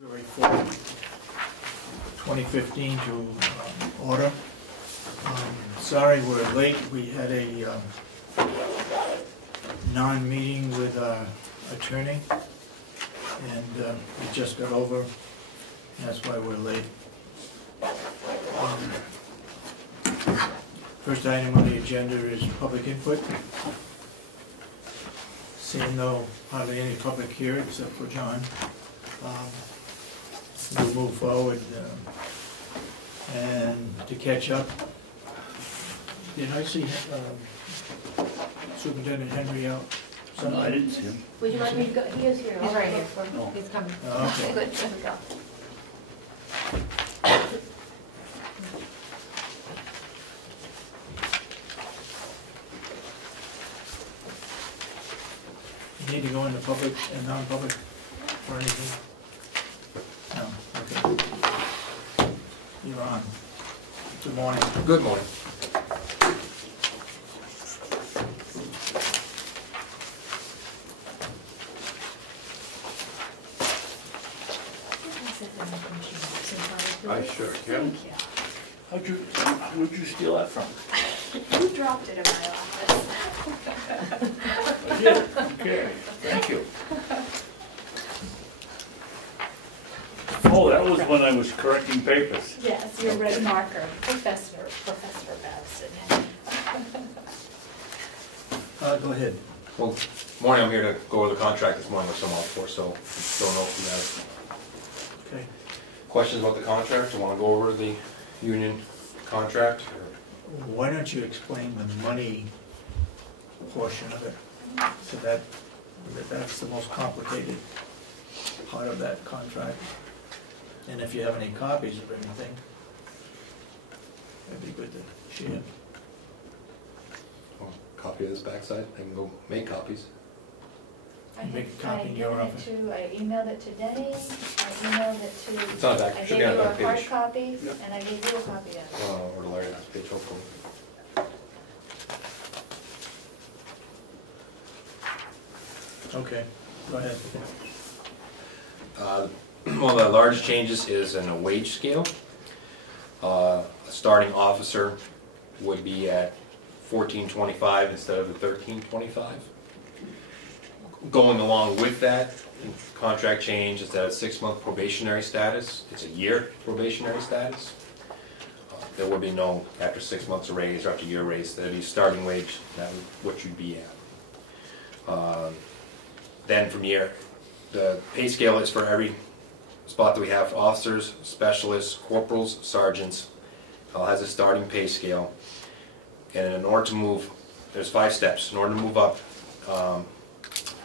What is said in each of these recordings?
February 4th, 2015 to order. Sorry we're late. We had a non-meeting with our attorney, and we just got over. That's why we're late. First item on the agenda is public input. Seeing no hardly any public here except for John. We'll move forward, and to catch up, did I see Superintendent Henry out? No, I didn't see him. Would you like me to go? He is here. He's right here. Oh. He's coming. Oh, okay. Good, there we go. You need to go into public and non-public for anything? No, okay. You're on. Good morning. Good morning. I sure can. Thank you. Where'd you steal that from? You dropped it in my office. Okay, thank you. Oh, that was when I was correcting papers. Yes, your red marker, Professor Babson. Go ahead. Well, morning, I'm here to go over the contract this morning with some for, so don't know if you have Okay. questions about the contract, or want to go over the union contract? Why don't you explain the money portion of it? So that's the most complicated part of that contract. And if you have any copies of anything, that'd be good to share. Copy of this backside, I can go make copies. Make a copy in your office. I emailed it to Denny, I emailed it to... It's on the back, I should gave be you on a the back hard page. copy, Yep. and I gave you a copy of it. Or the Larry last page, hopefully. Okay, go ahead. One of the largest changes is in a wage scale. A starting officer would be at $14.25 instead of the $13.25. Going along with that, contract change is that a 6-month probationary status. It's a year probationary status. There will be no after 6 months a raise or after a year raise. There'll be starting wage, that what you'd be at. Then from here, the pay scale is for every spot that we have: officers, specialists, corporals, sergeants. All has a starting pay scale. And in order to move, there's 5 steps. In order to move up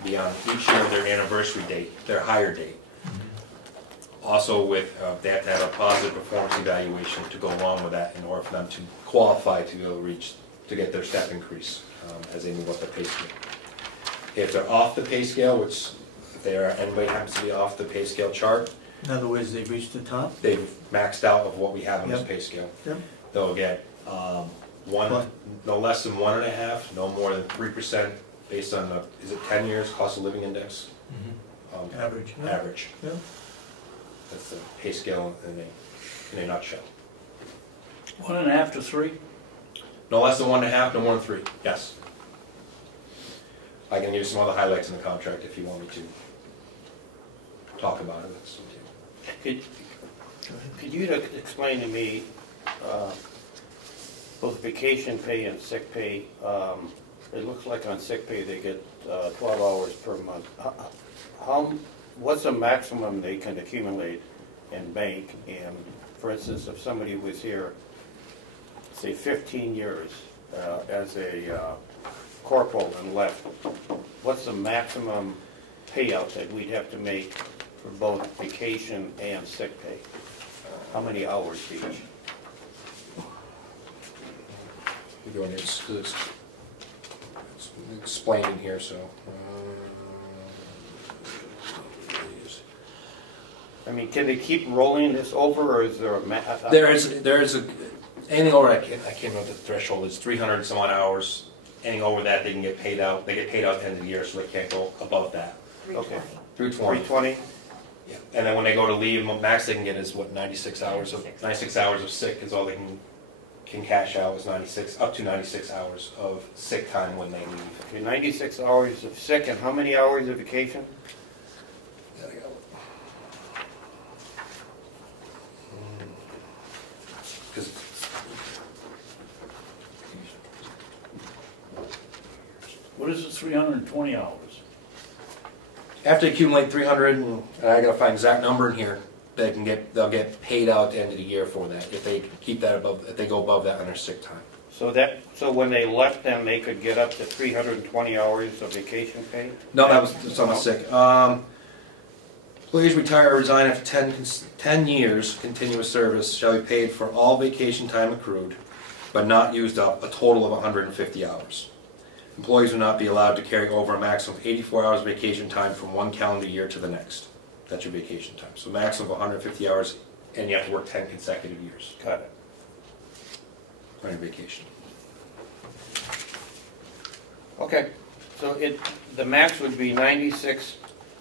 beyond each year of their anniversary date, their hire date. Also with, they have to have a positive performance evaluation to go along with that in order for them to qualify to be able to reach, to get their step increase as they move up the pay scale. If they're off the pay scale, which if they are, anybody happens to be off the pay scale chart, In other words, they've reached the top? they've maxed out of what we have on this Yep. pay scale. Yep. They'll get What? no less than 1.5, no more than 3% based on the, is it 10 years cost of living index? Average. Yeah. Average. Yeah. That's the pay scale in a nutshell. 1.5 to 3? No less than 1.5, no more than 3, yes. I can give you some other highlights in the contract if you want me to talk about it. That's up to you. Could you explain to me both vacation pay and sick pay? It looks like on sick pay they get 12 hours per month. What's the maximum they can accumulate and bank? And for instance, if somebody was here, say 15 years as a corporal and left, what's the maximum payout that we'd have to make for both vacation and sick pay? How many hours each? We're doing it's explaining here, so. I mean, can they keep rolling this over, or is there a... There is a anything over, I can't remember what the threshold is, 300 some odd hours. Anything over that, they can get paid out. They get paid out at the end of the year, so they can't go above that. 320. 320. 320? Yeah. And then when they go to leave, max they can get is what, 96 hours of 96 hours of sick is all they can cash out, is 96 up to 96 hours of sick time when they leave. Okay, 96 hours of sick, and how many hours of vacation? Because What is it, 320 hours? after they accumulate 300, and I gotta find exact number in here, they'll get paid out at the end of the year for that if they keep that above, if they go above that on their sick time. So when they left them, they could get up to 320 hours of vacation pay? No, that was someone sick. Employees retire or resign after 10 years continuous service shall be paid for all vacation time accrued, but not used up, a total of 150 hours. Employees will not be allowed to carry over a maximum of 84 hours of vacation time from one calendar year to the next. That's your vacation time. So maximum of 150 hours, and you have to work 10 consecutive years Got it. on your vacation. Okay, so the max would be 96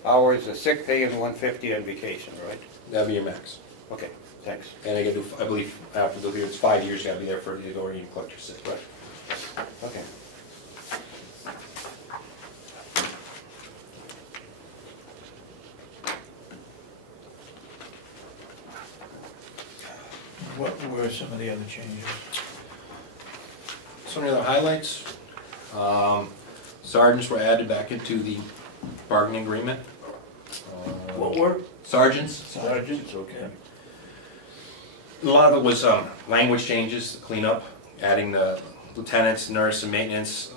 hours of sick pay and 150 on vacation, right? That'd be your max. Okay, thanks. And they gotta do, I believe, after the year, it's 5 years, you gotta be there for you to go and collect your sick. Right. Okay. What were some of the other changes? Some of the other highlights, sergeants were added back into the bargaining agreement. What were? Sergeants. Sergeants, okay. A lot of it was language changes, cleanup, adding the lieutenants, nurse, and maintenance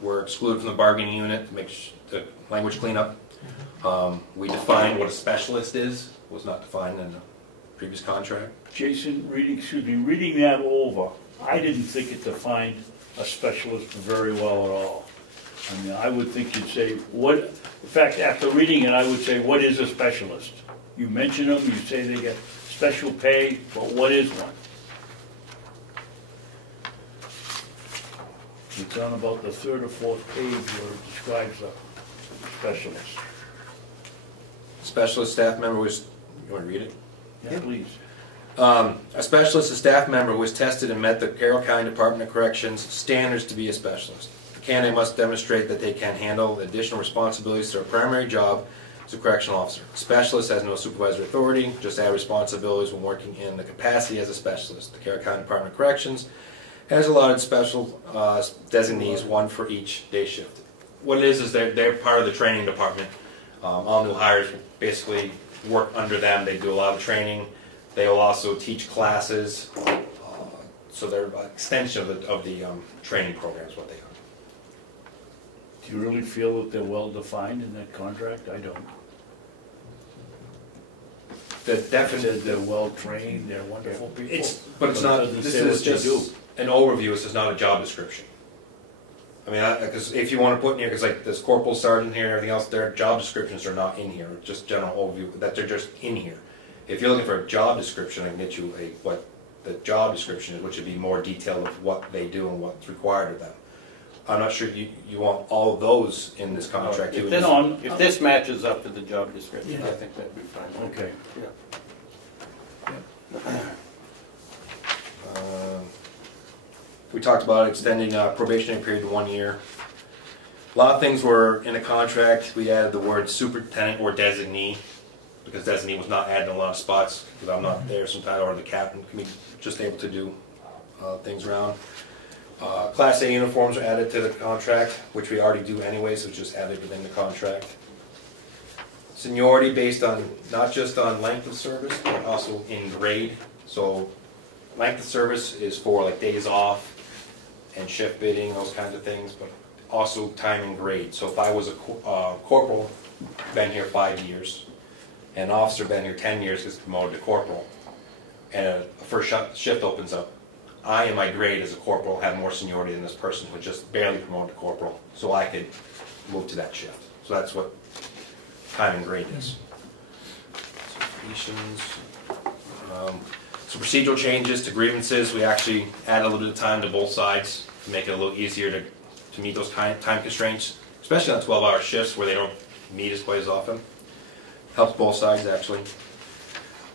were excluded from the bargaining unit to make the language cleanup. We defined what a specialist is, was not defined in the previous contract. Jason, reading that over, I didn't think it defined a specialist very well at all. I mean, I would think you'd say, what, in fact, after reading it, I would say, what is a specialist? You mention them, you say they get special pay, but what is one? It's on about the third or fourth page where it describes a specialist. Specialist staff member was, you want to read it? Yeah, please. A specialist, a staff member, was tested and met the Carroll County Department of Corrections standards to be a specialist. The candidate must demonstrate that they can handle additional responsibilities to their primary job as a correctional officer. A specialist has no supervisory authority, just add responsibilities when working in the capacity as a specialist. The Carroll County Department of Corrections has allotted special designees, one for each day shift. What it is they're part of the training department. All new hires basically work under them. They do a lot of training. They will also teach classes, so they're an extension of the training program is what they are. Do you really feel that they're well defined in that contract? I don't. The It definition, says they're well trained, they're wonderful people. but it's not. It doesn't This say is what they just do. an overview. This is not a job description. I mean, because if you want to put in here, because like this corporal, sergeant here, and everything else, their job descriptions are not in here. Just general overview that they're just in here. If you're looking for a job description, I can get you what the job description is, which would be more detailed of what they do and what's required of them. I'm not sure you want all those in this contract. If You this, would if this matches up to the job description, Yeah. I think that'd be fine. Okay. Yeah. We talked about extending probationary period to 1 year. A lot of things were in the contract. We added the word superintendent or designee, because designee was not added in a lot of spots, because I'm not there sometimes, or the captain can be just able to do things around. Class A uniforms are added to the contract, which we already do anyway, so it's just added within the contract. Seniority based on, not just on length of service, but also in grade. So length of service is for like days off and shift bidding, those kinds of things, but also time and grade. So if I was a corporal, been here 5 years, and an officer been here 10 years, gets promoted to corporal, and a first shift opens up, I in my grade as a corporal have more seniority than this person who just barely promoted to corporal, so I could move to that shift. So that's what time and grade is. So procedural changes to grievances, we actually add a little bit of time to both sides to make it a little easier to meet those time constraints, especially on 12-hour shifts where they don't meet as quite as often. Helps both sides, actually.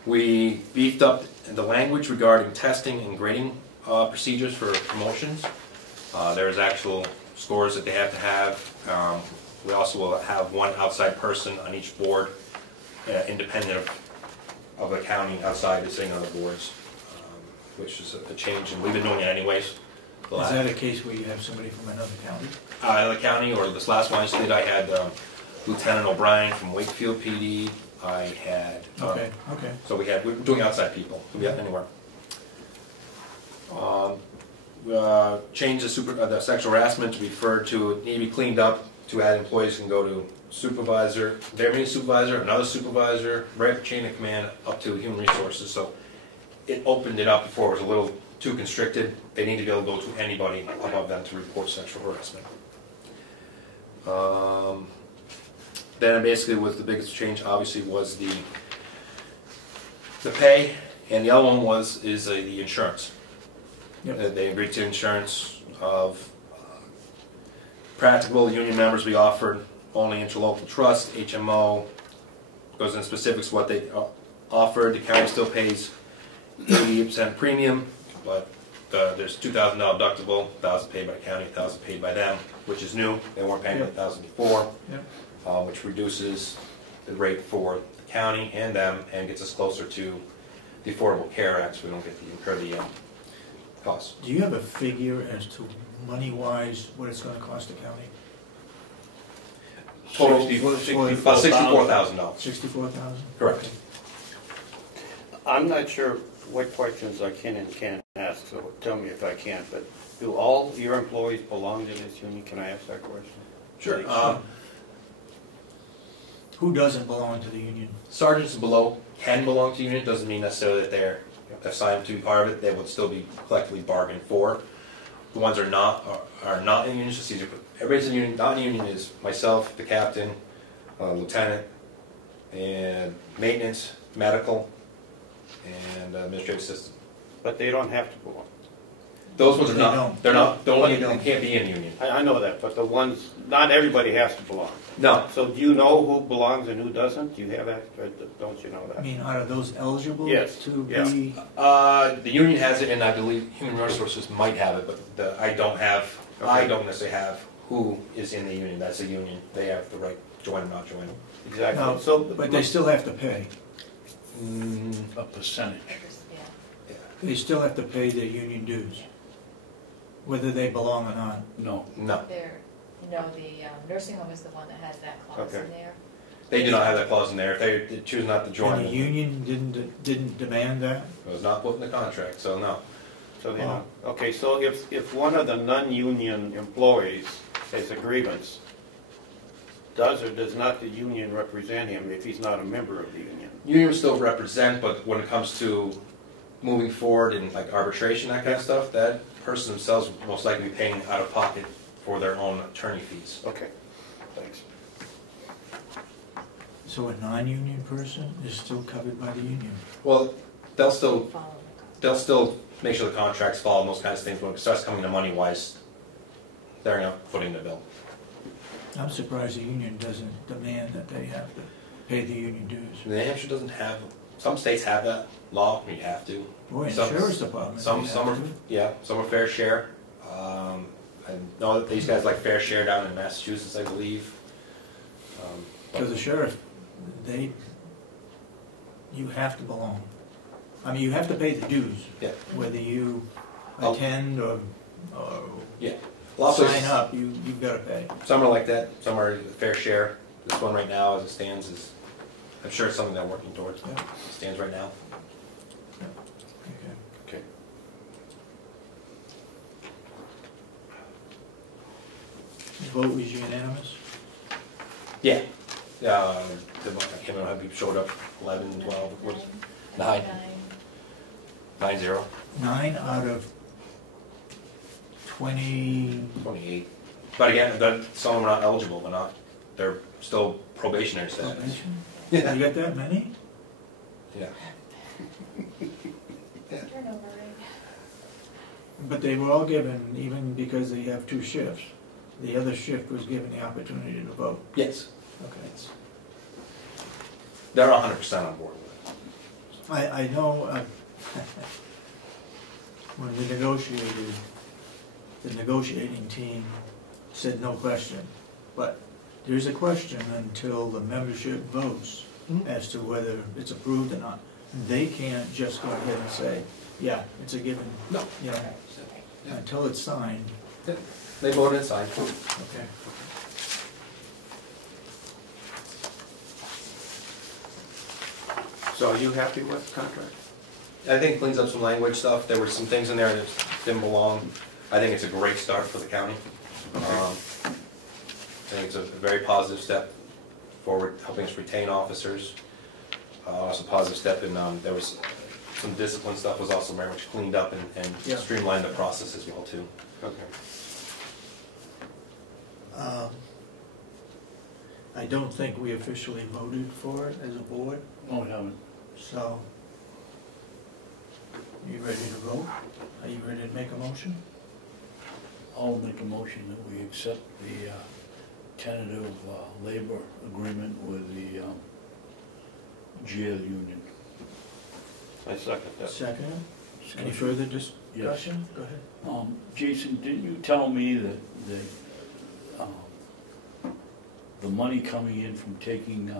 We beefed up the language regarding testing and grading procedures for promotions. There's actual scores that they have to have. We also will have one outside person on each board, independent of the county, outside the sitting on the boards, which is a change, and we've been doing it anyways. Is that a case where you have somebody from another county? The county, or this last one I just did, I had Lieutenant O'Brien from Wakefield PD. I had. Okay. So we're doing outside people. Could be anywhere. Change the sexual harassment to refer to, need to be cleaned up to add employees can go to supervisor, their main supervisor, another supervisor, right up chain of command up to human resources. So it opened it up before. It was a little too constricted. They need to be able to go to anybody above them to report sexual harassment. Then basically was the biggest change, obviously, was the pay, and the other one is the insurance. Yep. They agreed to insurance of practical union members. We offered only interlocal trust, HMO, goes in specifics what they offered. The county still pays 80% premium, but there's $2,000 deductible, $1,000 paid by the county, $1,000 paid by them, which is new. They weren't paying $1,000 before, which reduces the rate for the county and them and gets us closer to the Affordable Care Act, so we don't get to incur the costs. Do you have a figure as to money-wise what it's going to cost the county? Total, about $64,000. $64,000? Correct. I'm not sure what questions I can and can't ask, so tell me if I can, but do all your employees belong to this union? Can I ask that question? Sure. Who doesn't belong to the union? Sergeants and below can belong to the union. Doesn't mean necessarily that they're assigned to be part of it. They would still be collectively bargained for. The ones are not in the union. Just easier. Everybody's in the union. Not in the union is myself, the captain, lieutenant, and maintenance, medical, and administrative assistant. But they don't have to belong. Those ones are They not. don't. They're not. They They don't. can't be in the union. I know that, but the ones, not everybody has to belong. No. So do you know who belongs and who doesn't? Do you have that, or don't you know I that? mean, are those eligible Yes, to yeah. be? The union has it, and I believe human resources might have it, but I don't have. Okay. I don't necessarily have who is in the union. That's a union. They have the right to join or not join. Exactly. No, So, but they still have to pay. A percentage. Yeah. They still have to pay their union dues, whether they belong or not. No. No, No, the nursing home is the one that has that clause Okay. in there. they do not have that clause in there. If they choose not to join, And the union didn't demand that? it was not put in the contract. So no. So, you know, okay, so if one of the non-union employees has a grievance, does or does not the union represent him if he's not a member of the union? Union still represent, but when it comes to moving forward in like arbitration, that kind of stuff, that person themselves will most likely be paying out of pocket for their own attorney fees. Okay, thanks. So a non-union person is still covered by the union? Well, they'll still Follow the contract. they'll still make sure the contracts follow and those kinds of things. When it starts coming to money wise, they're going to put in the bill. I'm surprised the union doesn't demand that they have to pay the union dues. New Hampshire doesn't have. Some states have that law. You have to. Boy, in the Some- sheriff's department, Some they some are have to. yeah. Some are fair share. I know that these guys like fair share down in Massachusetts, I believe. But- Because the sheriff, you have to belong. I mean, you have to pay the dues, Yeah. whether you Oh. attend or Yeah. Lots of- sign up, you've got to pay. Some are like that. Some are fair share. This one right now, as it stands, is I'm sure it's something they're working towards. Yeah. It stands right now. Okay. Okay. The vote was unanimous? Yeah. I can't remember how many people showed up. 11, 12, of course. 9. 9-0. 9 out of 20. 28. But again, some of them are not eligible. They're still probationary status. Probation? Yeah. You got that many? Yeah. Turnover rate. But they were all given, even because they have 2 shifts, the other shift was given the opportunity to vote. Yes. Okay. they're 100% on board with it. I know, when we negotiated, the negotiating team said no question, but there's a question until the membership votes as to whether it's approved or not. They can't just go ahead and say, yeah, it's a given, No. you know, until it's signed. They voted inside. Okay. So are you happy with the contract? I think it cleans up some language stuff. There were some things in there that didn't belong. I think it's a great start for the county. I think it's a very positive step forward, helping us retain officers. Also a positive step in, there was some discipline stuff was also very much cleaned up and Yeah. streamlined the process as well too. Okay. I don't think we officially voted for it as a board, No, we haven't. so are you ready to vote? Are you ready to make a motion? I'll make a motion that we accept the tentative labor agreement with the jail union. I second that. Second. Any further discussion? Go ahead. Jason, didn't you tell me that the money coming in from taking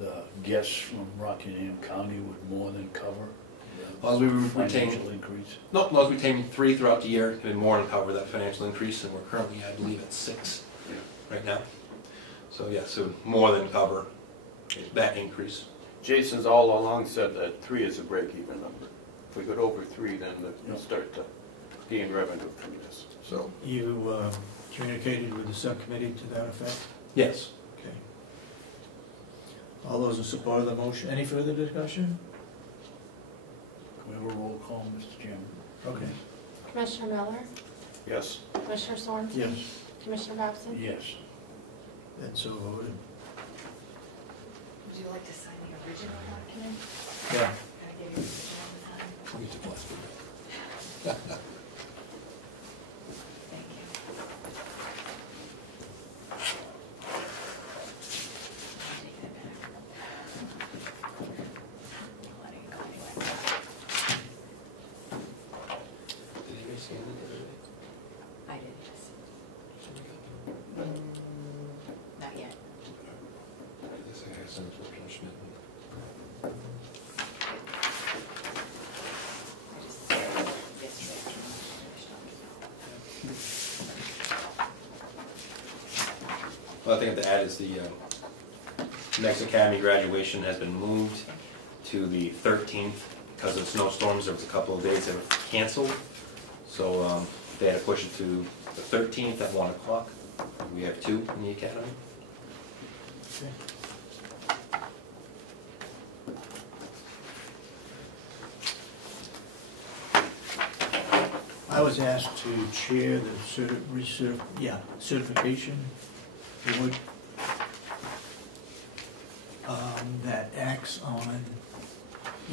the guests from Rockingham County would more than cover As we the retain, financial increase? no, as we retain 3 throughout the year, it would more than cover that financial increase, and we're currently, I believe, at 6 right now. So yes, it would more than cover that increase. Jason's all along said that 3 is a break-even number. If we go over 3, then we'll start to gain revenue from this. So You communicated with the subcommittee to that effect? Yes. Okay. All those in support of the motion, any further discussion? Can we have a roll call, Mr. Chairman? Okay. Commissioner Miller, yes. Commissioner Sorensen. Yes. Commissioner Babson. Yes. That's so voted. Would you like to sign the original document? Yeah. I gave you the original one. Thank you. Take that back. I'm letting it go anyway. I did, yes. Not yet. I just yesterday. Well, I think I have to add is the next academy graduation has been moved to the 13th because of snowstorms. There was a couple of days that were canceled, so they had to push it to the 13th at 1 o'clock. We have 2 in the academy. Okay. I was asked to chair the certification board that acts on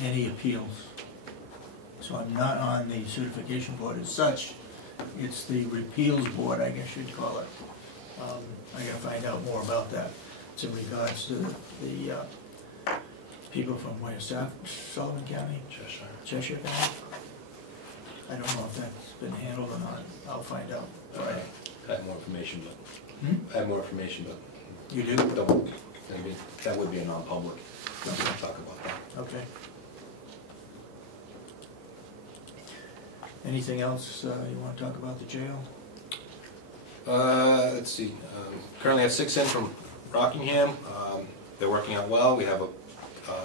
any appeals. So I'm not on the certification board as such. It's the repeals board, I guess you'd call it. I gotta find out more about that. It's in regards to the people from where, Sullivan County? Cheshire County? I don't know if that's been handled or not. I'll find out Friday. I have more information, but Hmm? I have more information, but You do? that would be a non-public. We can talk about that. Okay. Anything else you want to talk about the jail? Let's see. Currently have 6 in from Rockingham. They're working out well. We have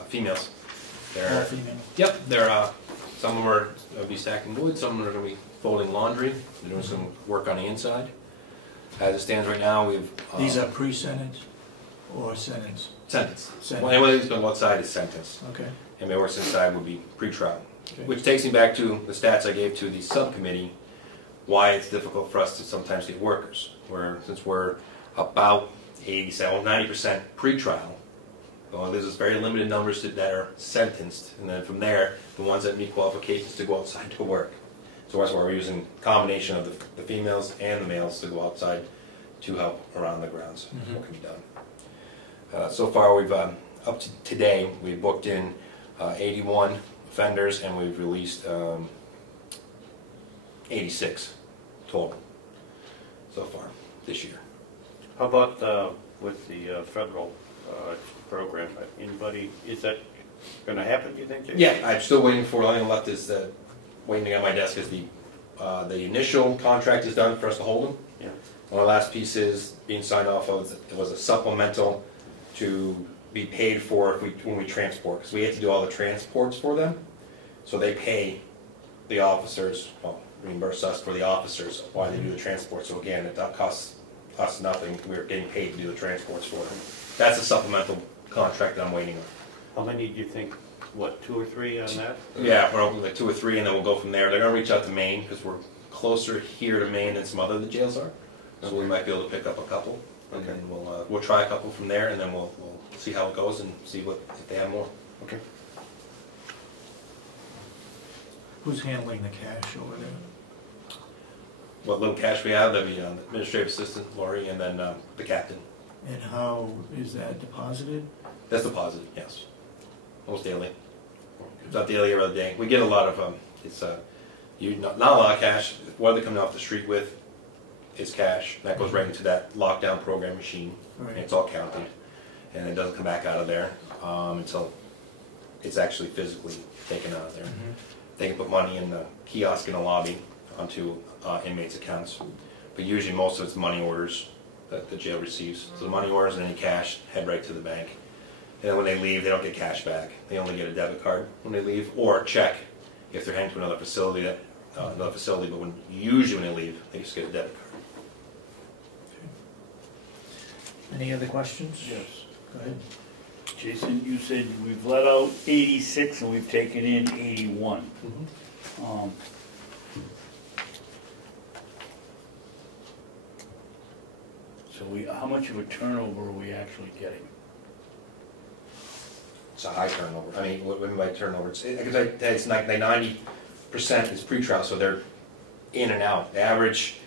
females. All They're female? Yep, they're some of them are going to be stacking wood, some of them are going to be folding laundry. They're doing some work on the inside. As it stands right now, we've These are pre-sentence or sentence? sentence. Sentence. Well, anyone who's going to go outside is sentenced, Okay. and my works inside would be pre-trial. Okay. Which takes me back to the stats I gave to the subcommittee, why it's difficult for us to sometimes get workers. Since we're about 87, 90% pre-trial, well, there's just very limited numbers that are sentenced, and then from there, the ones that meet qualifications to go outside to work. So that's why we're using a combination of the females and the males to go outside to help around the grounds. Mhm. What can be done. So far, we've, up to today, we've booked in 81 offenders, and we've released 86 total so far this year. How about with the federal program? Anybody, is that going to happen, do you think, Jay? Yeah, I'm still waiting for, all I'm left is waiting on my desk is the initial contract is done for us to hold them. Yeah. And the last piece is being signed off of, it was a supplemental to be paid for when we transport, because we have to do all the transports for them. So they pay the officers, well, reimburse us for the officers while they do the transport. So again, it costs us nothing. We're getting paid to do the transports for them. That's a supplemental contract that I'm waiting on. How many do you think, what, 2 or 3 on that? Yeah, we're hoping like 2 or 3, and then we'll go from there. They're going to reach out to Maine because we're closer here to Maine than some other jails are. So we might be able to pick up a couple, and then we'll try a couple from there, and then we'll see how it goes and see if they have more. Okay. Who's handling the cash over there? What little cash we have, that'd be the administrative assistant, Lori, and then the captain. And how is that deposited? That's deposited, yes. Almost daily. It's not daily or other day. We get a lot of not a lot of cash. What they're coming off the street with is cash. That goes right into that lockdown program machine. Right. And it's all counted, and it doesn't come back out of there until it's actually physically taken out of there. Mm-hmm. They can put money in the kiosk in the lobby onto inmates' accounts, but usually most of it's money orders that the jail receives. So the money orders and any cash head right to the bank. And then when they leave, they don't get cash back. They only get a debit card when they leave, or a check if they're heading to another facility. But usually when they leave, they just get a debit card. Any other questions? Yes. Go ahead. Jason, you said we've let out 86 and we've taken in 81. Mm-hmm. So how much of a turnover are we actually getting? It's a high turnover. I mean, what do I mean by turnover? It's like 90% is pretrial, so they're in and out. The average,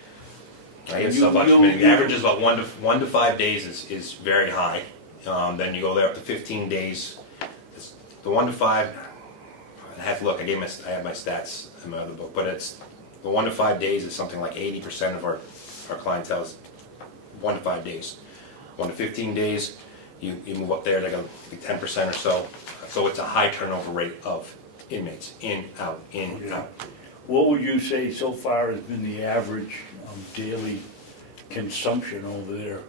I have so much. The average is about 1 to 5 days is very high. Then you go there up to 15 days. The 1 to 5. I have to look. I have my stats in my other book, but it's the 1 to 5 days is something like 80% of our clientele is 1 to 5 days. 1 to 15 days. You move up there, they're going to be 10% or so. So it's a high turnover rate of inmates, in, out, in, out. What would you say so far has been the average daily consumption over there,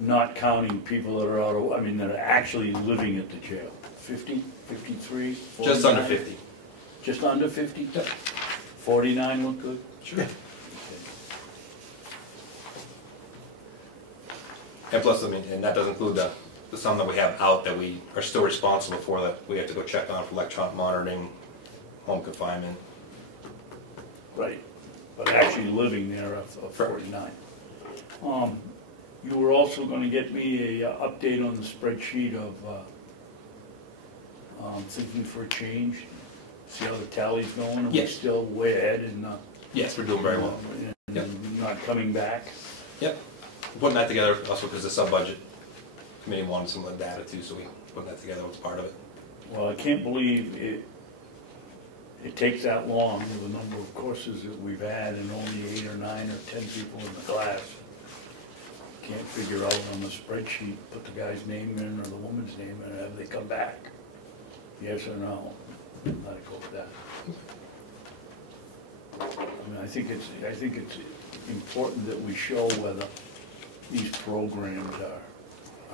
not counting people that are that are actually living at the jail? 50, 53, 49? Just under 50. Just under 50? Yep. 49 look good? Sure. And plus, and that doesn't include the some that we have out that we are still responsible for, that we have to go check on for electronic monitoring, home confinement. Right, but actually living there of 49. You were also going to get me a update on the spreadsheet of thinking for a change. See how the tally's going. Are we Yes. still way ahead and Yes, we're doing very well. Yep. Not coming back? Yep. We're putting that together also because the sub-budget committee wanted some of the data too, so we put that together as part of it. Well, I can't believe it takes that long with the number of courses that we've had and only 8 or 9 or 10 people in the class. Can't figure out on the spreadsheet, put the guy's name in or the woman's name in, and have they come back? Yes or no? Let it go with that. I mean, I think it's important that we show whether these programs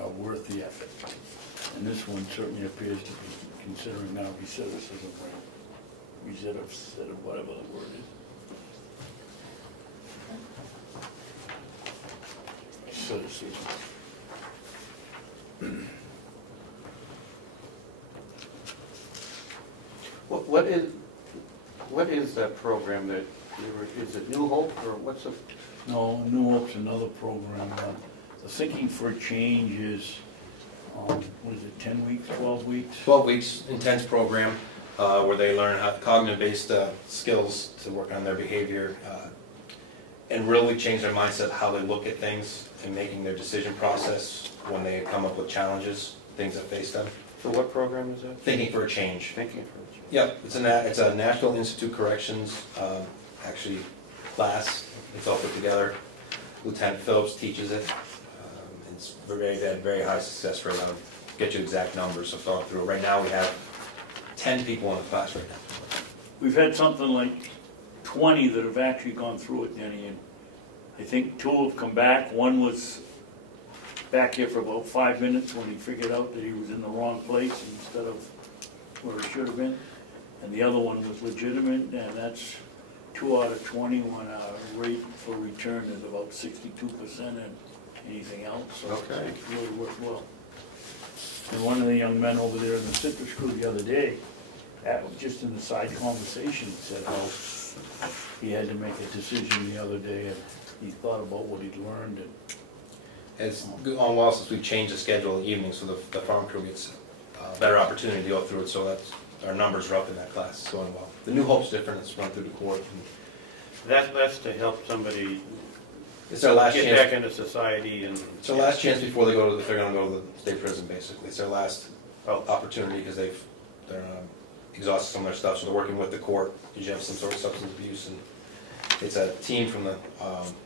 are worth the effort. And this one certainly appears to be, considering now recidivism, whatever the word is. Recidivism. What is that program that is it New Hope or what's the? No, New Hope's another program. The Thinking for Change is, what is it, 10 weeks, 12 weeks? 12 weeks, intense program where they learn how cognitive-based skills to work on their behavior and really change their mindset, how they look at things and making their decision process when they come up with challenges, things that face them. For what program is that? Thinking for a Change. Thinking for a Change. Yep, it's a National Institute Corrections, actually, class. It's all put together. Lieutenant Phillips teaches it. It's very high success rate. I'll get you exact numbers of going through it. Right now, we have 10 people in the class right now. We've had something like 20 that have actually gone through it, Denny, and I think 2 have come back. One was back here for about 5 minutes when he figured out that he was in the wrong place instead of where he should have been. And the other one was legitimate, and that's 2 out of 20 when our rate for return is about 62% and anything else. So Okay. it's really worked well. And one of the young men over there in the citrus crew the other day, just in the side conversation, said how he had to make a decision the other day, and he thought about what he'd learned. And It's gone well since we've changed the schedule in the evening, so the farm crew gets a better opportunity to go through it, so that's, our numbers are up in that class. It's going well. The New Hope's different. It's run through the court. That's to help somebody It's their last get chance. back into society and. It's their last chance before they go to, if they're going to go to the state prison, basically. It's their last opportunity because they're exhausted some of their stuff, so they're working with the court because you have some sort of substance abuse. And it's a team from the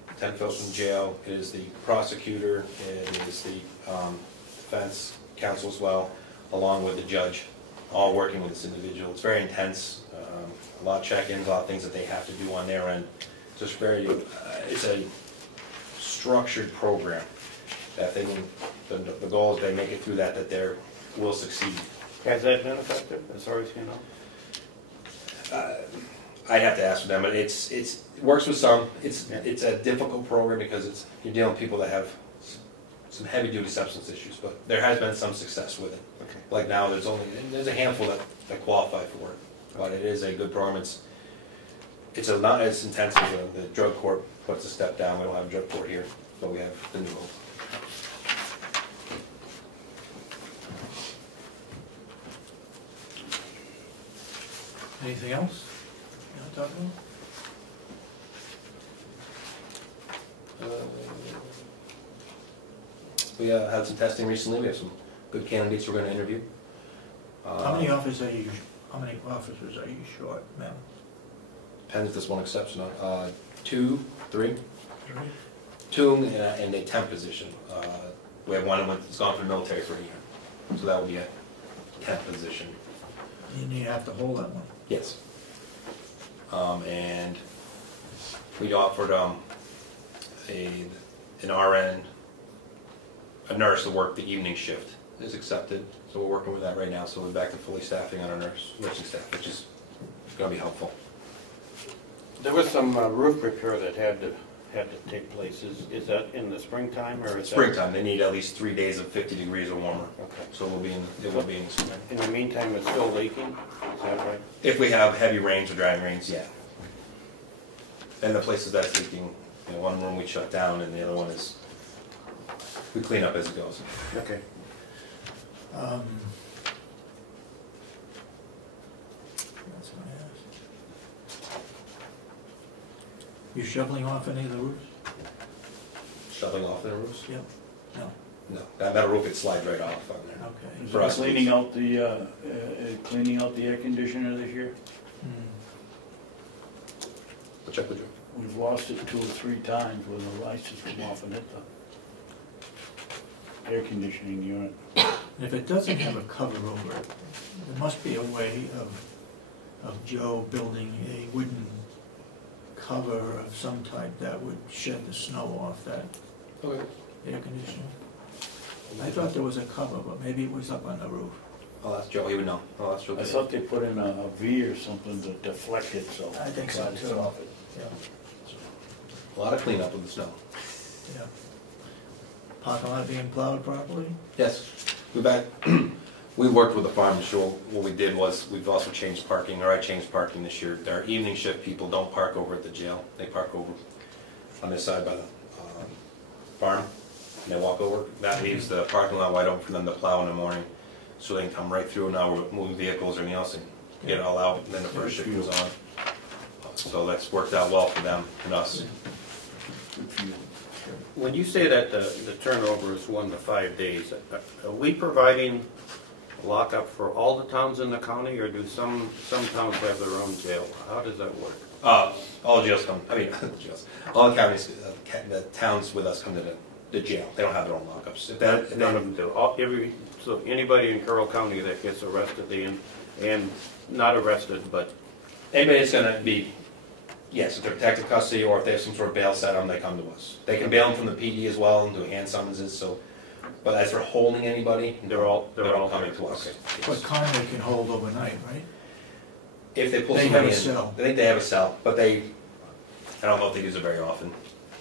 Lieutenant Phillips from jail. It is the prosecutor. It is the defense counsel as well, along with the judge, all working with this individual. It's very intense. A lot of check-ins, a lot of things that they have to do on their end. Just very, it's a structured program that they can, the goal is they make it through that they will succeed. Has that been effective, as far as you know? I have to ask for them, but it works with some. It's a difficult program because you're dealing with people that have some heavy-duty substance issues, but there has been some success with it. Okay. Like now, there's a handful that qualify for it, but it is a good program. It's not as intense as the drug court puts a step down. We don't have a drug court here, but we have the New Hope. Anything else you want to talk about? We had some testing recently. We have some good candidates we're going to interview. How many officers are you short, ma'am? Depends if this one accepts or not. 2, 3. 3? 2 in a temp position. We have one that's gone for the military for a year, so that will be a temp position. And you have to hold that one. Yes. And we offered an RN, a nurse to work the evening shift. Is accepted, so we're working with that right now. So we're back to fully staffing on our nursing staff, which is going to be helpful. There was some roof repair that had to take place. Is that in the springtime or is that? Springtime. They need at least 3 days of 50 degrees or warmer. Okay. So it will be in the spring. In the meantime, it's still leaking. Is that right? If we have heavy rains or driving rains, yeah. And the places that's leaking, one room we shut down, and the other one is we clean up as it goes. Okay. That's what I asked. You shoveling off any of the roofs? Shoveling off the roofs? Yep. No. No, that roof could slide right off on there. Okay. is For it us, cleaning out the air conditioner this year? We'll check with you. We've lost it 2 or 3 times when the lights just come off and hit the air conditioning unit. And if it doesn't have a cover over it, there must be a way of Joe building a wooden cover of some type that would shed the snow off that Okay. air conditioner. I thought there was a cover, but maybe it was up on the roof. I'll ask Joe, he would know. I'll ask Joe. I thought they put in a V or something to deflect it, so. I think so, it's too. off it. Yeah, A lot of cleanup with the snow. yeah. Parking lot being plowed properly? Yes. We worked with the farm to show what we did was we've also changed parking, or I changed parking this year. Our evening shift people don't park over at the jail. They park over on this side by the farm, and they walk over. That leaves the parking lot wide open for them to plow in the morning, so they can come right through. Now we're moving vehicles or anything else and get it all out, and then the first shift goes on. So that's worked out well for them and us. Good for you. Sure. When you say that the turnover is 1 to 5 days, are we providing lockup for all the towns in the county, or do some towns have their own jail? How does that work? All jails come, jails, all the counties, the towns with us come to the jail. They don't have their own lockups. If None of them do. So anybody in Carroll County that gets arrested and not arrested, but anybody that's gonna be, yes, if they're protective custody or if they have some sort of bail set on, they come to us. They can bail them from the PD as well and do hand summonses, so, but as for holding anybody, they're all coming to us. Okay. But Conway can hold overnight, right? If they pull They somebody in. have a cell. I think they have a cell, but I don't know if they use it very often.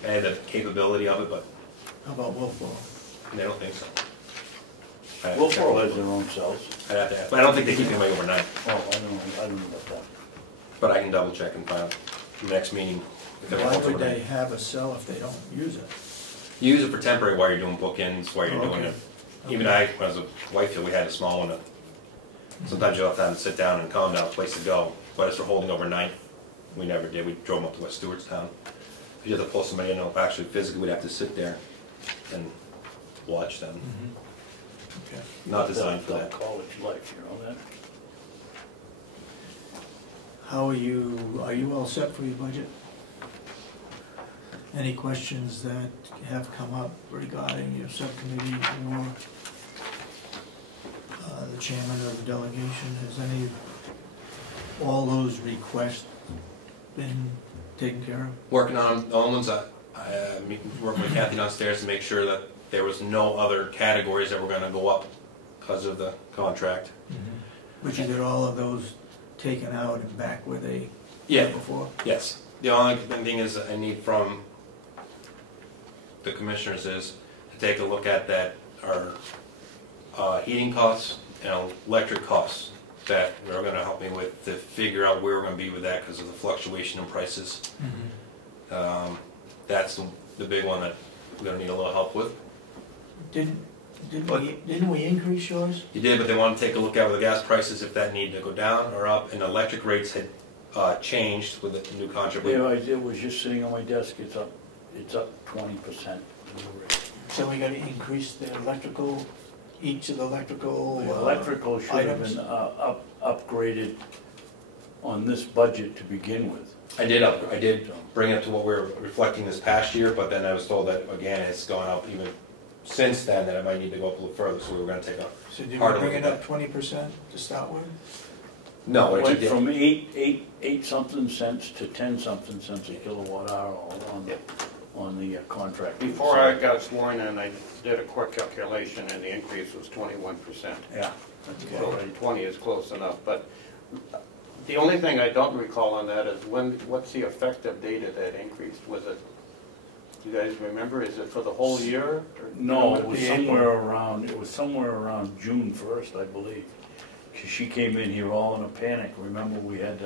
They have the capability of it, but How about Wolfboro? they don't think so. Wilbur has their own cells. I'd have to ask, but I don't think they keep anybody overnight. Oh, I don't know about that. But I can double check and find out the next meeting. If they're Why closed would overnight. they have a cell if they don't use it? You use it for temporary while you're doing bookends, while you're Oh, doing okay. it. Even when I was a Whitefield, we had a small one. Sometimes you'll have to sit down and calm down, place to go. But as for holding overnight, we never did. We drove them up to West Stewartstown. If you have to pull somebody in, actually physically, we'd have to sit there and watch them. Okay. Not designed for That that. college life, you know that? How are you all set for your budget? Any questions that have come up regarding your subcommittee or the chairman of the delegation? Has all those requests been taken care of? Working on the only ones I working with Kathy downstairs to make sure that there was no other categories that were going to go up because of the contract. But you get all of those taken out and back where they Yeah. were before? Yes. The only thing is I need from the commissioners is to take a look at that our heating costs and electric costs that they're going to help me with to figure out where we're going to be with that because of the fluctuation in prices. That's the big one that we're going to need a little help with. Didn't we increase yours? You did, but they want to take a look at with the gas prices if that needed to go down or up, and the electric rates had changed with the new contract. Yeah, it was just sitting on my desk, it's up 20%. So we gotta increase the electrical, each of the electrical The electrical should have items? been upgraded on this budget to begin with. I did bring it up to what we were reflecting this past year, but then I was told that, again, it's gone up even since then, that it might need to go up a little further, so we were gonna take a So did we harder bring look it at up 20% to start with? No, It what you went did, from eight something cents to 10 something cents a kilowatt hour on the contract. before I got sworn in, I did a quick calculation and the increase was 21%. Yeah. So 20 is close enough, but the only thing I don't recall on that is what's the effective date of that increase? Was it, do you guys remember, is it for the whole year? Or- No, it was somewhere around June 1st, I believe. 'Cause she came in here all in a panic. Remember, we had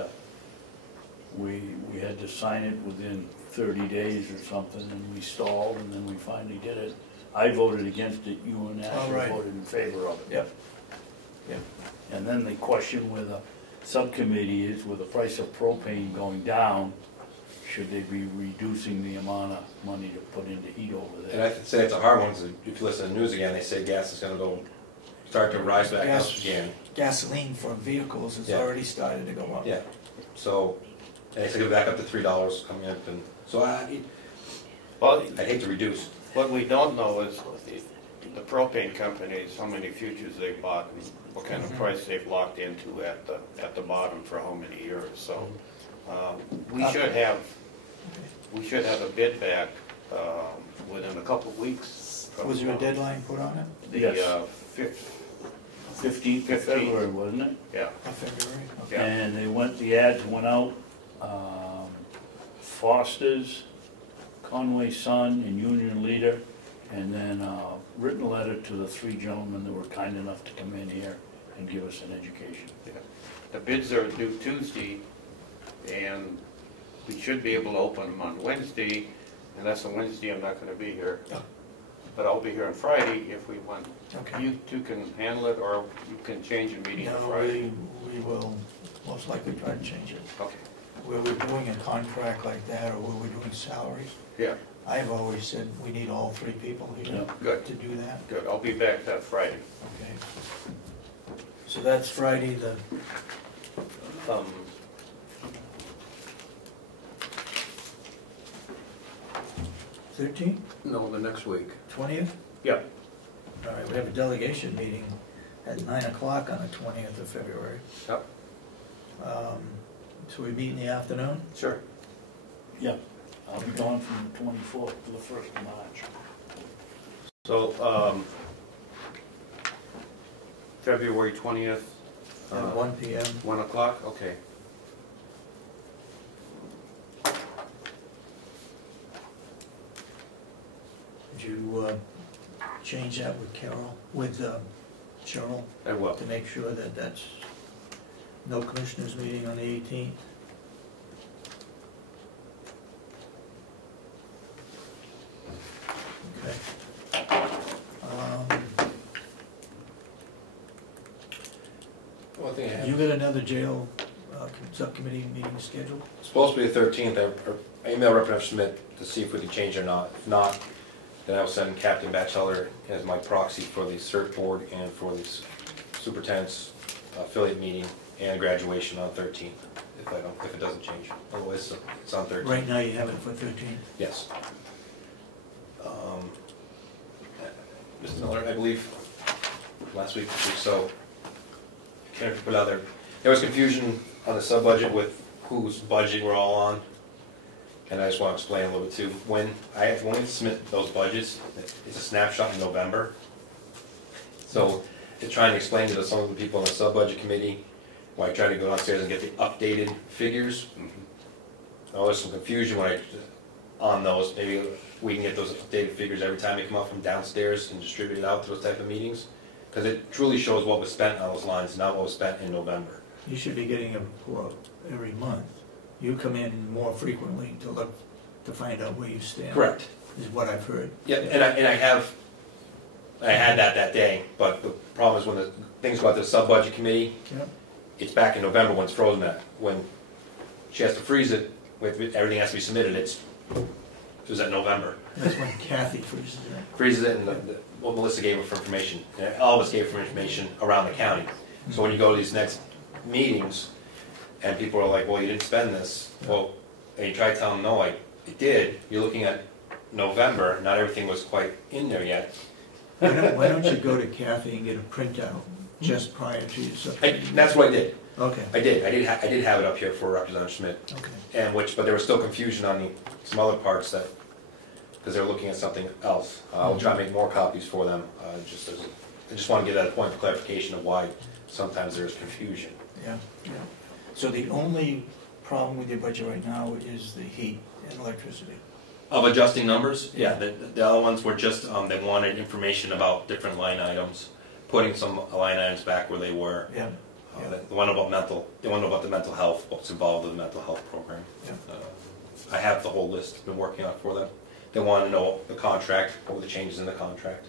to sign it within 30 days or something, and we stalled, and then we finally did it. I voted against it, you and Oh, Ashley right. voted in favor of it. Yep. Yep. And then the question with the subcommittee is, with the price of propane going down, should they be reducing the amount of money to put into heat over and there? I'd say it's a hard one, because if you listen to the news again, they say gas is gonna start to rise back up Gas. again. Gasoline for vehicles has Yeah. already started to go up. Yeah, so, and they said go back up to $3 coming up, and, so Well, I'd hate to reduce. what we don't know is the propane companies, how many futures they bought, and what kind of price they've locked into at the bottom for how many years, so. We should have a bid back within a couple of weeks. Was there a deadline put on it? The Yes. 15th. 15th of February, wasn't it? Yeah. Of February? Okay. Yeah. And the ads went out, Foster's, Conway Sun, and Union Leader, and then a written letter to the three gentlemen that were kind enough to come in here and give us an education. The bids are due Tuesday, and we should be able to open them on Wednesday, and that's a Wednesday I'm not gonna be here. Oh. But I'll be here on Friday if we want. Okay. You two can handle it, or you can change a meeting on No, Friday. we will most likely try to change it. Okay, Were we doing a contract like that, or were we doing salaries? yeah. I've always said we need all three people here Yeah. Good. to do that. Good, I'll be back that Friday. Okay. So that's Friday, the Um, 13th, No, the next week. 20th? yeah, All right, we have a delegation meeting at 9 o'clock on the 20th of February. Yep. So we meet in the afternoon? sure. Yeah, I'll be gone from the 24th to the 1st of March. So, February 20th. At 1 PM. 1 o'clock, okay. Would you change that with Carol, with Cheryl, I will. to make sure that that's no commissioners meeting on the 18th? Okay. One thing I have. You got another jail subcommittee meeting scheduled? It's supposed to be the 13th. I emailed Representative Schmidt to see if we could change it or not. If not, then I'll send Captain Batchelor as my proxy for the CERT board and for the superintendent's affiliate meeting and graduation on 13th, if it doesn't change. Otherwise, it's on 13th. Right now you have it for 13th. Yes. Mr. Miller, I believe, last week or so, can't put out there was confusion on the sub-budget with whose budget we're all on. And I just want to explain a little bit too. When we submit those budgets, it's a snapshot in November. So it's trying to explain to some of the people on the sub-budget committee why I try to go downstairs and get the updated figures. Now, there's some confusion on those. Maybe we can get those updated figures every time they come up from downstairs and distribute it out to those type of meetings. Because it truly shows what was spent on those lines, not what was spent in November. You should be getting a report every month. You come in more frequently to look, to find out where you stand. Correct. Is what I've heard. Yeah, and I had that day, but the problem is when the things go out to the sub-budget committee, Yep. it's back in November when it's frozen at. When she has to freeze it, everything has to be submitted, it was at November. That's when Kathy freezes it. Freezes it, and what Melissa gave her for information. And all of us gave her information around the county. So when you go to these next meetings, and people are like, well, you didn't spend this. Well, and you try to tell them, no, it did. You're looking at November, not everything was quite in there yet. Why don't you go to Kathy and get a printout just prior to your subcommittee? That's what I did. Okay. I did have it up here for Representative Schmidt. Okay. But there was still confusion on some other parts that, because they were looking at something else. I'll try to make more copies for them. I just want to get at a point of clarification of why sometimes there's confusion. Yeah, yeah. So the only problem with your budget right now is the heat and electricity. Of adjusting numbers, yeah. The other ones were just they wanted information about different line items, putting some line items back where they were. Yeah. The one about they want to know about the mental health, what's involved in the mental health program. Yeah. I have the whole list, been working on it for them. They want to know the contract, what were the changes in the contract.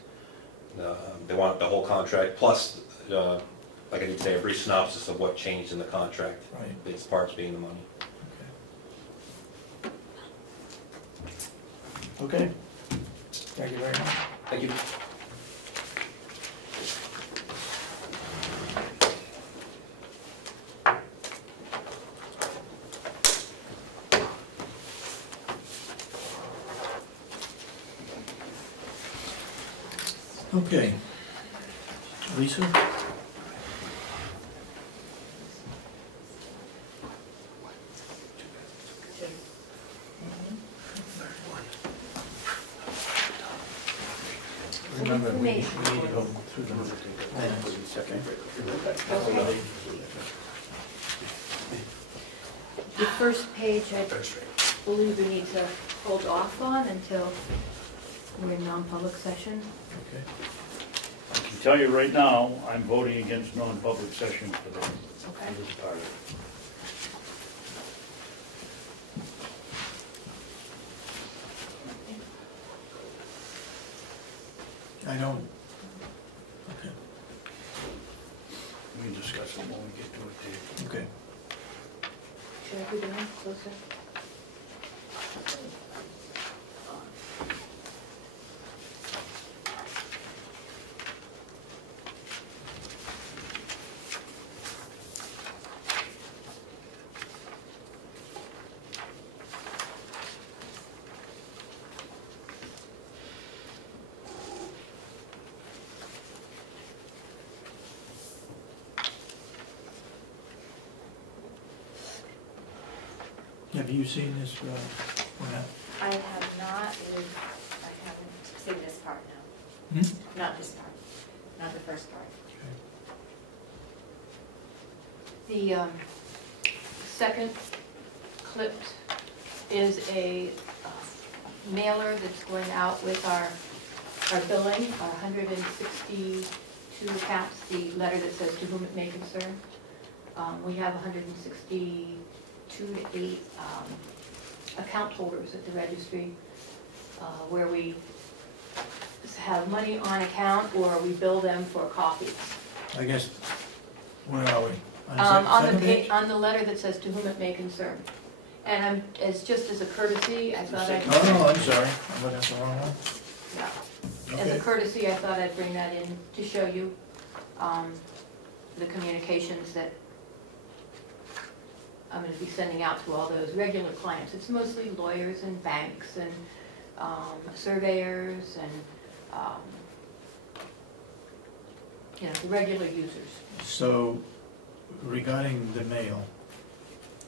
They want the whole contract, plus, like I did today, a brief synopsis of what changed in the contract. Right. The parts being the money. Okay. Thank you very much. Thank you. Okay. Lisa? Remember, we need to go through the minutes. The first page, I believe we need to hold off on until we're in non-public session. Okay. I can tell you right now, I'm voting against non-public session for this part of it. I don't, okay, We can discuss it when we get to it, Dave. okay. Should I be doing closer? Have you seen this, Lynette? I have not, I haven't seen this part, no. Not this part, not the first part. The second clip is a mailer that's going out with our billing, our 162 accounts, the letter that says to whom it may concern. We have 162 to 8 account holders at the registry where we have money on account or we bill them for copies. I guess, where are we? On the letter that says to whom it may concern. And just as a courtesy, I thought I'd... Oh, I'm sorry, I'm looking at the wrong one. Yeah. As Okay. a courtesy, I thought I'd bring that in to show you the communications that I'm going to be sending out to all those regular clients. It's mostly lawyers and banks and surveyors and the regular users. So, regarding the mail,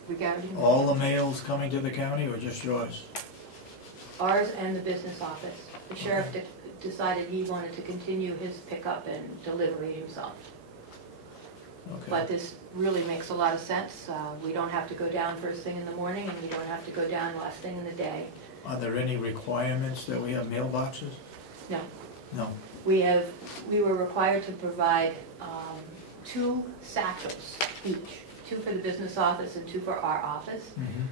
Regarding all the mail's coming to the county or just yours? ours and the business office. The sheriff decided he wanted to continue his pickup and delivery himself. Okay. But this really makes a lot of sense. We don't have to go down first thing in the morning, and we don't have to go down last thing in the day. Are there any requirements that we have mailboxes? No. No. We were required to provide 2 satchels each, 2 for the business office and 2 for our office.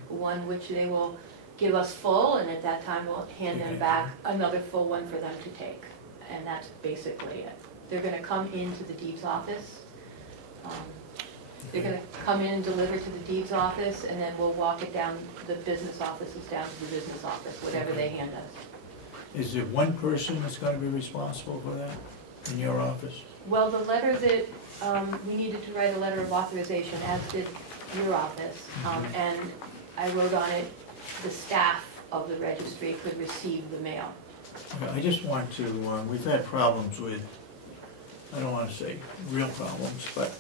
One which they will give us full, and at that time we'll hand them back another full one for them to take. And that's basically it. They're going to come into the deeds office. They're going to come in and deliver to the deeds office, and then we'll walk it down, the business offices down to the business office, whatever they hand us. Is there one person that's going to be responsible for that in your office? Well, the letter that, we needed to write a letter of authorization, as did your office, and I wrote on it, the staff of the registry could receive the mail. Okay, I just want to, we've had problems with, I don't want to say real problems, but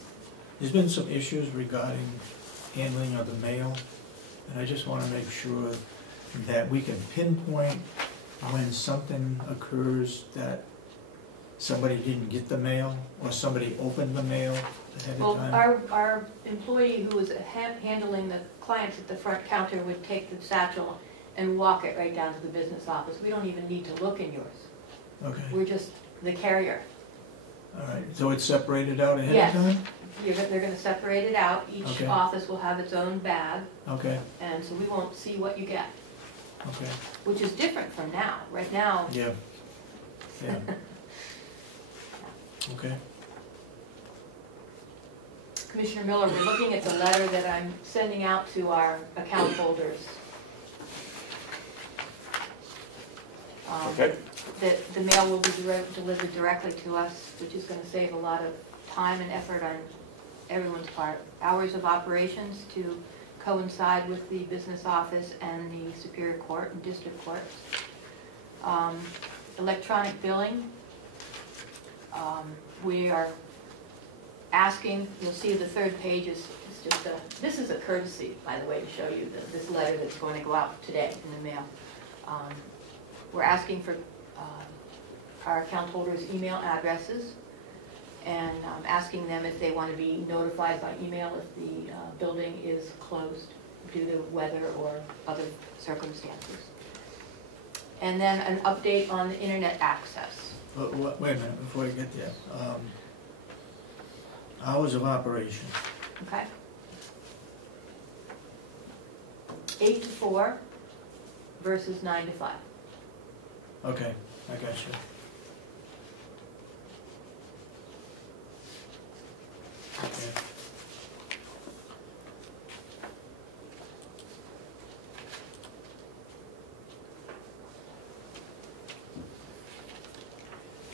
there's been some issues regarding handling of the mail, and I just want to make sure that we can pinpoint when something occurs that somebody didn't get the mail, or somebody opened the mail ahead Well, of time. our employee who was handling the clients at the front counter would take the satchel and walk it right down to the business office. We don't even need to look in yours. Okay, We're just the carrier. all right, so it's separated out ahead Yes. of time? They're gonna separate it out. Each Okay. office will have its own bag, Okay, and so we won't see what you get, okay, which is different from now. Right now, yeah, yeah. Okay, Commissioner Miller, we're looking at the letter that I'm sending out to our account holders. Okay. That the mail will be delivered directly to us, which is going to save a lot of time and effort on everyone's part. Hours of operations to coincide with the business office and the Superior Court and District Courts. Electronic billing. We are asking, you'll see the third page is just this is a courtesy, by the way, to show you this letter that's going to go out today in the mail. We're asking for our account holders' email addresses and asking them if they want to be notified by email if the building is closed due to weather or other circumstances. And then an update on the internet access. but wait a minute, before you get there. Hours of operation. Okay? 8 to 4 versus 9 to 5. Okay, I got you. Okay.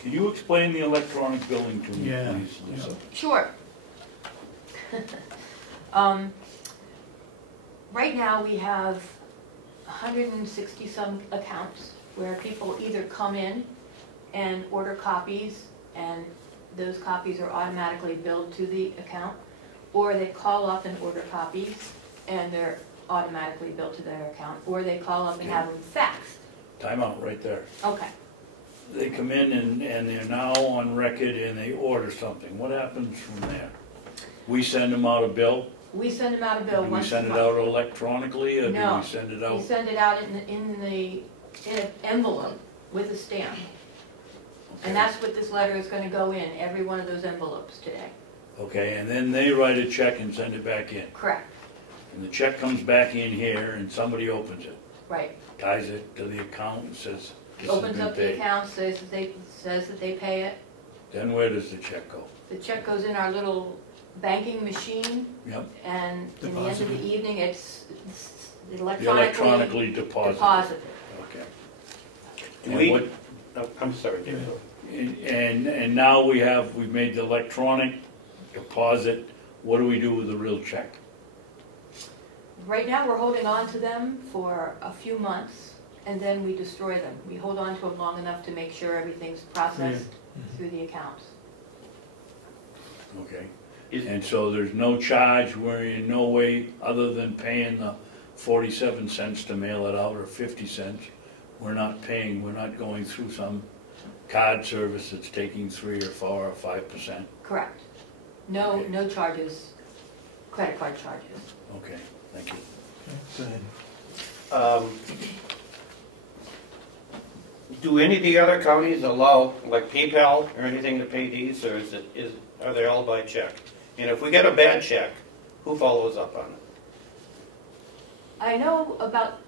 Can you explain the electronic billing to me, Yeah, please, Lisa? yeah. Sure. Right now, we have 160 some accounts where people either come in and order copies, and those copies are automatically billed to the account, or they call up and order copies, and they're automatically billed to their account, or they call up and have them faxed. Time out right there. Okay. They come in and they're now on record and they order something. What happens from there? We send them out a bill? We send them out a bill Do we once a send it month. out electronically, or do No. we send it out? We send it out in an envelope with a stamp. And that's what this letter is gonna go in, every one of those envelopes today. Okay, and then they write a check and send it back in. Correct, And the check comes back in here and somebody opens it, right. ties it to the account and says, this has Opens been up the paid. account, says that they pay it. Then where does the check go? The check goes in our little banking machine, Yep, and in the end of the Deposited. evening, it's the electronically electronically deposited. deposited. Okay. Do And we- what- Oh, I'm sorry, David. And now we've made the electronic deposit. What do we do with the real check? Right now, we're holding on to them for a few months, and then we destroy them. We hold on to them long enough to make sure everything's processed through the accounts. Okay. Is- And so there's no charge, we're in no way, other than paying the 47 cents to mail it out, or 50 cents, we're not paying, we're not going through some card service that's taking 3 or 4 or 5%. Correct. No, Okay. no charges, credit card charges. Okay, thank you. Okay, go ahead. Do any of the other counties allow, like PayPal or anything to pay these, or are they all by check? And if we get a bad check, who follows up on it? I know about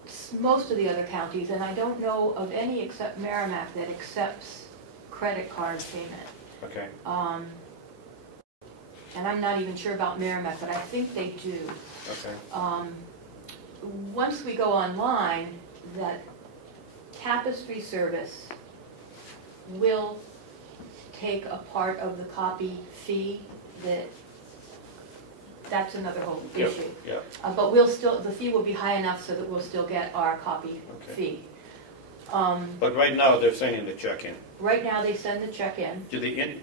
most of the other counties, and I don't know of any except Merrimack that accepts credit card payment. Okay. And I'm not even sure about Merrimack, but I think they do. Okay. Once we go online, that Tapestry service will take a part of the copy fee. That's another whole Yep, issue. yeah. But we'll still, the fee will be high enough so that we'll still get our copy Okay. fee. But right now, they're sending the check in. Right now, they send the check in.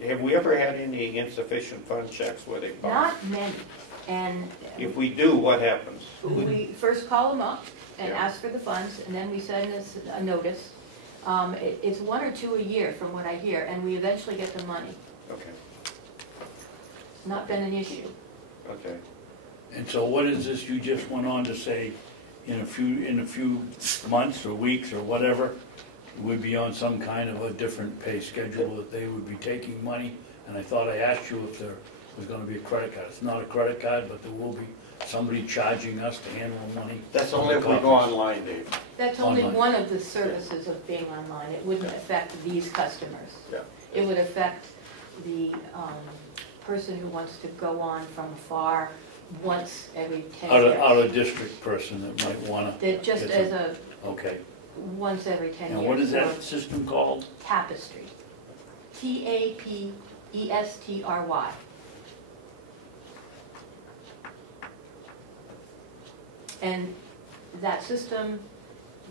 Have we ever had any insufficient fund checks where they bounce? Not many. And If we do, what happens? we first call them up and Yeah. ask for the funds, and then we send us a notice. It's 1 or 2 a year from what I hear, and we eventually get the money. Okay, Not been an issue. okay. And so what is this, you just went on to say, in a few months or weeks or whatever, we'd be on some kind of a different pay schedule, that they would be taking money? And I thought I asked you if there was gonna be a credit card. It's not a credit card, but there will be somebody charging us to handle money. That's only if we go online, Dave. That's only Online. one of the services of being online. It wouldn't affect these customers. Yeah. It would affect the person who wants to go on from afar once every 10 years. Out of district person that might wanna, That just Yes, as a, okay. once every 10 years. And what is or that system called? Tapestry. TAPESTRY. And that system,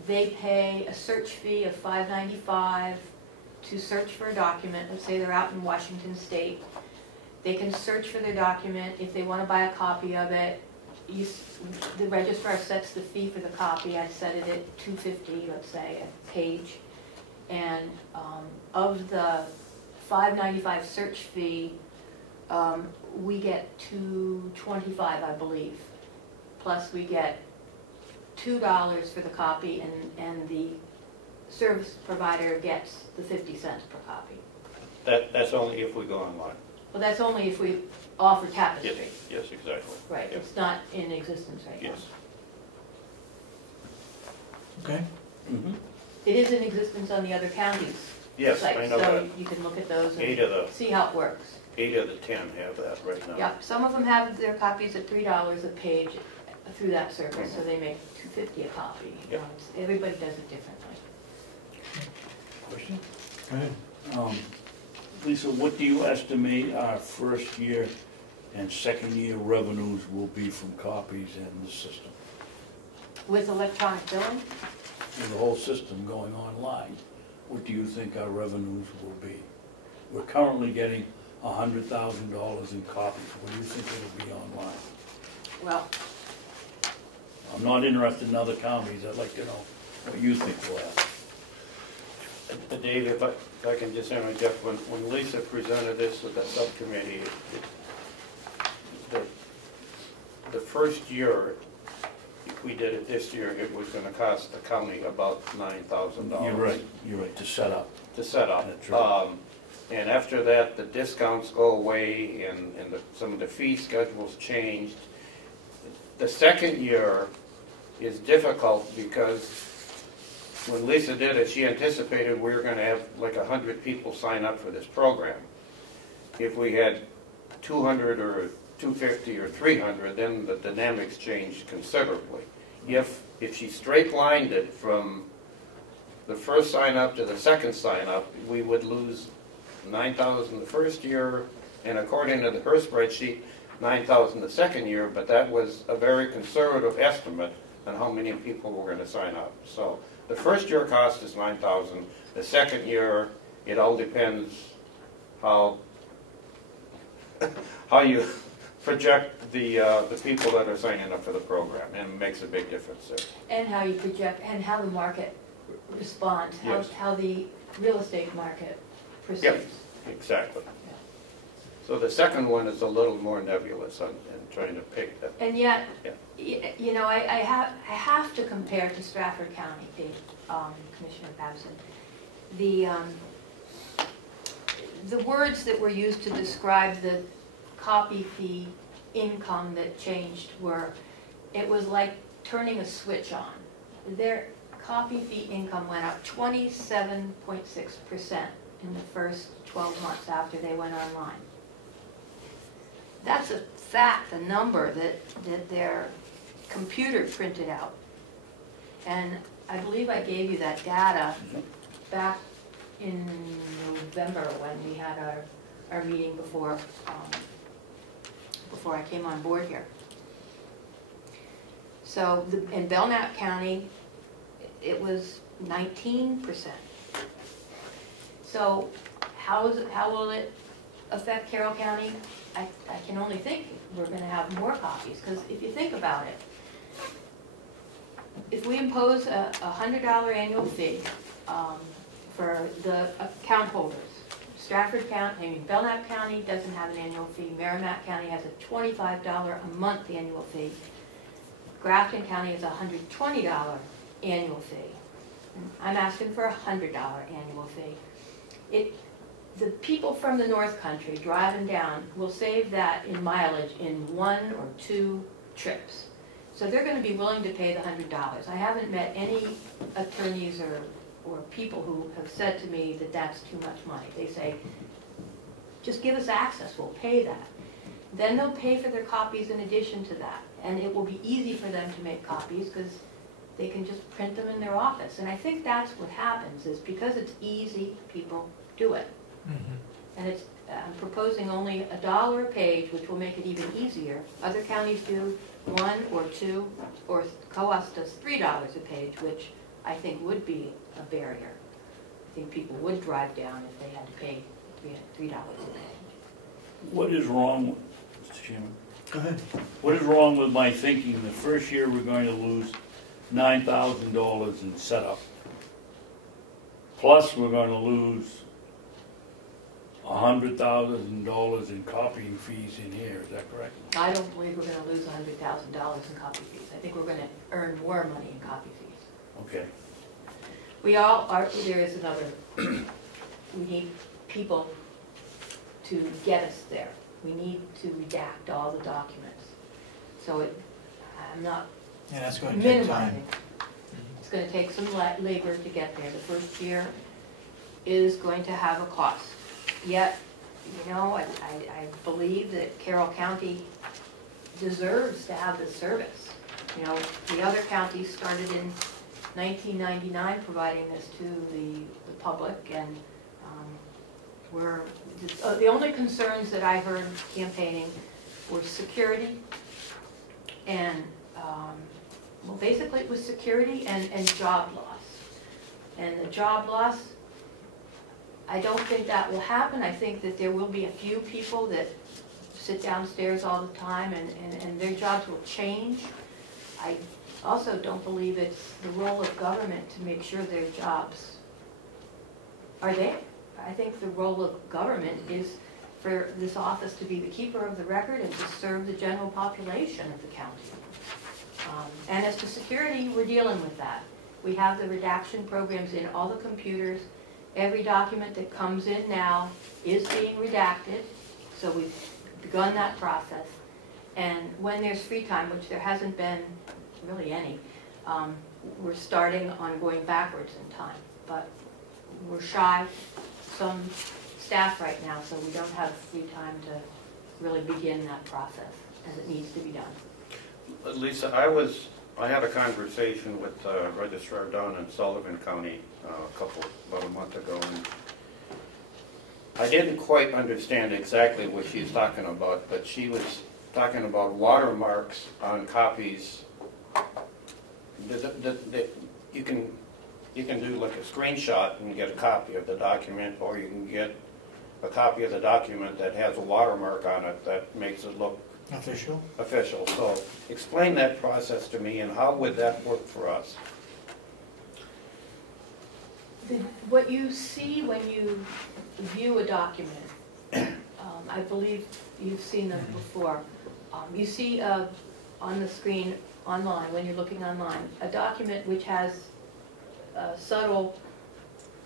they pay a search fee of $5.95 to search for a document. Let's say they're out in Washington State. They can search for their document. If they want to buy a copy of it, the registrar sets the fee for the copy. I'd set it at $2.50, let's say, a page. And of the $5.95 search fee, we get $2.25, I believe. Plus we get $2 for the copy, and the service provider gets the 50 cents per copy. That's only if we go online. Well, that's only if we offer Yes, Tapestry. yes, exactly. Right, Yep. it's not in existence right now. Yes. Okay, Mm-hmm. It is in existence on the other counties' Yes, I sites, know so that. you can look at those 8 of and the see how it works. 8 of the 10 have that right now. Yep, some of them have their copies at $3 a page through that service, so they make $2.50 a copy. Yep. Everybody does it differently. Question? go ahead. Lisa, what do you estimate our first year and second year revenues will be from copies in the system? With electronic billing, With the whole system going online, what do you think our revenues will be? We're currently getting $100,000 in copies. What do you think it'll be online? well, I'm not interested in other counties, I'd like to know what you think will happen. Dave, if I can just interject, when Lisa presented this to the subcommittee, the first year, if we did it this year, it was gonna cost the county about $9,000. You're right, to set up. To set up. That's right. And after that, the discounts go away and some of the fee schedules changed. The second year is difficult because when Lisa did it, she anticipated we were gonna have like 100 people sign up for this program. If we had 200 or 250 or 300, then the dynamics changed considerably. If she straight lined it from the first sign up to the second sign up, we would lose 9,000 the first year, and according to her spreadsheet, 9,000 the second year, but that was a very conservative estimate on how many people were going to sign up. So the first year cost is 9,000. The second year, it all depends how you project the people that are signing up for the program, and it makes a big difference there. And how you project, and how the market responds, Yes. how the real estate market proceeds. Yep, exactly. So the second one is a little more nebulous in trying to pick that. And yet, Yeah. you know, I have to compare to Stratford County, Commissioner Babson. The words that were used to describe the copy fee income that changed were, it was like turning a switch on. Their copy fee income went up 27.6% in the first 12 months after they went online. That's a fact, a number that their computer printed out. And I believe I gave you that data back in November when we had our meeting before I came on board here. So in Belknap County, it was 19%. So how will it affect Carroll County? I can only think we're going to have more copies, because if you think about it, if we impose a $100 annual fee for the account holders, Stratford County, Belknap County doesn't have an annual fee. Merrimack County has a $25 a month annual fee. Grafton County is a $120 annual fee. I'm asking for a $100 annual fee. The people from the North Country driving down will save that in mileage in 1 or 2 trips. So they're going to be willing to pay the $100. I haven't met any attorneys or people who have said to me that that's too much money. They say, just give us access, we'll pay that. Then they'll pay for their copies in addition to that. And it will be easy for them to make copies because they can just print them in their office. And I think that's what happens, is because it's easy, people do it. And I'm proposing only $1 a page, which will make it even easier. Other counties do 1 or 2, or Coas does $3 a page, which I think would be a barrier. I think people would drive down if they had to pay $3 a page. What is wrong, Mr. Chairman? Go ahead. What is wrong with my thinking the first year we're going to lose $9,000 in setup, plus we're going to lose $100,000 in copying fees in here, is that correct? I don't believe we're going to lose $100,000 in copy fees. I think we're going to earn more money in copy fees. Okay. We all are, there is another, we need people to get us there. We need to redact all the documents. So I'm not And that's going to take minimizing. time. It's going to take some labor to get there. The first year is going to have a cost. Yet, you know, I believe that Carroll County deserves to have this service. You know, the other counties started in 1999 providing this to the public, and the only concerns that I heard campaigning were security and, well, basically it was security and job loss. And the job loss, I don't think that will happen. I think that there will be a few people that sit downstairs all the time and their jobs will change. also don't believe it's the role of government to make sure their jobs are there. I think the role of government is for this office to be the keeper of the record and to serve the general population of the county. And as to security, we're dealing with that. We have the redaction programs in all the computers. Every document that comes in now is being redacted, so we've begun that process. And when there's free time, which there hasn't been really any, we're starting on going backwards in time. But we're shy some staff right now, so we don't have free time to really begin that process as it needs to be done. Lisa, I had a conversation with the registrar down in Sullivan County about a month ago, and I didn't quite understand exactly what she's talking about, but she was talking about watermarks on copies. You can do like a screenshot and get a copy of the document, or you can get a copy of the document that has a watermark on it that makes it look Official? official. So explain that process to me, and how would that work for us? What you see when you view a document, I believe you've seen them before. You see on the screen online, when you're looking online, a document which has subtle,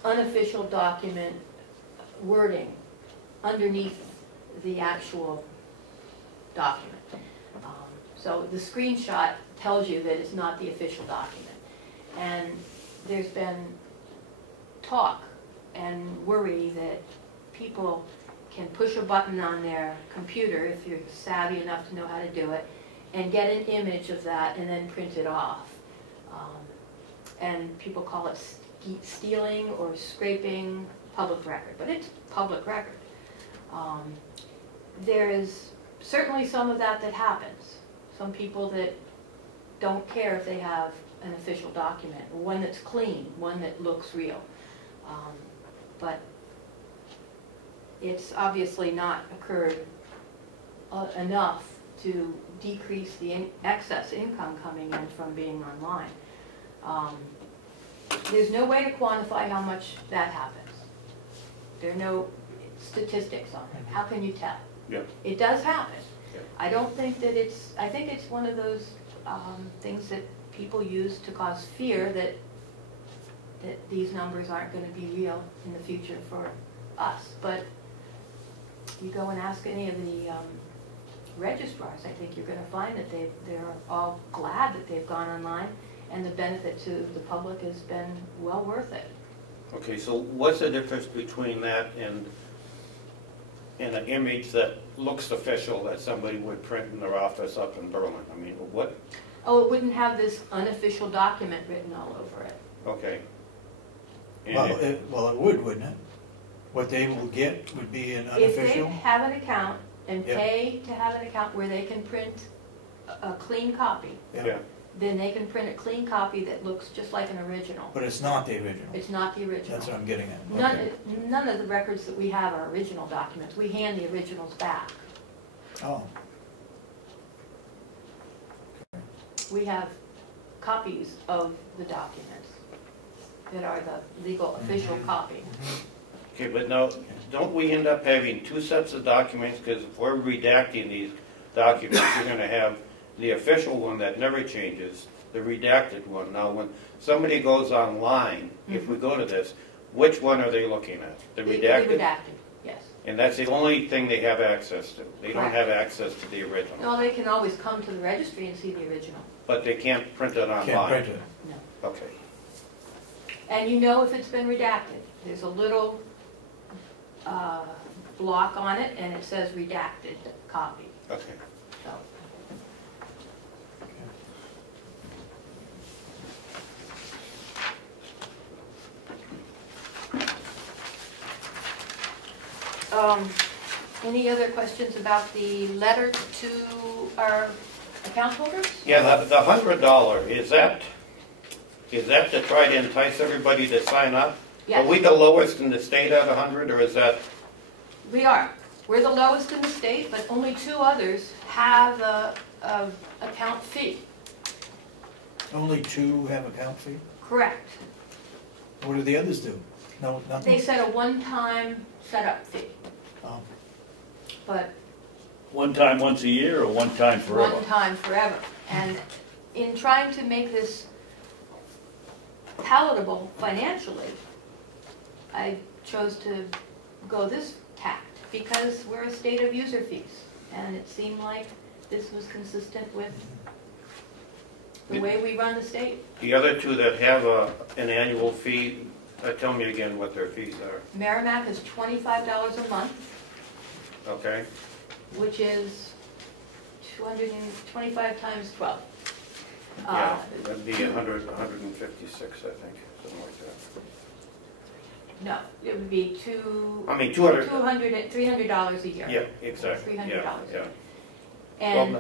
unofficial document wording underneath the actual document. So the screenshot tells you that it's not the official document. And there's been talk and worry that people can push a button on their computer, if you're savvy enough to know how to do it, and get an image of that and then print it off. And people call it stealing or scraping public record, but it's public record. There is certainly some of that happens. Some people that don't care if they have an official document, one that's clean, one that looks real. But it's obviously not occurred enough to decrease the excess income coming in from being online. There's no way to quantify how much that happens. There are no statistics on it. How can you tell? Yeah. It does happen. Yeah. I don't think that I think it's one of those things that people use to cause fear that these numbers aren't going to be real in the future for us. But you go and ask any of the registrars, I think you're going to find that they're all glad that they've gone online, and the benefit to the public has been well worth it. Okay, so what's the difference between that and an image that looks official that somebody would print in their office up in Berlin? I mean, what? Oh, it wouldn't have this unofficial document written all over it. Okay. And Well, it would, wouldn't it? What they will get would be an If they unofficial? have an account and Yeah. pay to have an account where they can print a clean copy, yeah. then they can print a clean copy that looks just like an original. But it's not the original. It's not the original. That's what I'm getting at. None, Okay. none of the records that we have are original documents. We hand the originals back. Oh, We have copies of the documents that are the legal official copy. Okay, but now, don't we end up having two sets of documents? Because if we're redacting these documents, you're going to have the official one that never changes, the redacted one. Now, when somebody goes online, if we go to this, which one are they looking at? The The redacted? redacted, yes. And that's the only thing they have access to. They don't Right. have access to the original. No, they can always come to the registry and see the original. But they can't print it online. can't print it. No. Okay. And you know if it's been redacted. There's a little block on it, and it says redacted copy. Okay. So, any other questions about the letter to our account holders? Yeah, the $100, is that to try to entice everybody to sign up? Yes. Are we the lowest in the state at 100, or is that? We are. We're the lowest in the state, but only 2 others have a account fee. Only 2 have account fee? Correct. What do the others do? No, They nothing? set a one-time setup fee, Oh, but One time once a year or one time forever? one time forever. And in trying to make this palatable financially, I chose to go this tact because we're a state of user fees. And it seemed like this was consistent with the way we run the state. The other two that have an annual fee, tell me again what their fees are, Merrimack is $25 a month, okay? which is 225 times 12. Yeah, that'd be 156, I think, something like that. No, it would be I mean, 200. $300 a year. Yeah, exactly. $300. Yeah. And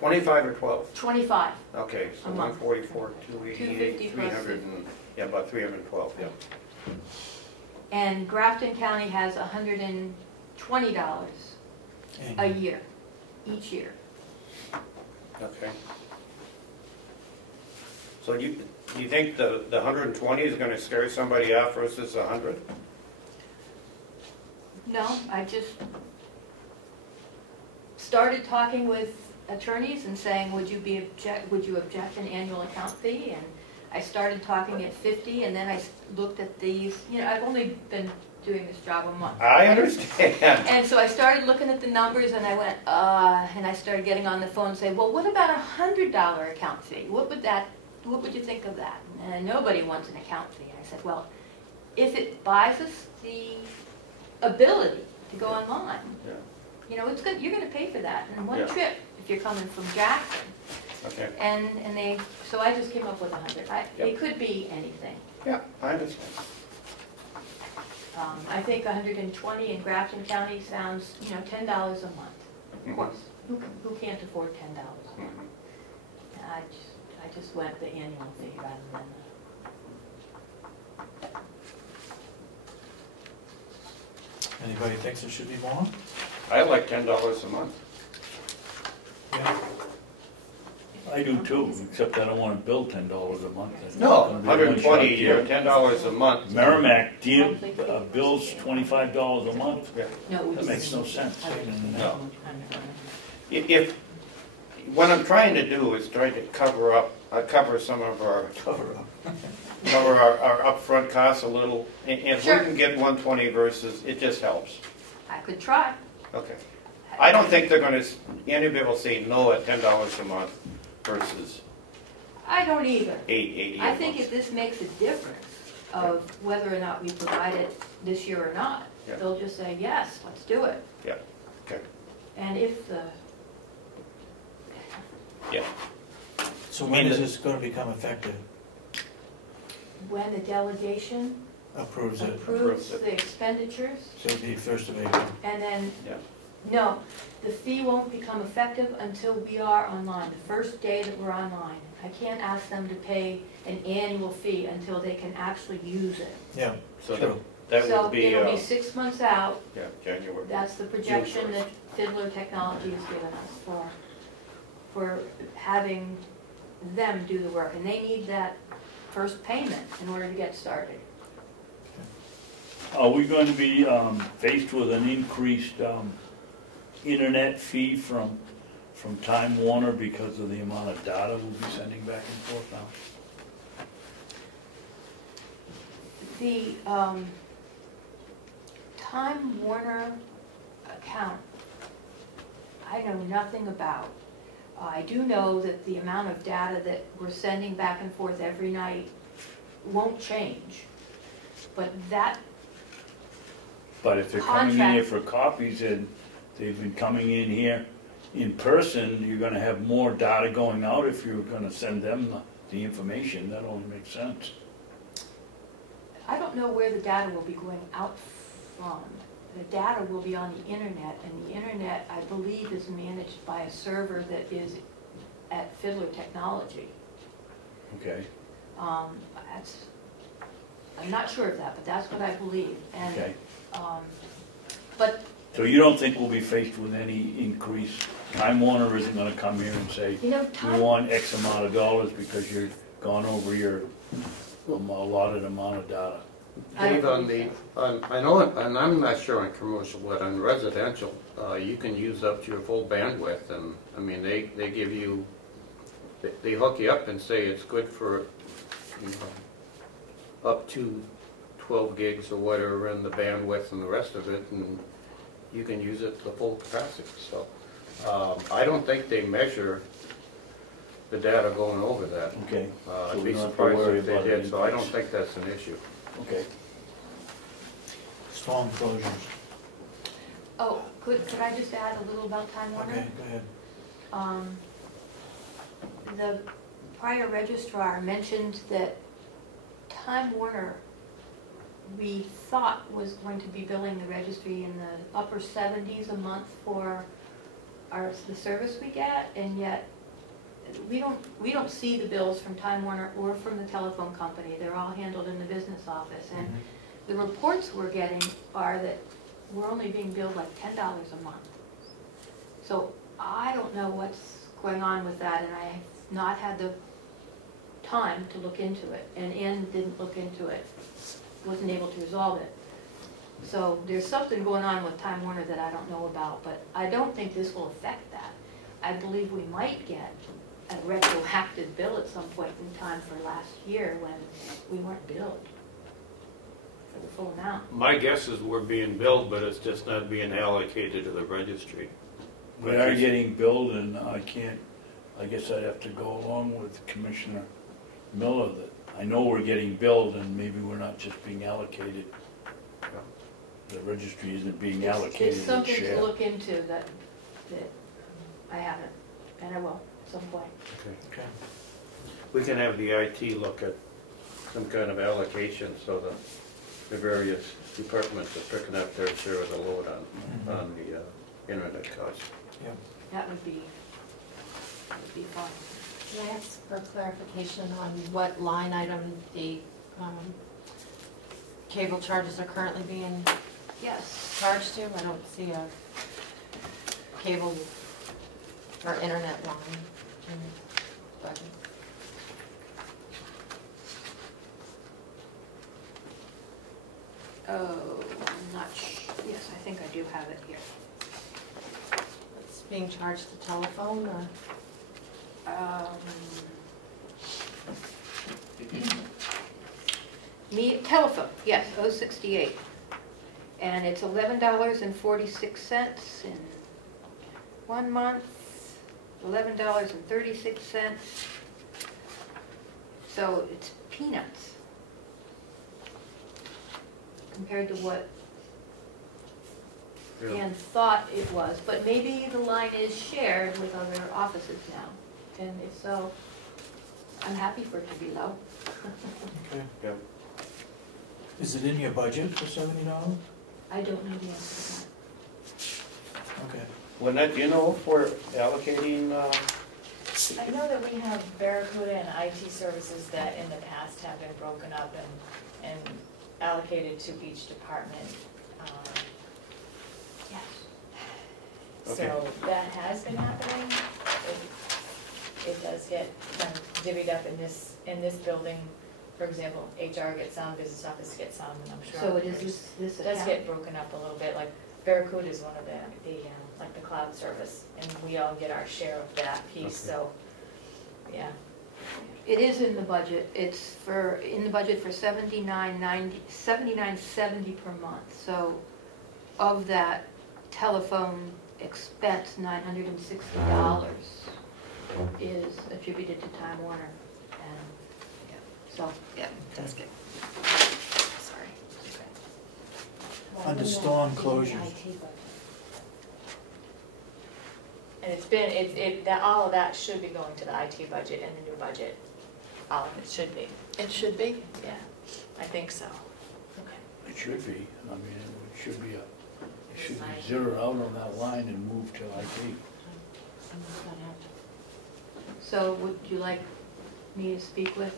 25 or 12? 25, Okay, so A month. 144, 288, 250 plus 300, yeah, about 312, yeah. and Grafton County has $120 a and year, each year. Okay. So you think the 120 is going to scare somebody off versus 100? No, I just started talking with attorneys and saying, would you object an annual account fee? And I started talking at 50, and then I looked at these, I've only been doing this job a month. I understand. And so I started looking at the numbers, and I went, and I started getting on the phone and saying, well, what about a $100 account fee? What would you think of that? And nobody wants an account fee. I said, well, if it buys us the ability to go online, Yeah. it's good. You're going to pay for that in one Yeah. trip if you're coming from Jackson. Okay. So I just came up with 100. Yep. It could be anything. Yeah, I understand. I think 120 in Grafton County sounds, $10 a month. Of course, who can't afford $10? I just went the annual fee rather than anybody thinks it should be more? I like $10 a month. Yeah. I do too, except I don't want to bill $10 a month. It's No, gonna be a 120 one-shot a year, deal. $10 a month. Merrimack bills $25 a month. Yeah. No, That makes no sense. No. If, what I'm trying to do is try to cover some of our, Cover up. our upfront costs a little. And if we Sure. can get 120 versus, it just helps. I could try. Okay. I don't think they're gonna, anybody will say no at $10 a month versus I don't either. $8.80 a I month. think if this makes a difference of whether or not we provide it this year or not, Yeah. they'll just say, yes, let's do it. Yeah, okay, And if the, yeah. So when is this going to become effective? when the delegation Approves it, approves it. the expenditures, so it'll be 1st of April. and then, Yeah. no, the fee won't become effective until we are online, the first day that we're online. I can't ask them to pay an annual fee until they can actually use it. Yeah, So true. that So would be, it'll be 6 months out. yeah, January. That's the projection that Fiddler Technology has given us for having them do the work. And they need that first payment in order to get started. Are we going to be faced with an increased internet fee from Time Warner because of the amount of data we'll be sending back and forth now? The Time Warner account, I know nothing about. I do know that the amount of data that we're sending back and forth every night won't change. But that, But if they're coming in here Contract. for copies and they've been coming in here in person, you're gonna have more data going out if you're gonna send them the information. That only makes sense. I don't know where the data will be going out from. The data will be on the internet, and the internet, I believe, is managed by a server that is at Fiddler Technology. Okay, I'm not sure of that, but that's what I believe. And, okay. but So you don't think we'll be faced with any increase? Time Warner isn't gonna come here and say, You know, we Time, want X amount of dollars because you're gone over your allotted amount of data. I Dave, don't on the, think I know, and I'm not sure on commercial, but on residential, you can use up to your full bandwidth, and, I mean, they give you, they hook you up and say it's good for, you know, up to 12 gigs or whatever, and the bandwidth and the rest of it, and you can use it to full capacity, so. I don't think they measure the data going over that. Okay. So I'd we be don't have to surprised worry if they about did, an so I don't increase. think that's an issue. Okay. Storm closures. oh, could I just add a little about Time Warner? Okay, go ahead. The prior registrar mentioned that Time Warner, we thought was going to be billing the registry in the upper 70s a month for the service we get, and yet we don't see the bills from Time Warner or from the telephone company. They're all handled in the business office, and the reports we're getting are that we're only being billed like $10 a month. So I don't know what's going on with that, and I have not had the time to look into it, and Ann didn't look into it, wasn't able to resolve it. So there's something going on with Time Warner that I don't know about, but I don't think this will affect that. I believe we might get a retroactive bill at some point in time for last year when we weren't billed for the full amount. My guess is we're being billed, but it's just not being allocated to the registry. We are getting billed, and I guess I'd have to go along with Commissioner Miller that I know we're getting billed and maybe we're not just being allocated. The registry isn't being allocated It's its something share. to look into that I haven't, and I will at some point. Okay. We can have the IT look at some kind of allocation so that the various departments are picking up their share of the load on the internet costs. Yeah. That would be fun. Can I ask for clarification on what line item the cable charges are currently being Yes. charged to? I don't see a cable or internet line in the budget. Oh, I'm not sure. Yes, I think I do have it here. It's being charged to telephone or? Telephone, yes, 068. And it's $11.46 in 1 month, $11.36. So it's peanuts compared to what Ann thought it was, but maybe the line is shared with other offices now. And if so, I'm happy for it to be low. Okay. Yeah. Is it in your budget for $70? I don't know the answer to Okay. Lynette, do you know if we're allocating, I know that we have Barracuda and IT services that in the past have been broken up and allocated to each department. that. Yes. So that has been happening. It does get kind of divvied up in this building. For example, HR gets some, business office gets some, and I'm sure. So it is others. this It does account? get broken up a little bit, like Barracuda is one of the like the cloud service, and we all get our share of that piece, so, yeah. It is in the budget. It's in the budget for $79.70 per month. So of that telephone expense, $960 is attributed to Time Warner. And so, yeah, that's good. Sorry. Under storm closures. And all of that should be going to the IT budget and the new budget. All of it should be. It should be. Yeah, I think so. Okay. It should be, I mean, it should be zeroed out on that line and moved to IT. So would you like me to speak with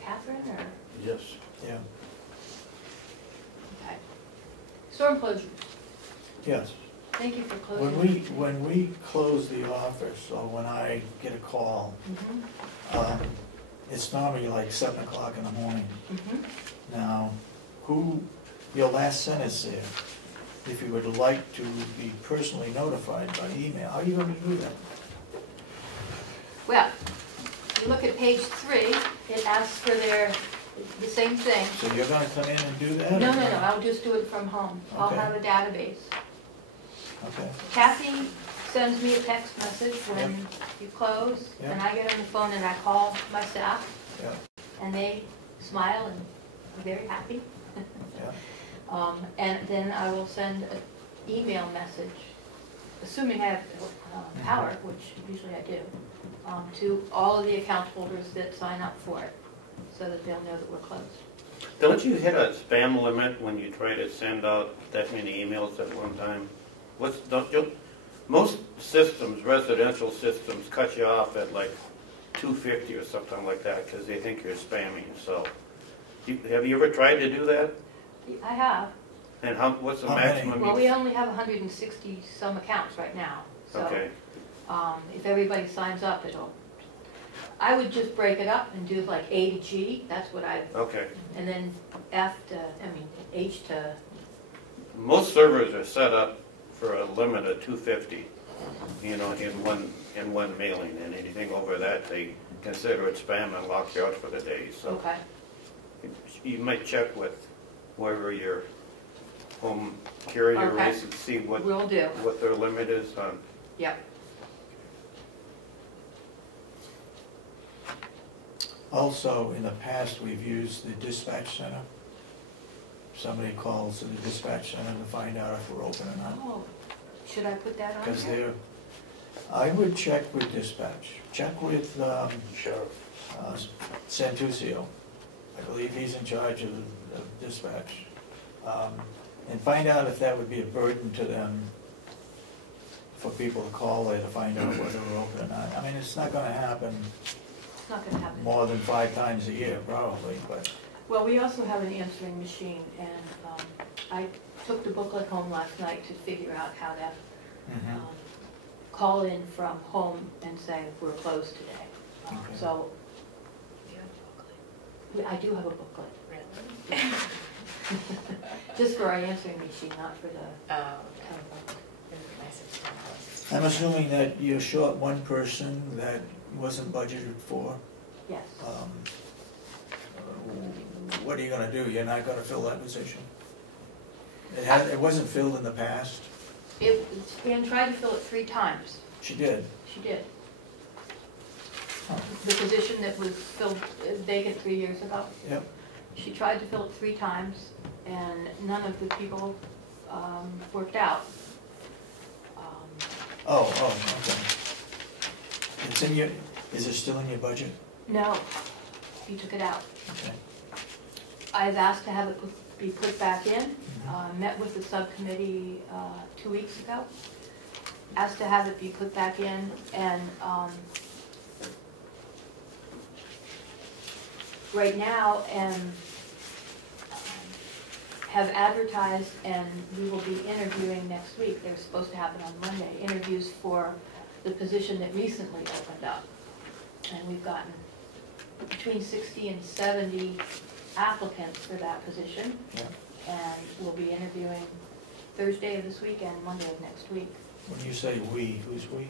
Catherine or? Yes. Yeah. Okay. Storm closures. Yes. Thank you for closing. When we close the office, or when I get a call, Mhm, it's normally like 7 o'clock in the morning. mhm. Now, your last sentence there, if you would like to be personally notified by email, how are you going to do that? Well, you look at page 3, it asks for the same thing. So you're going to come in and do that? No, or no, no, not? I'll just do it from home. I'll Okay. have a database. Okay, Kathy sends me a text message when you close, and I get on the phone and I call my staff, yeah, and they smile and are very happy. yeah. And then I will send an email message, assuming I have power, which usually I do, to all of the account holders that sign up for it, so that they'll know that we're closed. Don't you hit a spam limit when you try to send out that many emails at one time? Most systems, residential systems, cut you off at like 250 or something like that because they think you're spamming. So, have you ever tried to do that? I have. And what's the How many? maximum? Well, we only have 160 some accounts right now, so Okay. if everybody signs up, I would just break it up and do like A to G, that's what Okay. and then H to, Most servers are set up for a limit of 250, in one mailing, and anything over that, they consider it spam and lock you out for the day. So okay. you might check with whoever your home carrier Okay. is and see what Will do, their limit is on. yep. Also, in the past, we've used the dispatch center. Somebody calls to the dispatch center to find out if we're open or not. Oh, should I put that on Because there? I would check with dispatch. Check with Sure. Santuccio. I believe he's in charge of dispatch. And find out if that would be a burden to them for people to call there to find out whether we're open or not. I mean, it's not gonna happen It's not gonna happen. more than 5 times a year, probably, but, Well, we also have an answering machine, and I took the booklet home last night to figure out how to call in from home and say, we're closed today. Okay. So, I do have a booklet. Really? Just for our answering machine, not for the Oh, telephone. it would be nice if someone else- I'm assuming that you're short one person that wasn't budgeted for. Yes. What are you gonna do? You're not gonna fill that position? It wasn't filled in the past? Ann tried to fill it 3 times. She did. She did. Oh, The position that was filled vacant 3 years ago. yep. She tried to fill it 3 times, and none of the people worked out. Okay. It's in your, is it still in your budget? No, you took it out. Okay. I've asked to have it be put back in. Met with the subcommittee 2 weeks ago. Asked to have it be put back in, and right now, have advertised, and we will be interviewing next week. They're supposed to happen on Monday, interviews for the position that recently opened up. And we've gotten between 60 and 70 applicants for that position. Yeah. And we'll be interviewing Thursday of this week and Monday of next week. When you say we, who's we?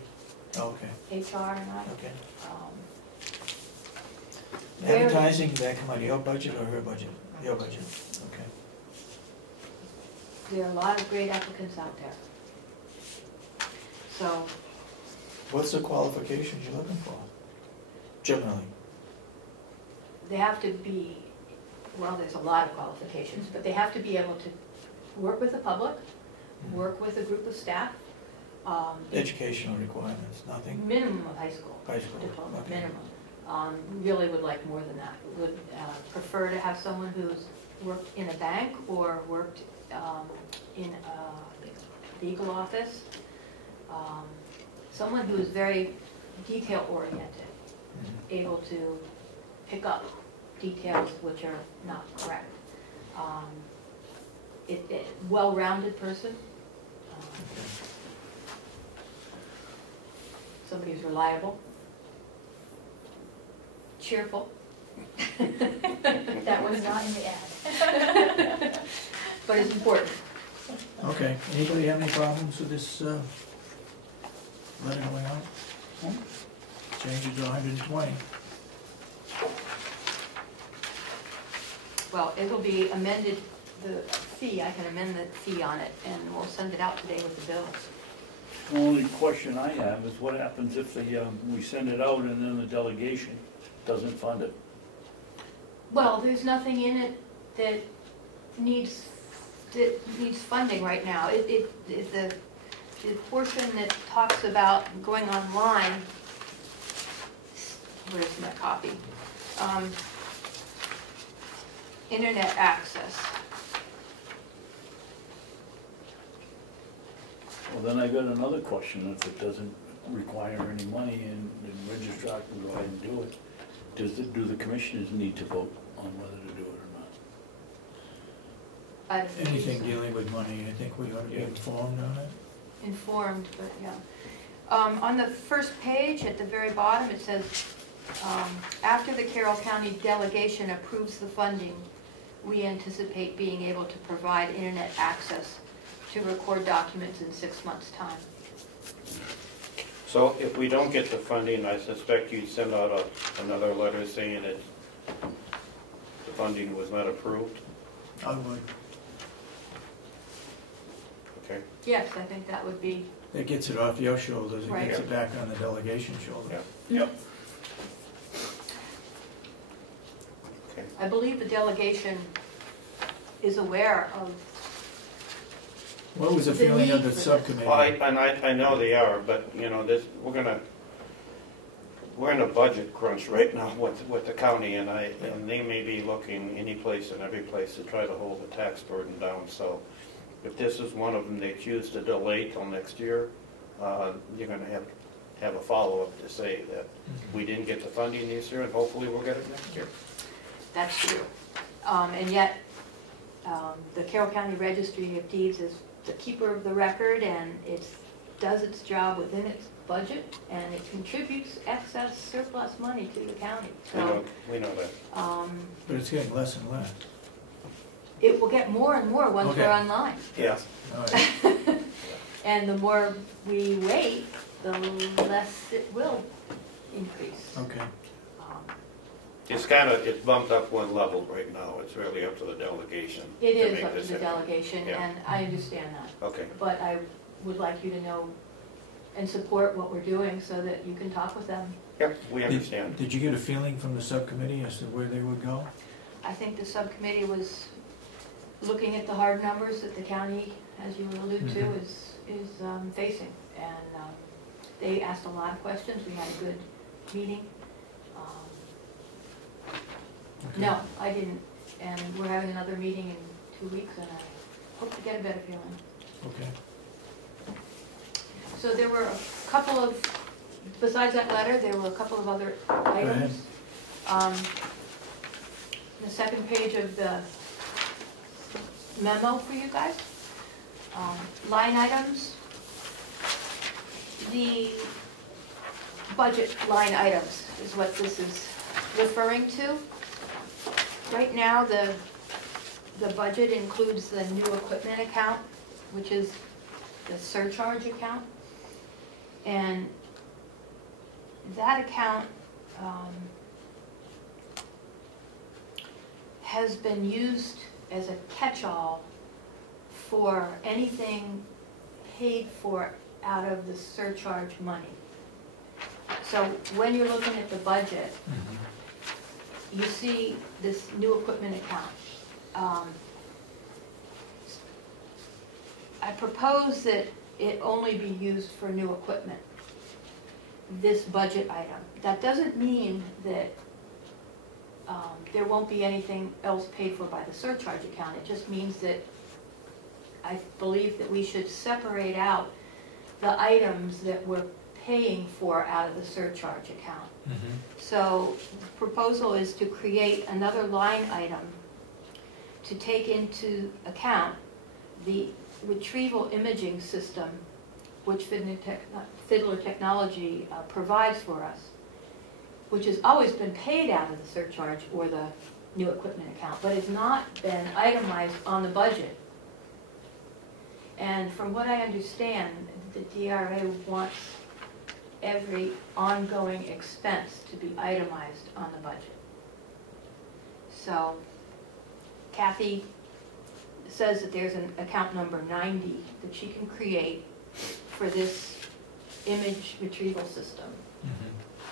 Oh, okay, HR and I. okay. Very- Advertising, that come out of your budget or her budget? Your budget, okay. There are a lot of great applicants out there. So, What's the qualifications you're looking for, generally? they have to be, well, there's a lot of qualifications, but they have to be able to work with the public, work with a group of staff. Educational requirements, nothing? Minimum of high school. High school, Diploma, okay. minimum. Really would like more than that. Would prefer to have someone who's worked in a bank or worked in a legal office. Someone who is very detail oriented, able to pick up details which are not correct. Well-rounded person, Somebody who's reliable, cheerful. That was not in the ad. But it's important. Okay, anybody have any problems with this letter going out? Change it to 120. Well, it will be amended, the fee, I can amend the fee on it, and we'll send it out today with the bills. The only question I have is what happens if we send it out and then the delegation doesn't fund it? Well, there's nothing in it that needs funding right now. The portion that talks about going online, where's my copy? Internet access. Well, then I got another question. If it doesn't require any money and the registrar can go ahead and do it, do the commissioners need to vote on whether to do it or not? I don't think Anything so. dealing with money, I think we ought to be informed on it. Informed, but yeah. On the first page, at the very bottom, it says, after the Carroll County Delegation approves the funding, we anticipate being able to provide internet access to record documents in 6 months' time. So if we don't get the funding, I suspect you'd send out another letter saying that the funding was not approved? I would. Okay. Yes, I think that would be, It gets it off your shoulders, it Right. gets it back on the delegation shoulder. Yeah. Yep. Okay. I believe the delegation is aware of, What was the The feeling of need the for this. subcommittee? Well, I know they are, but, you know, we're in a budget crunch right now with the county, and they may be looking any place and every place to try to hold the tax burden down, so if this is one of them they choose to delay till next year, you're gonna have a follow-up to say that we didn't get the funding this year, and hopefully we'll get it next year. that's true. And yet, the Carroll County Registry of Deeds is the keeper of the record, and it does its job within its budget, and it contributes excess surplus money to the county. So We know that. But it's getting less and less. it will get more and more once we're Okay. online. Yeah. All right. And the more we wait, the less it will increase. Okay. It's bumped up one level right now, it's really up to the delegation. It to is make up to this the happen. delegation, Yeah. and I understand that. Okay. But I would like you to know and support what we're doing so that you can talk with them. Yep, we understand. Did you get a feeling from the subcommittee as to where they would go? I think the subcommittee was looking at the hard numbers that the county, as you alluded to, Mhm. is facing. And they asked a lot of questions. We had a good meeting. Okay. No, I didn't. And we're having another meeting in 2 weeks, and I hope to get a better feeling. Okay. So there were a couple of, besides that letter, there were a couple of other items. The second page of the memo for you guys. Line items. The budget line items is what this is referring to. Right now, the budget includes the new equipment account, which is the surcharge account. And that account has been used as a catch-all for anything paid for out of the surcharge money. So when you're looking at the budget, you see this new equipment account. I propose that it only be used for new equipment, this budget item. That doesn't mean that there won't be anything else paid for by the surcharge account. It just means that I believe that we should separate out the items that we're paying for out of the surcharge account. So the proposal is to create another line item to take into account the retrieval imaging system, which Fiddler Technology provides for us, which has always been paid out of the surcharge or the new equipment account, but has not been itemized on the budget. And from what I understand, the DRA wants every ongoing expense to be itemized on the budget. So Kathy says that there's an account number 90 that she can create for this image retrieval system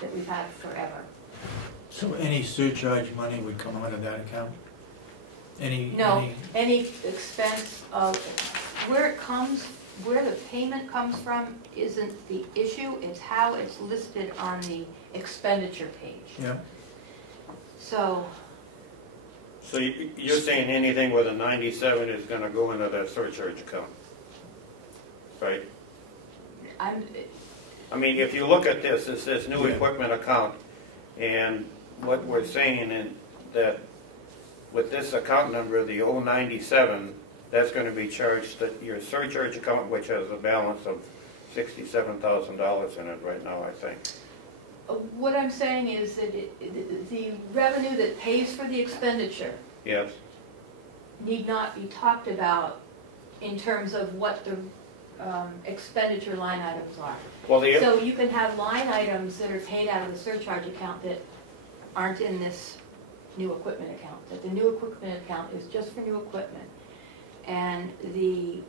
that we've had forever. So any surcharge money would come out of that account? Any expense of where it comes, where the payment comes from isn't the issue, it's how it's listed on the expenditure page. Yeah. So you're saying anything with a 97 is gonna go into that surcharge account, right? I mean, if you look at this, it says new equipment account, and what we're saying in that with this account number, the 097, that's going to be charged at your surcharge account, which has a balance of $67,000 in it right now, I think. what I'm saying is that the revenue that pays for the expenditure Yes. need not be talked about in terms of what the expenditure line items are. Well, So you can have line items that are paid out of the surcharge account that aren't in this new equipment account. That the new equipment account is just for new equipment. And the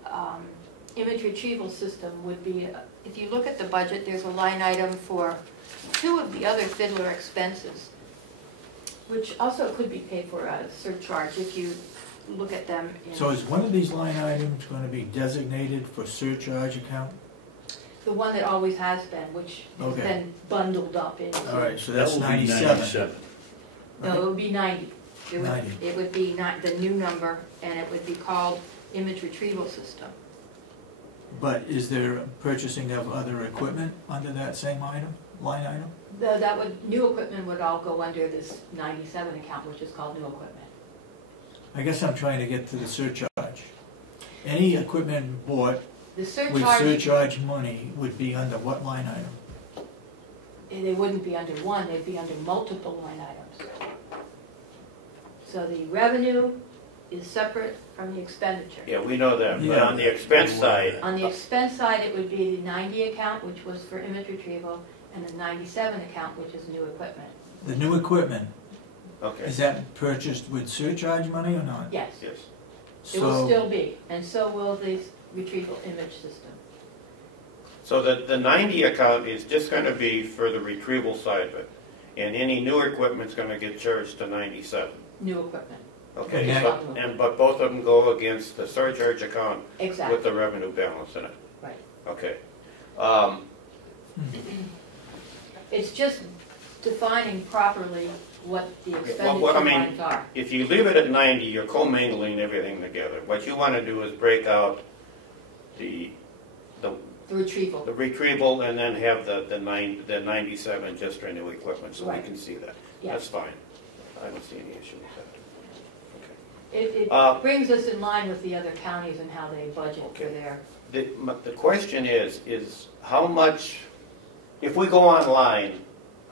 image retrieval system would be, if you look at the budget, there's a line item for 2 of the other Fiddler expenses, which also could be paid for a surcharge if you look at them. So is one of these line items going to be designated for surcharge account? The one that always has been, which has Okay. been bundled up into. All right, so That that's will be 97. No, it would be 90. 90. It would be not the new number, and it would be called image retrieval system. But is there purchasing of other equipment under that same item, line item? That would, new equipment would all go under this 97 account, which is called new equipment. I guess I'm trying to get to the surcharge. Any equipment bought The with surcharge, surcharge money would be under what line item? they wouldn't be under one, they'd be under multiple line items. So the revenue is separate from the expenditure. Yeah, we know that, but Yeah. on the expense side, On the expense side, it would be the 90 account, which was for image retrieval, and the 97 account, which is new equipment. The new equipment, okay, is that purchased with surcharge money or not? Yes, yes. it will So, still be, and so will the retrieval image system. So the 90 account is just going to be for the retrieval side of it, and any new equipment's going to get charged to 97. New equipment, Okay, And so, but both of them go against the surcharge account exactly, with the revenue balance in it. right. Okay. It's just defining properly what the well, expenditure I mean, lines are. If you leave it at 90, you're commingling everything together. What you want to do is break out the The retrieval, retrieval and then have the 97 just for new equipment, so we Right. can see that. yeah. That's fine. I don't see any issue with that. It Uh, brings us in line with the other counties and how they budget for Okay. their, The question is how much, if we go online,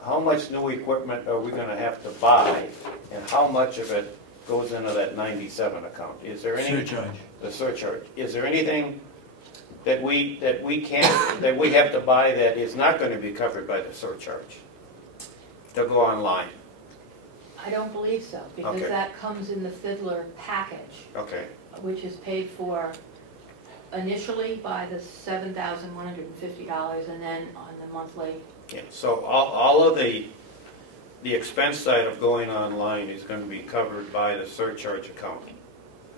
how much new equipment are we gonna have to buy, and how much of it goes into that 97 account? Is there any? surcharge. The surcharge. Is there anything that we can't, that we have to buy that is not gonna be covered by the surcharge? To go online, I don't believe so, because Okay. that comes in the Fiddler package, okay. which is paid for initially by the $7,150 and then on the monthly. Yeah, so all of the expense side of going online is gonna be covered by the surcharge account,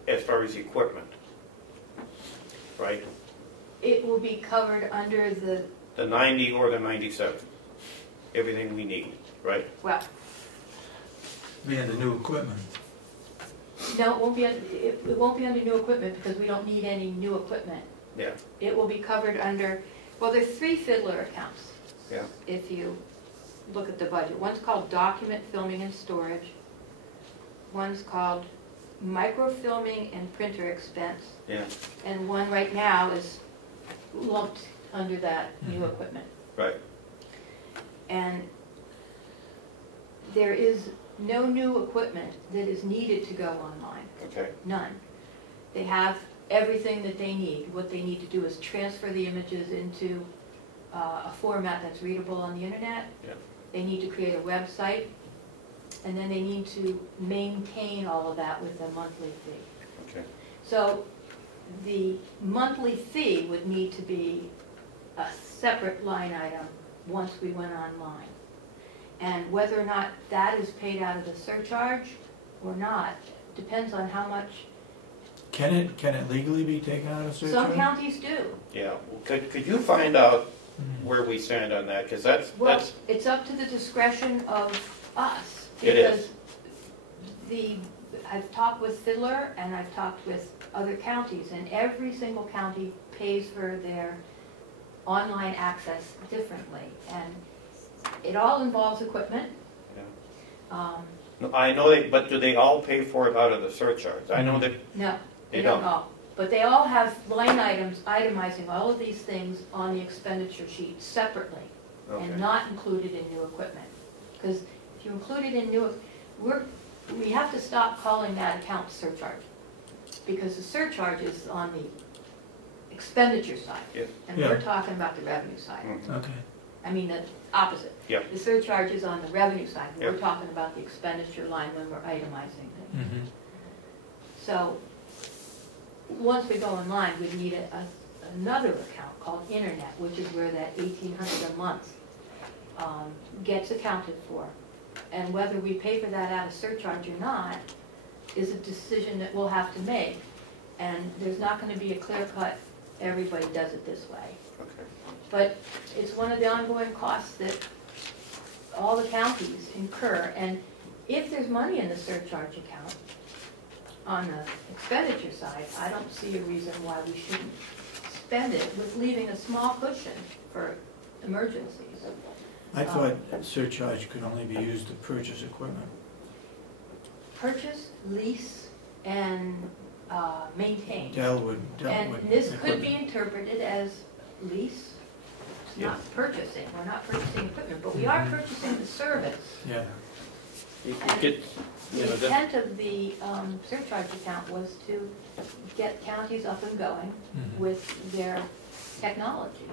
as far as equipment, right? It will be covered under the, The 90 or the 97, everything we need, right? well, Being the new equipment. no, it won't be, it won't be under new equipment because we don't need any new equipment. Yeah, It will be covered under, well, there are 3 Fiddler accounts. yeah. If you look at the budget. One's called document filming and storage. One's called microfilming and printer expense, Yeah, and one right now is lumped under that new equipment. right. And there is no new equipment that is needed to go online, Okay, none. They have everything that they need. What they need to do is transfer the images into a format that's readable on the internet. Yeah. They need to create a website, and then they need to maintain all of that with a monthly fee. okay. So the monthly fee would need to be a separate line item once we went online. And whether or not that is paid out of the surcharge or not, depends on how much. Can it legally be taken out of surcharge? Some counties do. Yeah, could you find out Mhm. where we stand on that? Because that's, Well, it's up to the discretion of us. It is. Because I've talked with Fiddler and I've talked with other counties, and every single county pays for their online access differently. And it all involves equipment. yeah. No, I know they, but do they all pay for it out of the surcharge? I know that, No, They they don't don't. all. But they all have line items itemizing all of these things on the expenditure sheet separately okay, and not included in new equipment. Because if you include it in new, we have to stop calling that account surcharge. Because the surcharge is on the expenditure side. Yeah. And Yeah. we're talking about the revenue side. Mhm. Okay. I mean, the opposite. Yep. The surcharge is on the revenue side. We're Yep. talking about the expenditure line when we're itemizing things. Mhm. So, once we go online, we need another account called Internet, which is where that $1,800 a month gets accounted for. And whether we pay for that out of surcharge or not is a decision that we'll have to make. And there's not going to be a clear cut, everybody does it this way. okay. But it's one of the ongoing costs that all the counties incur. And if there's money in the surcharge account, on the expenditure side, I don't see a reason why we shouldn't spend it with leaving a small cushion for emergencies. I thought surcharge could only be used to purchase equipment. Purchase, lease, and maintain. Dell would And this could be equipment. interpreted as lease, it's Yeah. not purchasing, we're not purchasing equipment, but we are Mhm. purchasing the service. Yeah. You And get, you know, The that, intent of the surcharge account was to get counties up and going Mhm. with their technology.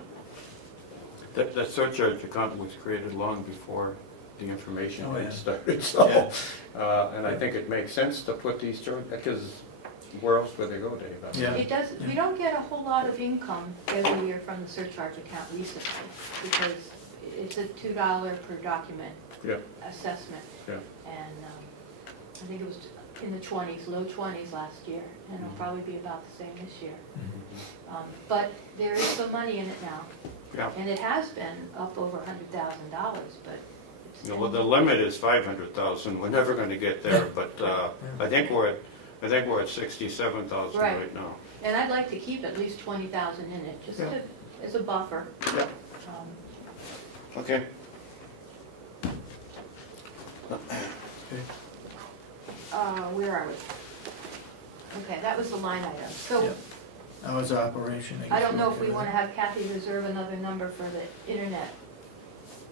That surcharge account was created long before the information Oh, had yeah. started, so, Yeah. and I think it makes sense to put these, because where else would they go, Dave? I mean, Yeah. It does, we don't get a whole lot of income every year from the surcharge account recently, because it's a $2 per document Yeah. assessment. Yeah. And I think it was in the 20s, low 20s last year, and it'll probably be about the same this year. Mhm. But there is some money in it now, Yeah. and it has been up over $100,000, but it's you know, well, the limit is 500,000, we're never gonna get there, but, I think we're at 67,000 Right. right now. And I'd like to keep at least 20,000 in it, just Yeah. to, as a buffer. Yeah. Um, Okay. Okay. Where are we? Okay, that was the line item. So Yeah. Hours of operation. I don't guess know we're if we okay want to with have Kathy reserve another number for the internet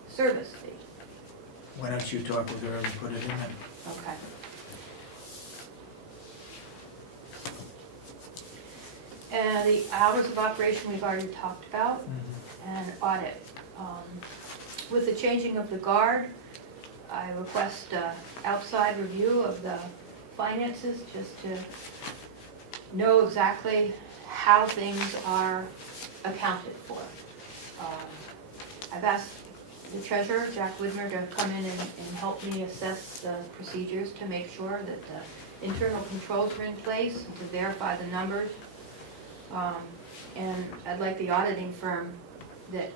service fee. that. Why don't you talk with her and put it in there? Okay. And the hours of operation we've already talked about, Mhm. and audit. With the changing of the guard, I request outside review of the finances, just to know exactly how things are accounted for. I've asked the treasurer, Jack Widmer, to come in and help me assess the procedures to make sure that the internal controls are in place and to verify the numbers. And I'd like the auditing firm that,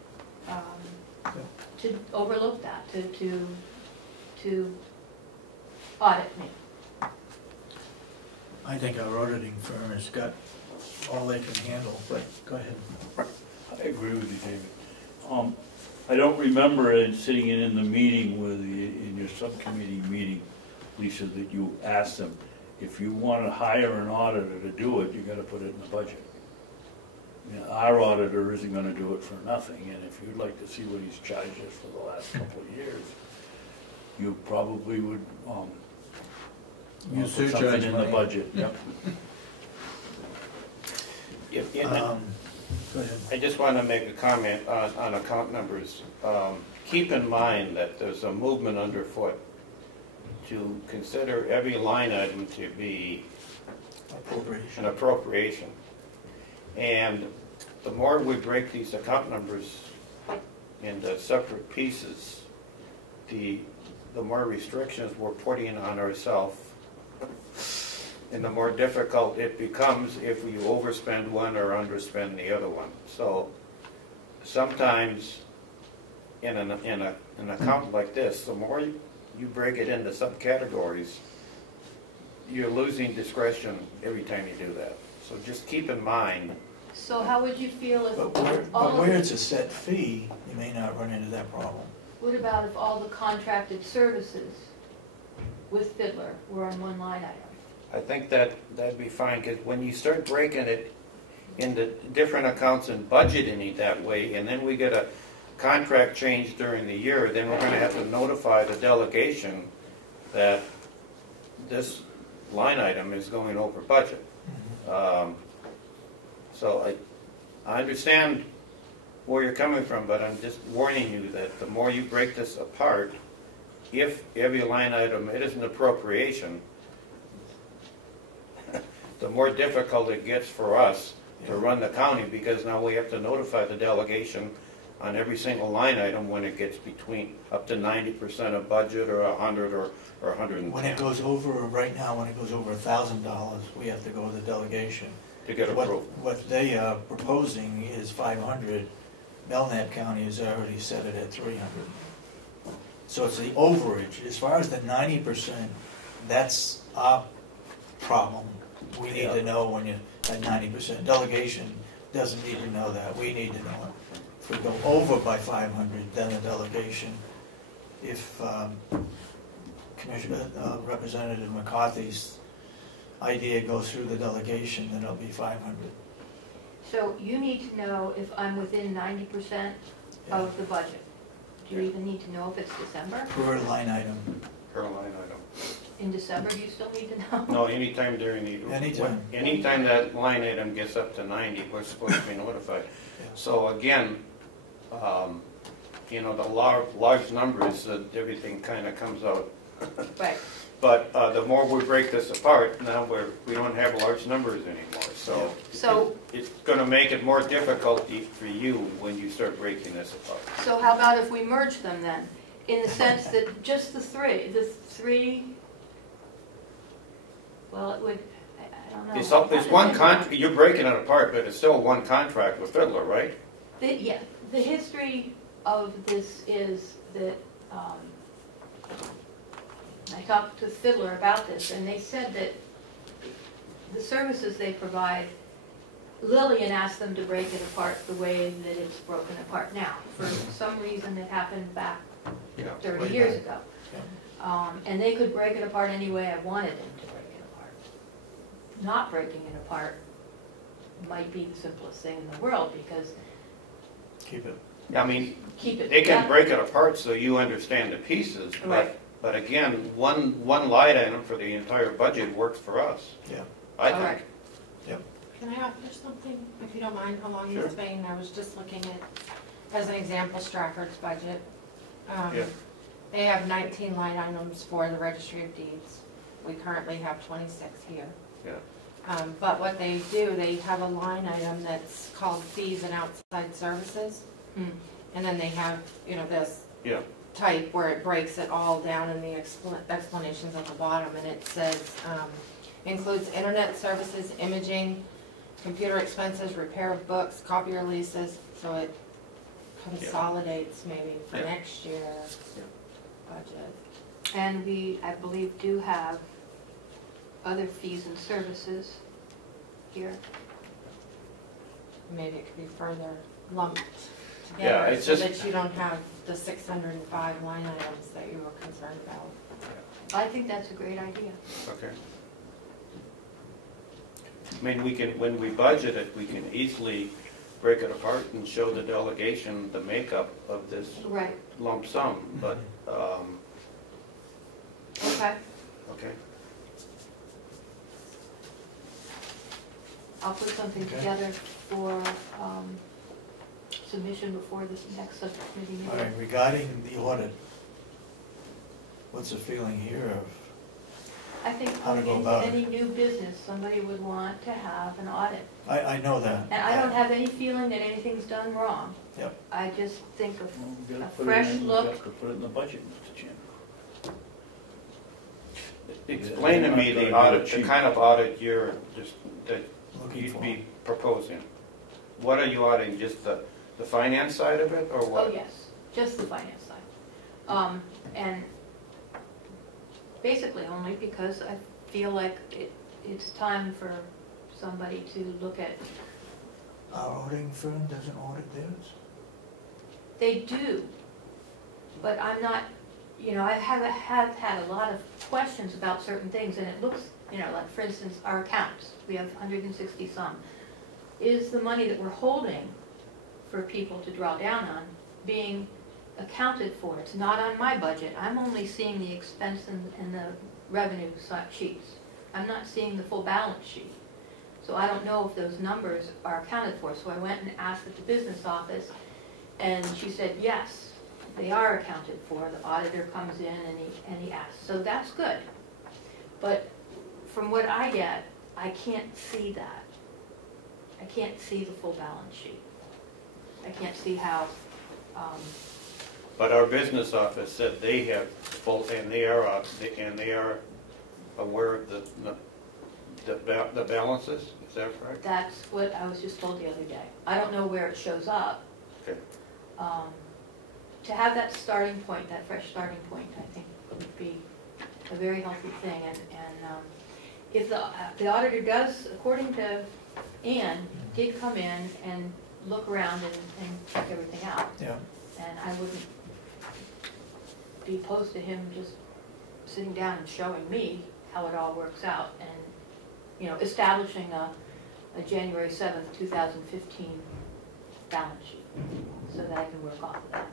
to overlook that, to audit me. I think our auditing firm has got all they can handle, but go ahead. I agree with you, David. I don't remember sitting in the meeting with you, in your subcommittee meeting, Lisa, that you asked them if you want to hire an auditor to do it, you gotta put it in the budget. You know, our auditor isn't gonna do it for nothing, and if you'd like to see what he's charged us for the last couple of years, you probably would, Use put surcharge something in the money. budget, yep. Go ahead. I just want to make a comment on account numbers. Keep in mind that there's a movement underfoot to consider every line item to be Appropriation. an appropriation. And the more we break these account numbers into separate pieces, the more restrictions we're putting on ourselves, and the more difficult it becomes if we overspend one or underspend the other one. So sometimes in an account like this, the more you break it into subcategories, you're losing discretion every time you do that. So just keep in mind. So how would you feel if But all where of, it's a set fee, you may not run into that problem. what about if all the contracted services with Fiddler were on one line item? I think that'd be fine, because when you start breaking it into different accounts and budgeting it that way, and then we get a contract change during the year, then we're gonna have to notify the delegation that this line item is going over budget. So I understand where you're coming from, but I'm just warning you that the more you break this apart, if every line item, it is an appropriation, the more difficult it gets for us to run the county, because now we have to notify the delegation on every single line item when it gets between up to 90% of budget, or 100, or 110. When it goes over, right now, when it goes over $1,000, we have to go to the delegation. To get approved. What they are proposing is 500. Belknap County has already set it at 300. So it's the overage. As far as the 90%, that's our problem. We need to know when you're at 90%. Delegation doesn't need to know that. We need to know it. If we go over by 500, then the delegation, if Representative McCarthy's idea goes through the delegation, then it'll be 500. So you need to know if I'm within 90% of the budget. Do you even need to know if it's December? Per line item. Per line item. In December, do you still need to know? No, anytime during the... Anytime. Anytime that line item gets up to 90, we're supposed to be notified. Yeah. So again, you know, the large numbers, everything kind of comes out. Right. But the more we break this apart, now we don't have large numbers anymore. So it's going to make it more difficult for you when you start breaking this apart. So how about if we merge them then? In the sense that just the three, well, it would, I don't know. It's one contract. You're breaking it apart, but it's still one contract with Fiddler, right? Yeah, the history of this is that I talked to Fiddler about this, and they said that the services they provide, Lillian asked them to break it apart the way that it's broken apart now. For some reason it happened back 30 years ago. And they could break it apart any way I wanted them to break it apart. Not breaking it apart might be the simplest thing in the world, because Keep it. I mean, keep it they can together. break it apart so you understand the pieces, Right. but again, one line item for the entire budget works for us. Yeah. I All think. right. Can I offer something, if you don't mind, along Sure. this vein? I was just looking at, as an example, Stratford's budget. Yeah. They have 19 line items for the Registry of Deeds. We currently have 26 here. Yeah. But what they do, they have a line item that's called fees and outside services. Mm. And then they have, you know, this Yeah. type where it breaks it all down in the explanations at the bottom, and it says, includes internet services, imaging, computer expenses, repair of books, copier leases, so it consolidates maybe for Yeah. next year budget. And we, I believe, do have other fees and services here. Maybe it could be further lumped Yeah, together it's so just- that you don't have the 605 line items that you were concerned about. I think that's a great idea. Okay. I mean, we can, when we budget it, we can easily break it apart and show the delegation the makeup of this Right, lump sum, but, okay. okay. I'll put something Okay. together for submission before the next subcommittee All meeting. right, regarding the audit, what's the feeling here of, I think How to going go into about it. any new business, somebody would want to have an audit. I know that. And I don't have any feeling that anything's done wrong. Yep. I just think of Well, we gotta a put it fresh in- we look. have to put it in the budget, Mr. Chairman. Explain to me the Not gonna audit, do it the cheap. kind of audit you're, just, that Looking you'd for. be proposing. What are you auditing, just the finance side of it, or what? Oh, yes, just the finance side. And basically only because I feel like it's time for somebody to look at, Our auditing firm doesn't audit theirs? they do, but I'm not, I have had a lot of questions about certain things, and it looks, like for instance, our accounts, we have 160 some. Is the money that we're holding for people to draw down on being accounted for? It's not on my budget. I'm only seeing the expense and the revenue sheets. I'm not seeing the full balance sheet. So I don't know if those numbers are accounted for. So I went and asked at the business office, and she said, yes, they are accounted for. The auditor comes in and he asks. So that's good. But from what I get, I can't see that. I can't see the full balance sheet. I can't see how, But our business office said they have full, and they are aware of the balances, is that correct? that's what I was just told the other day. I don't know where it shows up. Okay. To have that starting point, that fresh starting point, I think would be a very healthy thing. And if the auditor does, according to Ann, did come in and look around and check everything out. Yeah. And I wouldn't be opposed to him just sitting down and showing me how it all works out and, establishing a January 7th, 2015 balance sheet so that I can work off of that.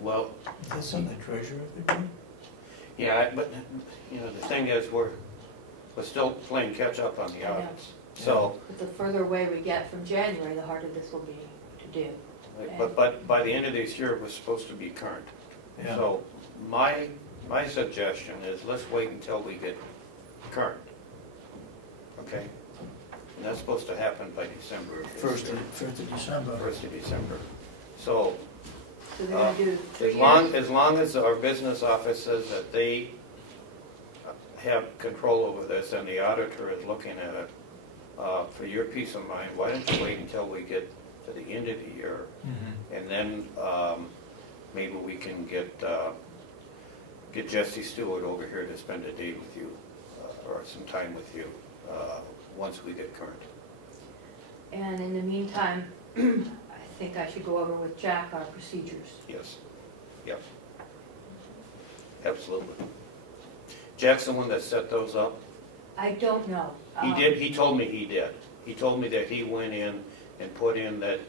Well, Is that something the treasurer could do? yeah, but, the thing is, we're still playing catch-up on the I know. audits. So, But the further away we get from January, the harder this will be to do. but by the end of this year, it was supposed to be current. Yeah. So, my suggestion is, let's wait until we get current. Okay? And that's supposed to happen by December. of this First year. of December. 1st of December. So, So they're gonna do 3 as years? long as our business office says that they have control over this and the auditor is looking at it, for your peace of mind, why don't you wait until we get to the end of the year, and then maybe we can get Jesse Stewart over here to spend a day with you, or some time with you, once we get current. And in the meantime, I think I should go over with Jack our procedures. Yes. Yep. Absolutely. Jack's the one that set those up? I don't know. He did, he told me he did. He told me that he went in and put in that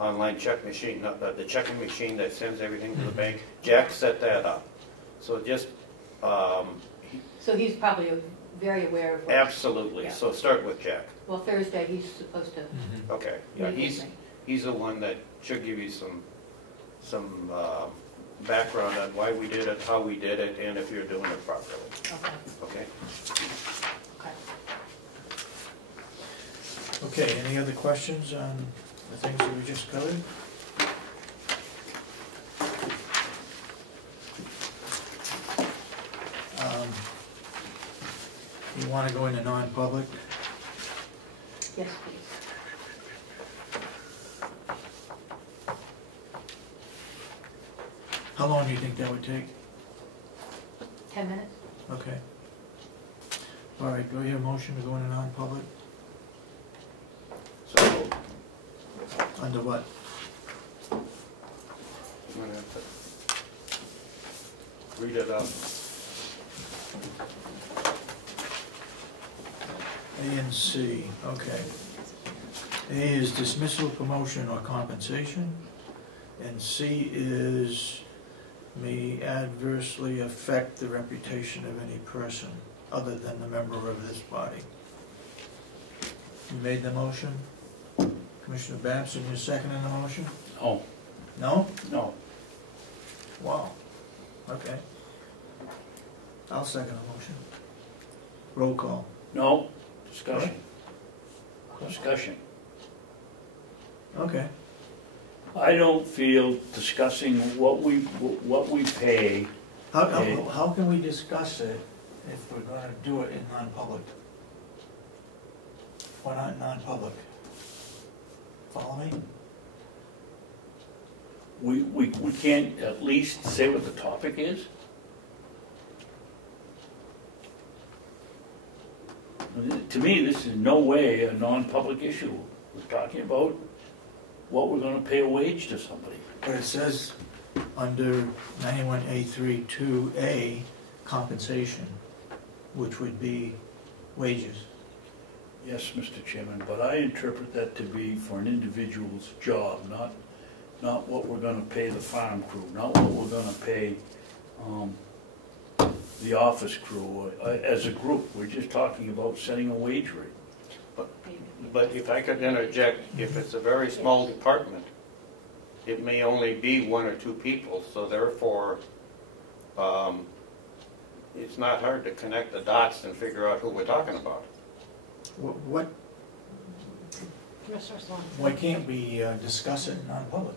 online check machine, the checking machine that sends everything to the bank. Jack set that up. So just, So he's probably very aware of what. absolutely. Yeah. So start with Jack. Well, Thursday, he's supposed to Okay. Yeah, meet with me. he's the one that should give you some background on why we did it, how we did it, and if you're doing it properly. Okay, Okay? okay. Okay, any other questions on the things that we just covered? You want to go into non-public? Yes, please. How long do you think that would take? 10 minutes? Okay. All right, do I hear a motion to go into non-public? So, Under what? I'm gonna have to read it up. A and C, okay. A is dismissal, promotion, or compensation, and C is may adversely affect the reputation of any person other than the member of this body. You made the motion? Commissioner Babson, you seconding the motion? Oh, No? no. Wow, okay. I'll second the motion. Roll call. No, discussion. Discussion. Okay. I don't feel discussing what we pay. How can we discuss it if we're gonna do it in non-public? Why not non-public? Follow me? We can't at least say what the topic is? To me, this is in no way a non-public issue. We're talking about what we're gonna pay a wage to somebody. But it says under 91A32A, compensation, which would be wages. Yes, Mr. Chairman, but I interpret that to be for an individual's job, not what we're gonna pay the farm crew, not what we're gonna pay the office crew as a group. We're just talking about setting a wage rate. But if I could interject, if it's a very small department, it may only be 1 or 2 people, so therefore, it's not hard to connect the dots and figure out who we're talking about. What, Commissioner Sorensen. why can't we discuss it in non-public?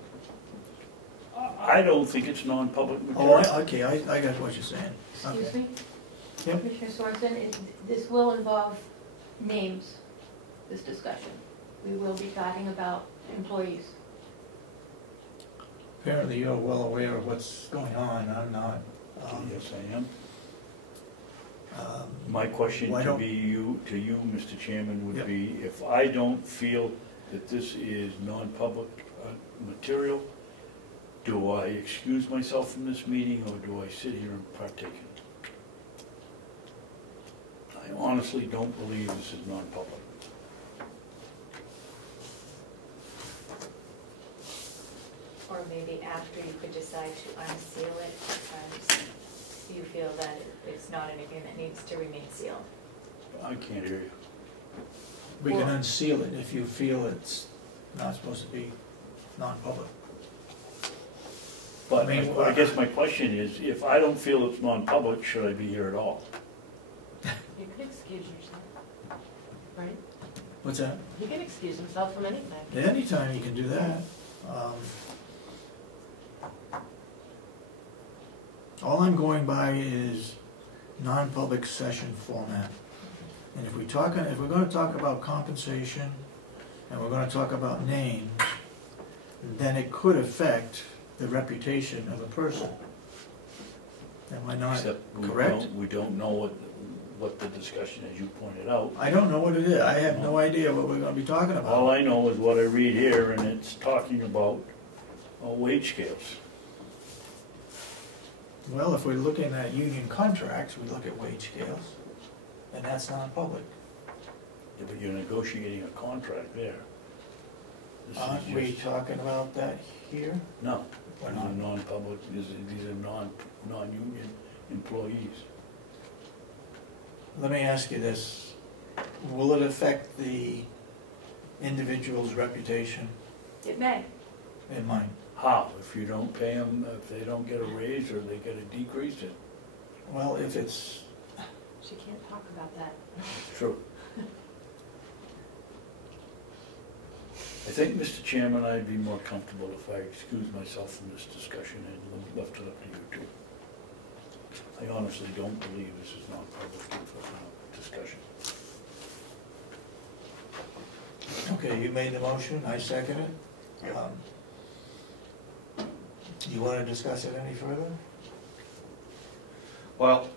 I don't think it's non-public Oh, material. okay, I got what you're saying. Excuse Okay. me? Yep. Commissioner Sorensen, this will involve names, this discussion. We will be talking about employees. Apparently you're well aware of what's going on, I'm not. Yes, I am. Um, My question Why to don't- you, Mr. Chairman, would Yep. be, if I don't feel that this is non-public material, do I excuse myself from this meeting, or do I sit here and partake in it? I honestly don't believe this is non-public. Or maybe after you could decide to unseal it, because you feel that it's not anything that needs to remain sealed. I can't hear you. We can unseal it if you feel it's not supposed to be non-public. But I mean, I guess my question is, if I don't feel it's non-public, should I be here at all? You could excuse yourself, right? What's that? He can excuse himself from anything. Anytime you can do that. All I'm going by is non-public session format. And if we're gonna talk about compensation, and we're gonna talk about names, then it could affect the reputation of a person. Am I not Except correct? we don't know what the discussion, as you pointed out. I don't know what it is. I have no idea what we're gonna be talking about. All I know is what I read here, and it's talking about wage scales. Well, if we're looking at union contracts, we look at wage scales, and that's non-public. Yeah, but you're negotiating a contract there. This is Aren't we just- talking about that here? No, We're these are not. non-public, these are non-union employees. Let me ask you this. Will it affect the individual's reputation It may. and mine? How? If you don't pay them, if they don't get a raise or they get a decrease, Well, if it's, She can't talk about that. it's true. I think, Mr. Chairman, I'd be more comfortable if I excused myself from this discussion and left it up to you two. I honestly don't believe this is non-public discussion. okay, you made the motion, I second it. Yep. You want to discuss it any further? Well,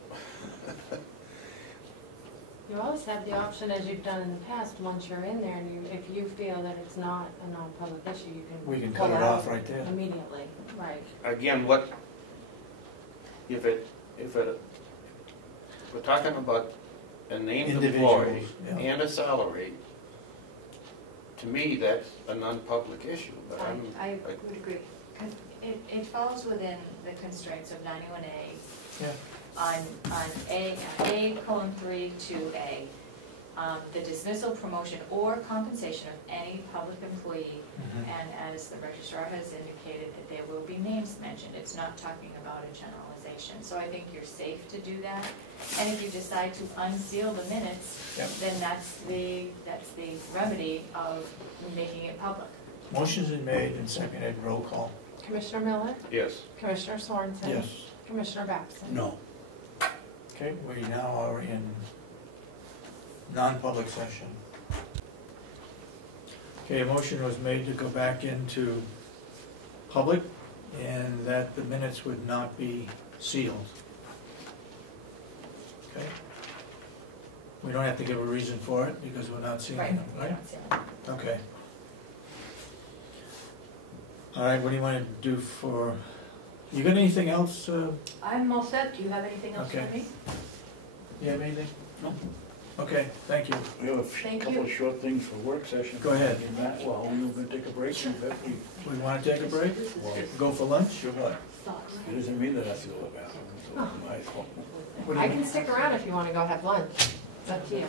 You always have the option, as you've done in the past, once you're in there, and if you feel that it's not a non-public issue, you can. We can pull cut it out off right there. Immediately, right. again, if we're talking about a named Individuals, employee yeah. and a salary, to me, that's a non-public issue, but I would agree, because it falls within the constraints of 91A Yeah. on A:3 2A. The dismissal, promotion, or compensation of any public employee, Mhm. and as the registrar has indicated, that there will be names mentioned. It's not talking about a generalization, so I think you're safe to do that. And if you decide to unseal the minutes, Yep. then that's the remedy of making it public. Motion's been made and seconded, roll call. Commissioner Miller, yes. Commissioner Sorensen. Yes. Commissioner Babson. No. Okay, we now are in non-public session. Okay, a motion was made to go back into public and that the minutes would not be sealed. Okay? We don't have to give a reason for it because we're not sealing them, You right? don't seal it. Okay. All right, what do you want to do for, you got anything else? I'm all set. Do you have anything else for Okay. me? You have anything? No. Okay, thank you. We have a Thank couple you. of short things for work session. Go ahead. And that, well, we're gonna take a break, Sure. We want to take a break? This is just Go for lunch or what? thoughts. It doesn't mean that I have to go to the bathroom. What do I you- can stick around if you want to go have lunch. It's up to you.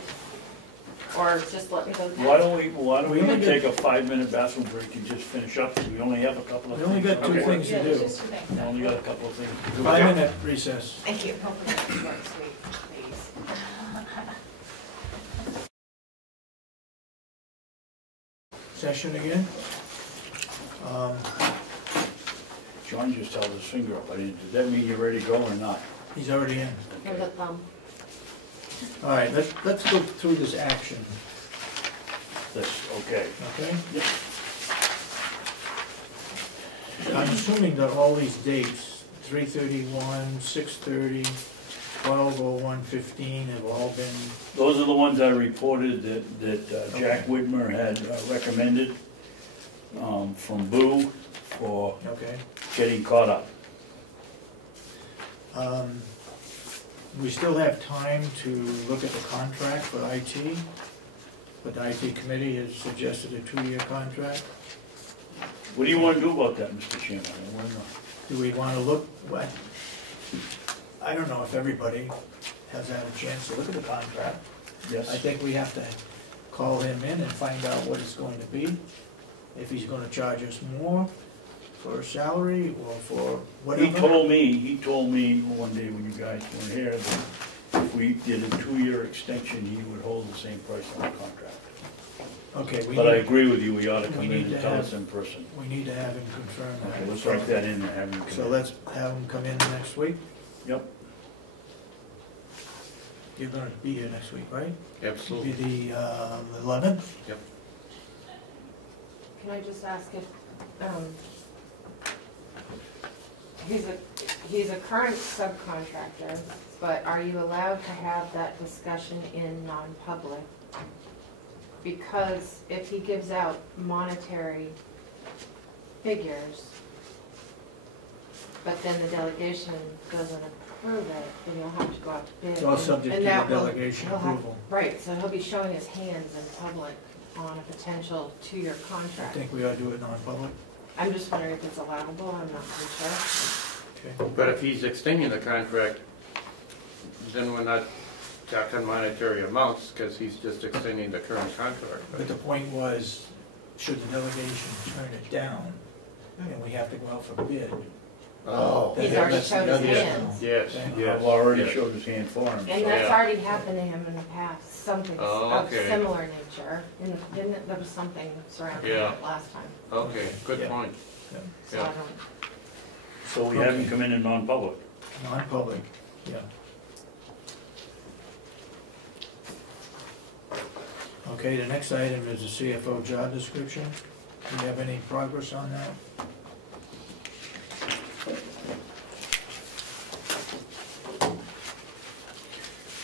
Or just let me go. Why don't we We only take a 5-minute bathroom break and just finish up? We only have a couple of We things. only got two Okay. things Yeah, to there's do. just two things. We only got a couple of things to do. 5-minute recess. Thank you. Hopefully it's short, sweet, please. Session again. John just held his finger up. Does that mean you're ready to go or not? He's already in. Here's a thumb. All right, let's go through this action, This, okay. okay? Yep. I'm assuming that all these dates, 3/31, 6/30, 12/01/15 have all been, Those are the ones I reported that Jack Widmer had recommended from Boo for okay? getting caught up. We still have time to look at the contract for IT, but the IT committee has suggested a 2-year contract. What do you want to do about that, Mr. Chairman? I want to know. Do we want to look, what? I don't know if everybody has had a chance to look at the contract. I Yes. think we have to call him in and find out what it's going to be. If he's gonna charge us more for salary or for whatever. He told me one day when you guys weren't here that if we did a 2-year extension, he would hold the same price on the contract. Okay, But I agree with you, we ought to come we in need and to tell have- us in person. We need to have him confirm Okay, that. let's write that in and have him come in. So let's have him come in next week. Yep. You're gonna be here next week, right? Be Absolutely. the 11th? Can I just ask if, he's a current subcontractor, but are you allowed to have that discussion in non-public? Because if he gives out monetary figures, but then the delegation doesn't approve it, then you'll have to go out to bid. It's all subject to And the that will- delegation he'll have- approval. Right, so he'll be showing his hands in public on a potential 2-year I contract. think we ought to do it non-public. I'm just wondering if it's allowable, I'm not too sure. Okay. But if he's extending the contract, then we're not talking monetary amounts, because he's just extending the current contract. But the point was, should the delegation turn it down, and we have to go out for bid. Oh. then He's already that's showed the his other hands. Yes, Okay. yes. I've already yes. showed his hand for him. And so- that's Yeah. already happened to him in the past, something Oh, of okay. similar nature. And didn't it, there was something surrounding Yeah. it last time, Okay, good Yeah. point. so Yeah. I don't. So we have him Okay. come in non-public. Non-public, yeah. Okay, the next item is the CFO job description. Do you have any progress on that?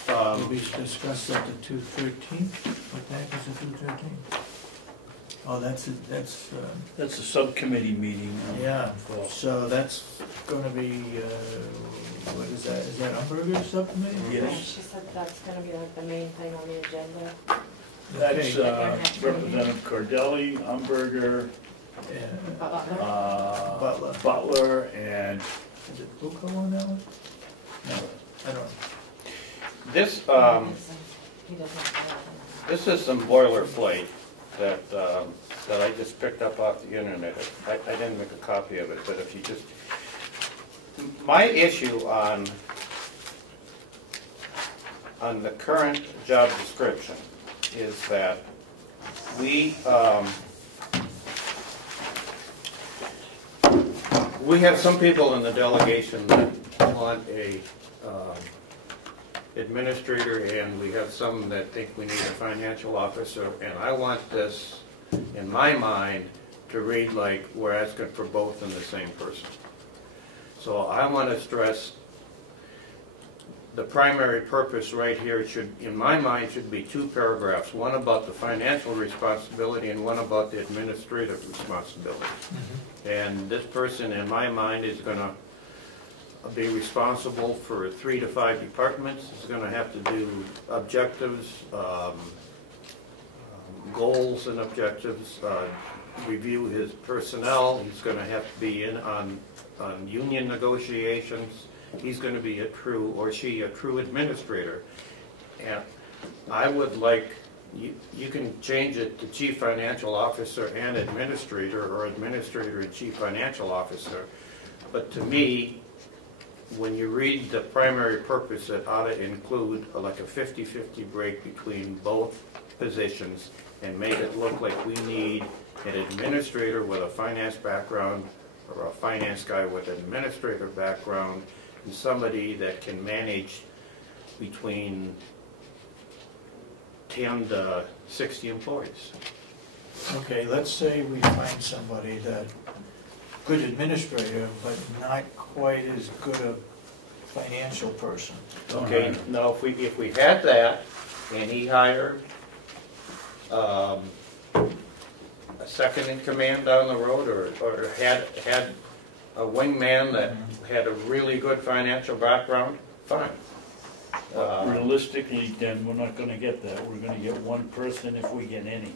Will be discussed at the 2/13. What the heck is the 2/13? Oh, that's, That's a subcommittee meeting. yeah, For- so that's gonna be, what is that? Is that Umberger subcommittee? Yes. She said that's gonna be like the main thing on the agenda. That's Okay. Representative Cordelli, Umberger, And Butler. Butler, and is it Bucco on that one? No, I don't know. This, He doesn't have this is some boilerplate that, that I just picked up off the internet. I didn't make a copy of it, but if you just, my issue on the current job description is that we have some people in the delegation that want a administrator, and we have some that think we need a financial officer, and I want this, in my mind, to read like we're asking for both in the same person. So I want to stress the primary purpose right here should, in my mind, should be 2 paragraphs, one about the financial responsibility and one about the administrative responsibility. And this person, in my mind, is going to be responsible for 3 to 5 departments. He's going to have to do objectives, goals and objectives, review his personnel. He's going to have to be in on union negotiations. He's going to be a true, or she, a true administrator. And I would like, you can change it to chief financial officer and administrator, or administrator and chief financial officer. But to me, when you read the primary purpose, it ought to include like a 50-50 break between both positions and make it look like we need an administrator with a finance background or a finance guy with an administrator background, and somebody that can manage between 10 to 60 employees. Okay, let's say we find somebody that, good administrator, but not quite as good a financial person. Okay, now if we had that, and he hired a second in command down the road, or had a wingman that had a really good financial background, fine. realistically, then we're not gonna get that. We're gonna get one person if we get any.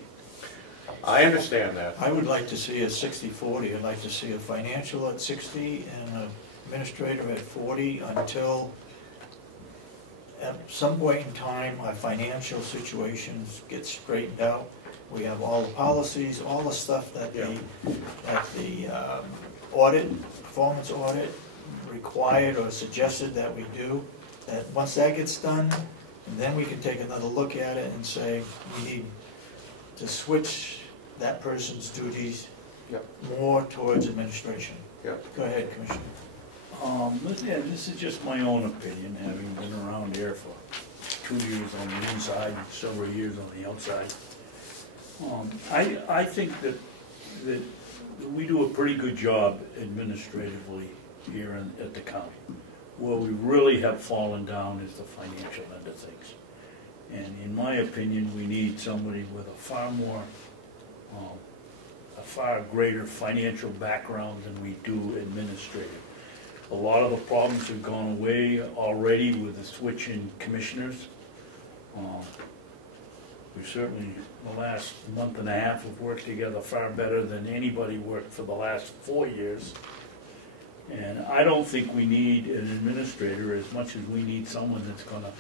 I understand that. I would like to see a 60-40. I'd like to see a financial at 60 and an administrator at 40 until at some point in time our financial situations get straightened out. We have all the policies, all the stuff that the audit, performance audit required or suggested that we do. That once that gets done, then we can take another look at it and say we need to switch that person's duties more towards administration. Go ahead, Commissioner. This is just my own opinion, having been around here for 2 years on the inside and several years on the outside. I think that we do a pretty good job administratively here at the county. Where we really have fallen down is the financial end of things. And in my opinion, we need somebody with a far greater financial background than we do administrative. A lot of the problems have gone away already with the switch in commissioners. We certainly, the last month and a half, have worked together far better than anybody worked for the last 4 years. And I don't think we need an administrator as much as we need someone that's gonna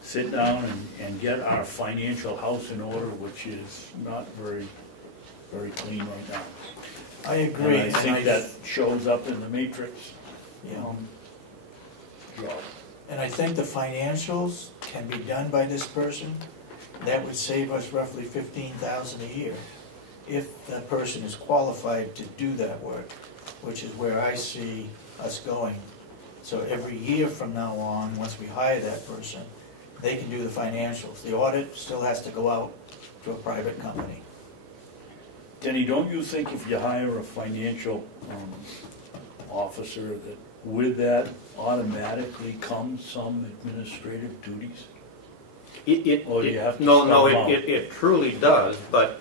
sit down and get our financial house in order, which is not very clean right now. I agree. And I think that shows up in the matrix. Yeah. Job. And I think the financials can be done by this person. That would save us roughly $15,000 a year if that person is qualified to do that work, which is where I see us going. So every year from now on, once we hire that person, they can do the financials. The audit still has to go out to a private company. Denny, don't you think if you hire a financial officer that with that automatically comes some administrative duties? It truly does, but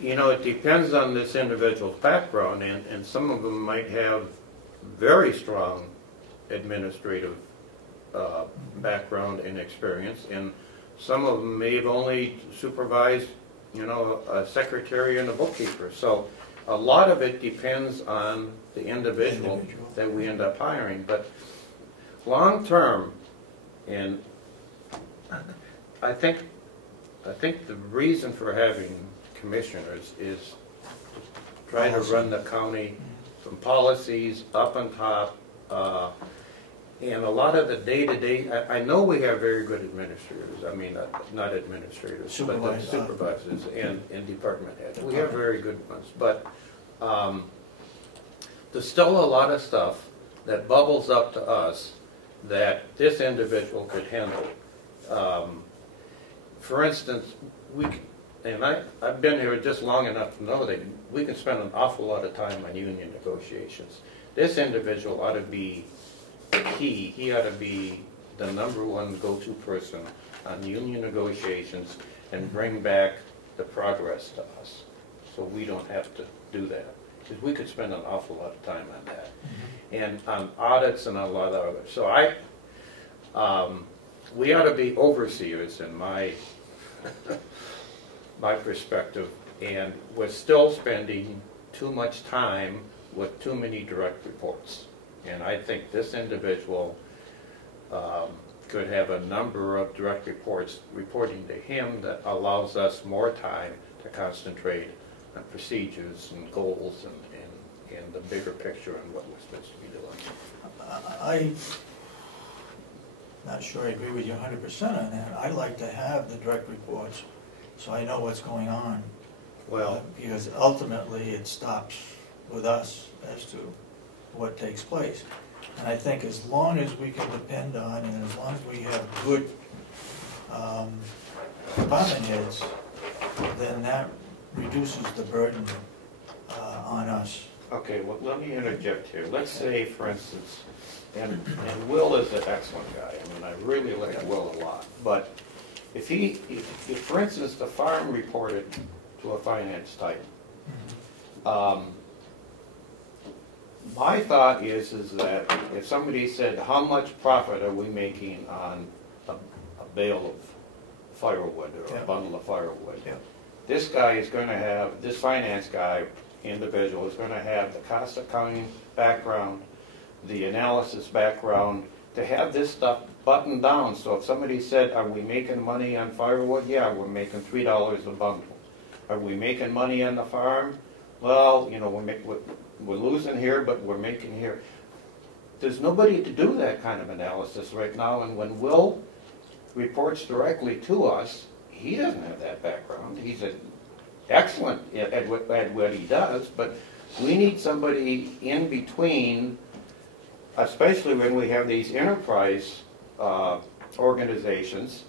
you know, it depends on this individual's background, and some of them might have very strong administrative background and experience, and some of them may have only supervised, you know, a secretary and a bookkeeper. So a lot of it depends on the individual that we end up hiring. But long term, and I think the reason for having commissioners is to try to run the county from policies up on top, and a lot of the day-to-day, I know we have very good administrators, I mean, not administrators, but the supervisors and department heads. We have very good ones, but there's still a lot of stuff that bubbles up to us that this individual could handle. For instance, I've been here just long enough to know that we can spend an awful lot of time on union negotiations. This individual ought to be key. He ought to be the #1 go-to person on union negotiations and bring back the progress to us, so we don't have to do that. Because we could spend an awful lot of time on that, and on audits and a lot of others. So we ought to be overseers in my my perspective, and we're still spending too much time with too many direct reports. And I think this individual could have a number of direct reports reporting to him that allows us more time to concentrate on procedures and goals and the bigger picture and what we're supposed to be doing. I'm not sure I agree with you 100% on that. I like to have the direct reports so I know what's going on. Well, because ultimately it stops with us as to what takes place. And I think as long as we can depend on, and as long as we have good department heads, then that reduces the burden on us. okay, well, let me interject here. Let's say, for instance, and Will is an excellent guy. I mean, I really like Will a lot. But if for instance, the farm reported to a finance type, my thought is that if somebody said, how much profit are we making on a bale of firewood or a bundle of firewood, this guy is going to have, this finance guy, individual, is going to have the cost accounting background, the analysis background, to have this stuff buttoned down. So if somebody said, are we making money on firewood? Yeah, we're making $3 a bundle. Are we making money on the farm? Well, you know, we're losing here, but we're making here. There's nobody to do that kind of analysis right now, and when Will reports directly to us, he doesn't have that background. He's excellent at what he does, but we need somebody in between, especially when we have these enterprise organizations,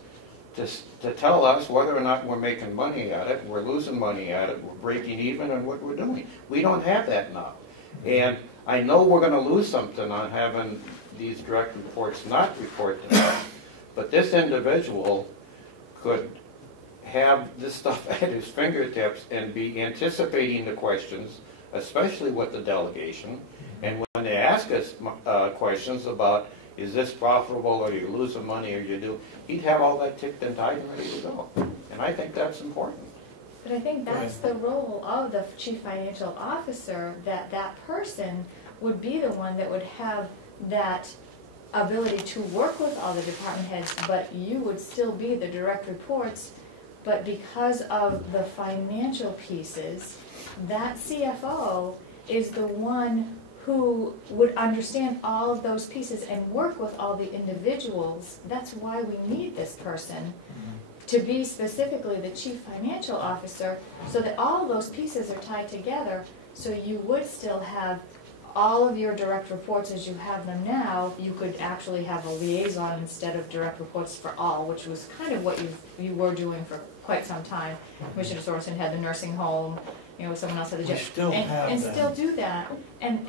to tell us whether or not we're making money at it, we're losing money at it, we're breaking even on what we're doing. We don't have that now. And I know we're going to lose something on having these direct reports not report to us, but this individual could have this stuff at his fingertips and be anticipating the questions, especially with the delegation. And when they ask us questions about, is this profitable, or you losing money, or you do, he'd have all that ticked and tied and ready to go. And I think that's important. But I think that's the role of the chief financial officer, that person would be the one that would have that ability to work with all the department heads, but you would still be the direct reports. But because of the financial pieces, that CFO is the one who would understand all of those pieces and work with all the individuals. That's why we need this person to be specifically the chief financial officer, so that all of those pieces are tied together, so you would still have all of your direct reports as you have them now. You could actually have a liaison instead of direct reports for all, which was kind of what you were doing for quite some time. Commissioner Sorensen had the nursing home, you know, someone else had the gym. And still do that, and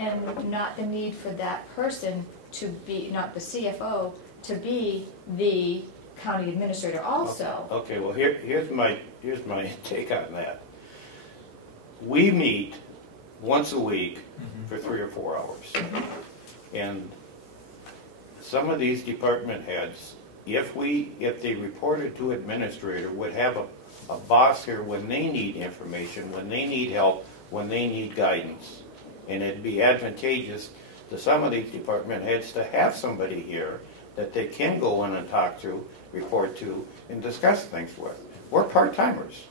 not the need for that person to be, not the CFO, to be the county administrator also. Okay, well here's my take on that. We meet once a week for 3 or 4 hours. And some of these department heads, if they reported to administrator, would have a boss here when they need information, when they need help, when they need guidance. And it'd be advantageous to some of these department heads to have somebody here that they can go in and talk to, report to, and discuss things with. We're part-timers.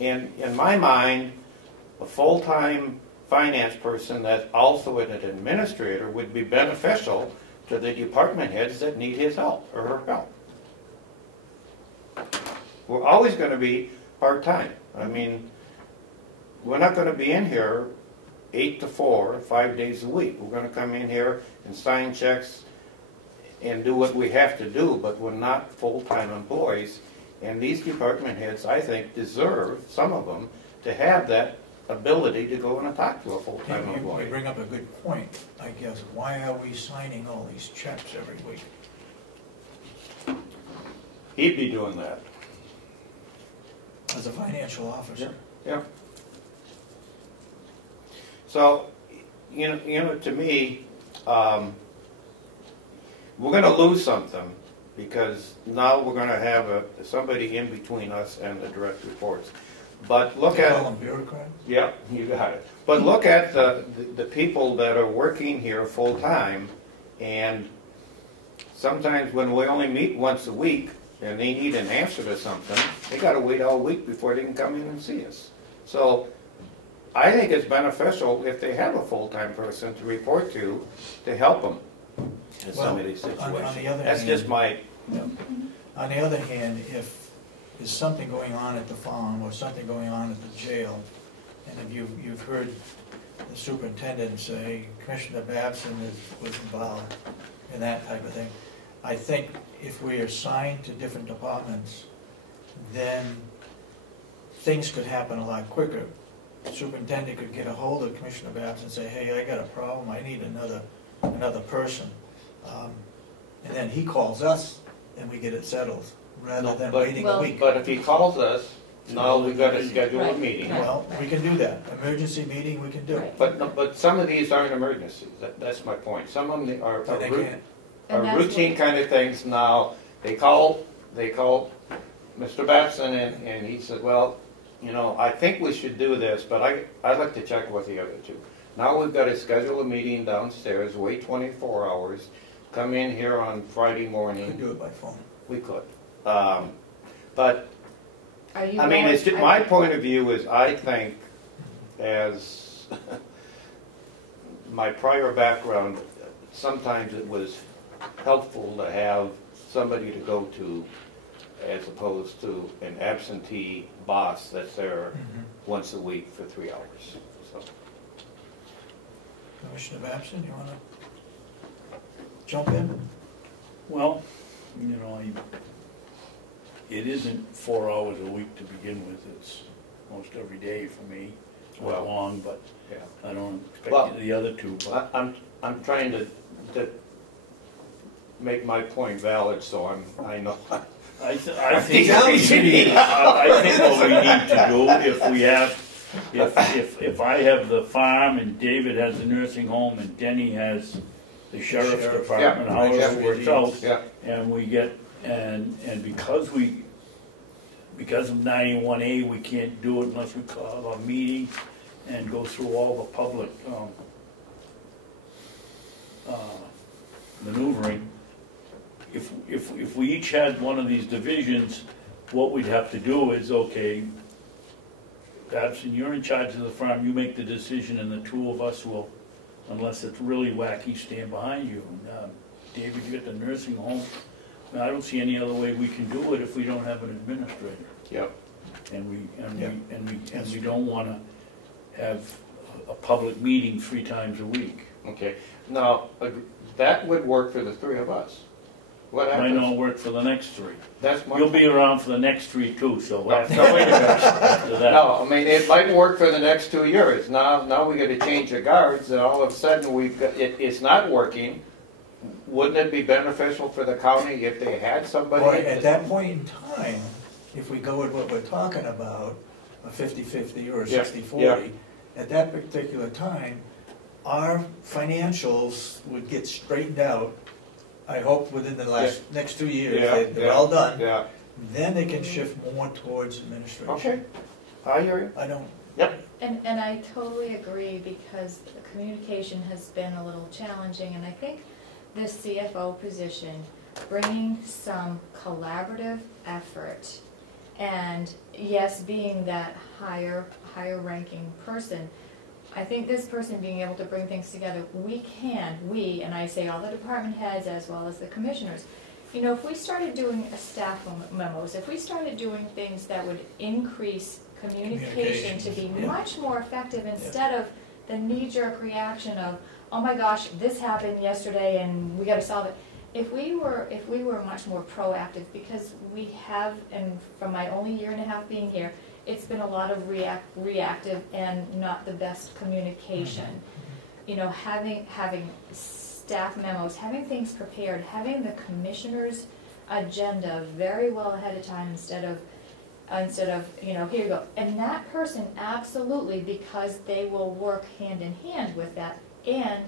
And in my mind, a full-time finance person that's also an administrator would be beneficial to the department heads that need his help or her help. We're always going to be part-time. I mean, we're not going to be in here 8 to 4, 5 days a week. We're going to come in here and sign checks and do what we have to do, but we're not full-time employees. And these department heads, I think, deserve, some of them, to have that ability to go and talk to a full-time You employee. bring up a good point, I guess. Why are we signing all these checks every week? He'd be doing that. As a financial officer? Yeah. So, you know, to me, we're going to lose something because now we're going to have somebody in between us and the direct reports. But look They at call them bureaucrats? Yeah, you got it. But look at the people that are working here full time, and sometimes when we only meet once a week and they need an answer to something, they got to wait all week before they can come in and see us. So I think it's beneficial if they have a full-time person to report to help them in some of these situations. On the other That's hand, just my... Yeah. On the other hand, if there's something going on at the farm or something going on at the jail, and if you've heard the superintendent say Commissioner Babson was involved in that type of thing, I think if we are assigned to different departments, then things could happen a lot quicker. The superintendent could get a hold of Commissioner Babson and say, hey, I got a problem, I need another person. And then he calls us and we get it settled, rather than waiting a week. But if he calls us, now we've got to schedule a Right. meeting. Well, we can do that. Emergency meeting, we can do. Right. But some of these aren't emergencies. That's my point. Some of them are So they can't. And that's routine what- kind of things. Now they called Mr. Babson and he said, well, you know, I think we should do this, but I'd like to check with the other two. Now we've got to schedule a meeting downstairs, wait 24 hours, come in here on Friday We morning. could do it by phone. We could. But Are you I mean, going- it's just, my point of view is I think, as my prior background, sometimes it was helpful to have somebody to go to as opposed to an absentee boss that's there once a week for 3 hours. So. Commissioner Babson, you want to jump in? Well, you know, it isn't 4 hours a week to begin with. It's most every day for me. Not Well, long, but yeah. I don't Well, expect the other two. But I'm trying to make my point valid, so I know. I think what we need, I think what we need to do, if we have, if I have the farm and David has the nursing home and Denny has the sheriff's Sheriff. department, Yeah. however Yeah. it works out, Yeah. and we get, and because of 91A, we can't do it unless we call a meeting and go through all the public maneuvering. If we each had one of these divisions, what we'd have to do is, okay, Babson, you're in charge of the farm, you make the decision, and the two of us will, unless it's really wacky, stand behind you. And, David, you got the nursing home. I don't see any other way we can do it if we don't have an administrator. Yep. And we don't wanna have a public meeting 3 times a week. Okay. Now, that would work for the 3 of us. What Might happens? not work for the next 3. That's my You'll be around for the next 3 too, so No, after no, wait a minute. after that. No, I mean, it might work for the next 2 years. Now we gotta change the guards, and all of a sudden it's not working. Wouldn't it be beneficial for the county if they had somebody? Well, at that point in time, if we go with what we're talking about, a 50-50 or a Yeah, 60-40, yeah. at that particular time, our financials would get straightened out, I hope within the next 2 years, Yeah, they're all done, Yeah, then they can shift more towards administration. okay, I hear you. I don't, And I totally agree, because the communication has been a little challenging, and I think the CFO position, bringing some collaborative effort, and yes, being that higher ranking person, I think this person being able to bring things together, we, and I say all the department heads as well as the commissioners, you know, if we started doing staff memos, if we started doing things that would increase communication to be Yeah. much more effective, instead of the knee-jerk reaction of, oh my gosh, this happened yesterday and we gotta solve it. If we were much more proactive, because we have, and from my only 1.5 years being here, it's been a lot of reactive and not the best communication. You know, having staff memos, having things prepared, having the commissioner's agenda very well ahead of time, instead of, you know, here you go. And that person, absolutely, because they will work hand in hand with that, and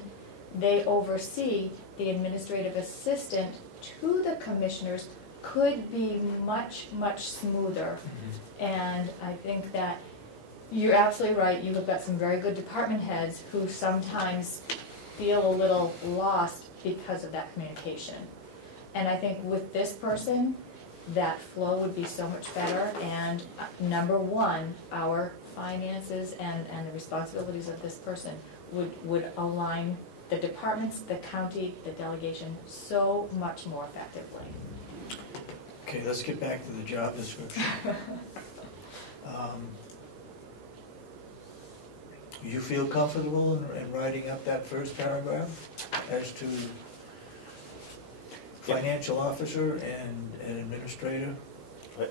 they oversee the administrative assistant to the commissioners, could be much, much smoother. And I think that you're absolutely right. You have got some very good department heads who sometimes feel a little lost because of that communication. And I think with this person, that flow would be so much better. And number one, our finances and the responsibilities of this person would align the departments, the county, the delegation so much more effectively. okay, let's get back to the job description. You feel comfortable in writing up that first paragraph as to financial officer and an administrator?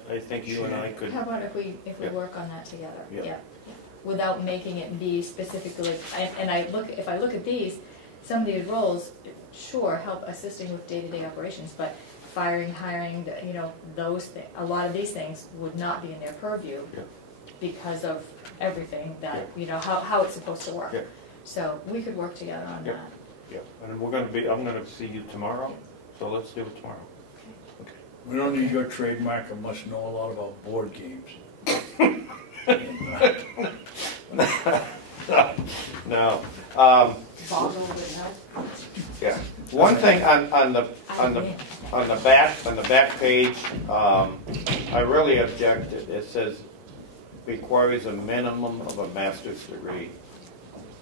I think you and I could, How about if we Yeah. work on that together? Yeah. Without making it be specifically, if I look at these, some of these roles, sure, help assisting with day-to-day operations, but firing, hiring, you know, a lot of these things would not be in their purview Yeah. because of everything that, you know, how it's supposed to work. Yeah. So we could work together on Yeah. that. yeah, and I'm gonna see you tomorrow, so let's do it tomorrow. We don't need your trademark, I must know a lot about board games. No, Boggle would help. yeah. One thing on the back page, I really objected. It says requires a minimum of a master's degree.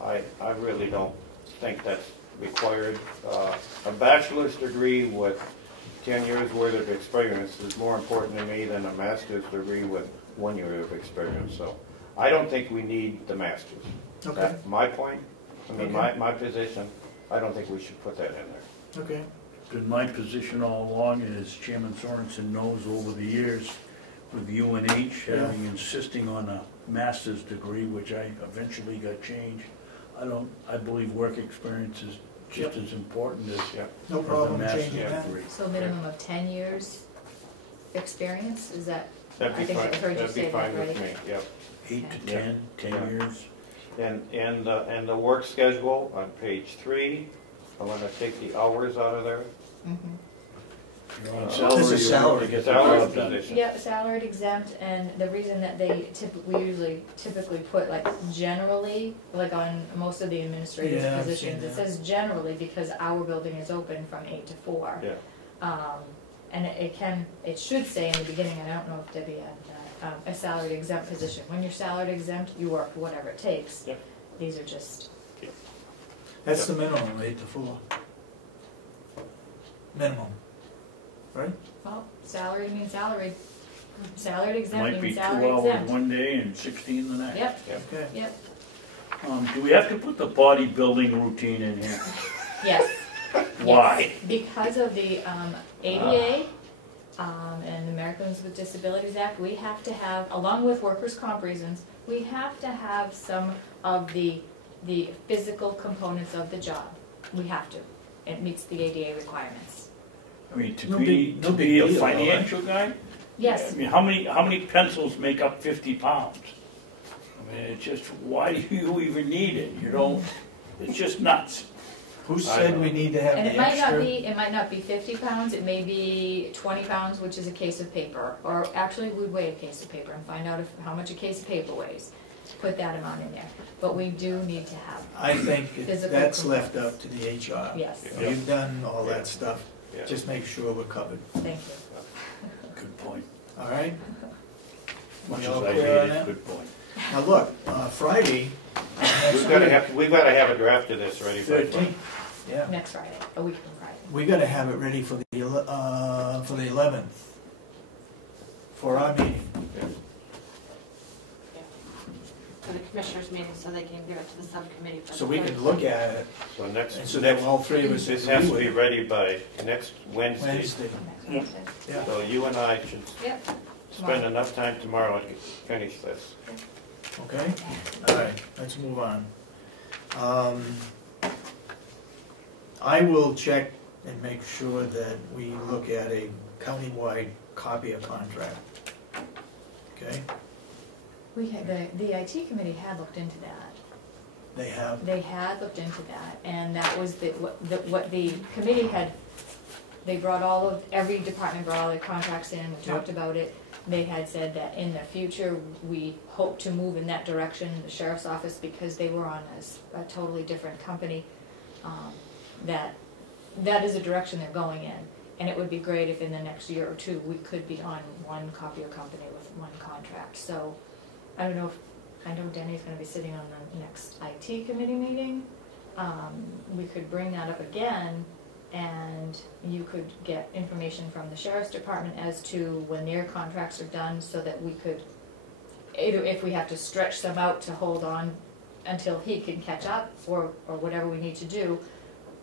I really don't think that's required. A bachelor's degree with 10 years worth of experience is more important to me than a master's degree with 1 year of experience. So I don't think we need the master's. Okay, That's my point. I mean, Okay. my position, I don't think we should put that in there. okay. Been my position all along, and as Chairman Sorensen knows over the years, with UNH having insisting on a master's degree, which I eventually got changed. I believe work experience is just as important as Yeah. No the problem master's changing that. degree. So minimum of 10 years experience, is that? That'd be I think fine, I heard you that'd be say that, fine with right? me, yep. 8 to Yeah. 10 Yeah. years. And the work schedule on page 3, I want to take the hours out of there. Mhm. You're on This salary, is you salary. have to get the Salary job done. position. Yep, salaried exempt, and the reason that we usually typically put like generally, like on most of the administrative Yeah, I've positions, seen it that. says generally because our building is open from 8 to 4. Yeah. And it should say in the beginning, and I don't know if Debbie had that, a salaried exempt position. When you're salaried exempt, you work whatever it takes. Yep. These are just, That's the minimum, 8 to 4. Minimum, right? well, salaried means salaried. Salaried exempt Might be means 2 salaried hours exempt. one day and 16 the next. Yep, Okay. yep, Do we have to put the bodybuilding routine in here? yes. Why? Yes, because of the ADA and the Americans with Disabilities Act, we have to have, along with workers' comp reasons, we have to have some of the physical components of the job. We have to. It meets the ADA requirements. I mean, to No be big a deal, financial guy? Yes, I mean, how many pencils make up 50 pounds? I mean, it's just, why do you even need it? You don't, It's just nuts. Who said we need to have And the it might not extra? be, 50 pounds, it may be 20 pounds, which is a case of paper. Or actually, we'd weigh a case of paper and find out how much a case of paper weighs. Put that amount in there. But we do need to have, I think Physical that's left components. up to the HR. yes, You've done all that stuff, Yeah. just make sure we're covered, thank you. Good point. all right? Much We as all I clear hate on it, that? good point. Now, look, Friday, We've gotta have a draft of this ready by. 13th, yeah. Next Friday, a week from Friday. We gotta have it ready for the 11th, for our meeting. For the commissioners meeting, so they can give it to the subcommittee. For So the we can third. look at it, So next, and so that all three of us this agree has to with be it. ready by next Wednesday. Wednesday, Next Wednesday. yeah. So you and I should Yep. spend enough time tomorrow to finish this. Okay, all right, let's move on. I will check and make sure that we look at a countywide copier contract. Okay, We had, the IT committee had looked into that. they have, They had looked into that, and that was what the committee had, they brought every department brought all their contracts in, we talked about it. They had said that in the future, we hope to move in that direction, the sheriff's office, because they were on a totally different company. That is the direction they're going in, and it would be great if in the next year or two, we could be on one copier company with one contract. So, I don't know I know Denny's gonna be sitting on the next IT committee meeting. We could bring that up again, and you could get information from the sheriff's department as to when their contracts are done, so that we could, either if we have to stretch them out to hold on until he can catch up, or whatever we need to do,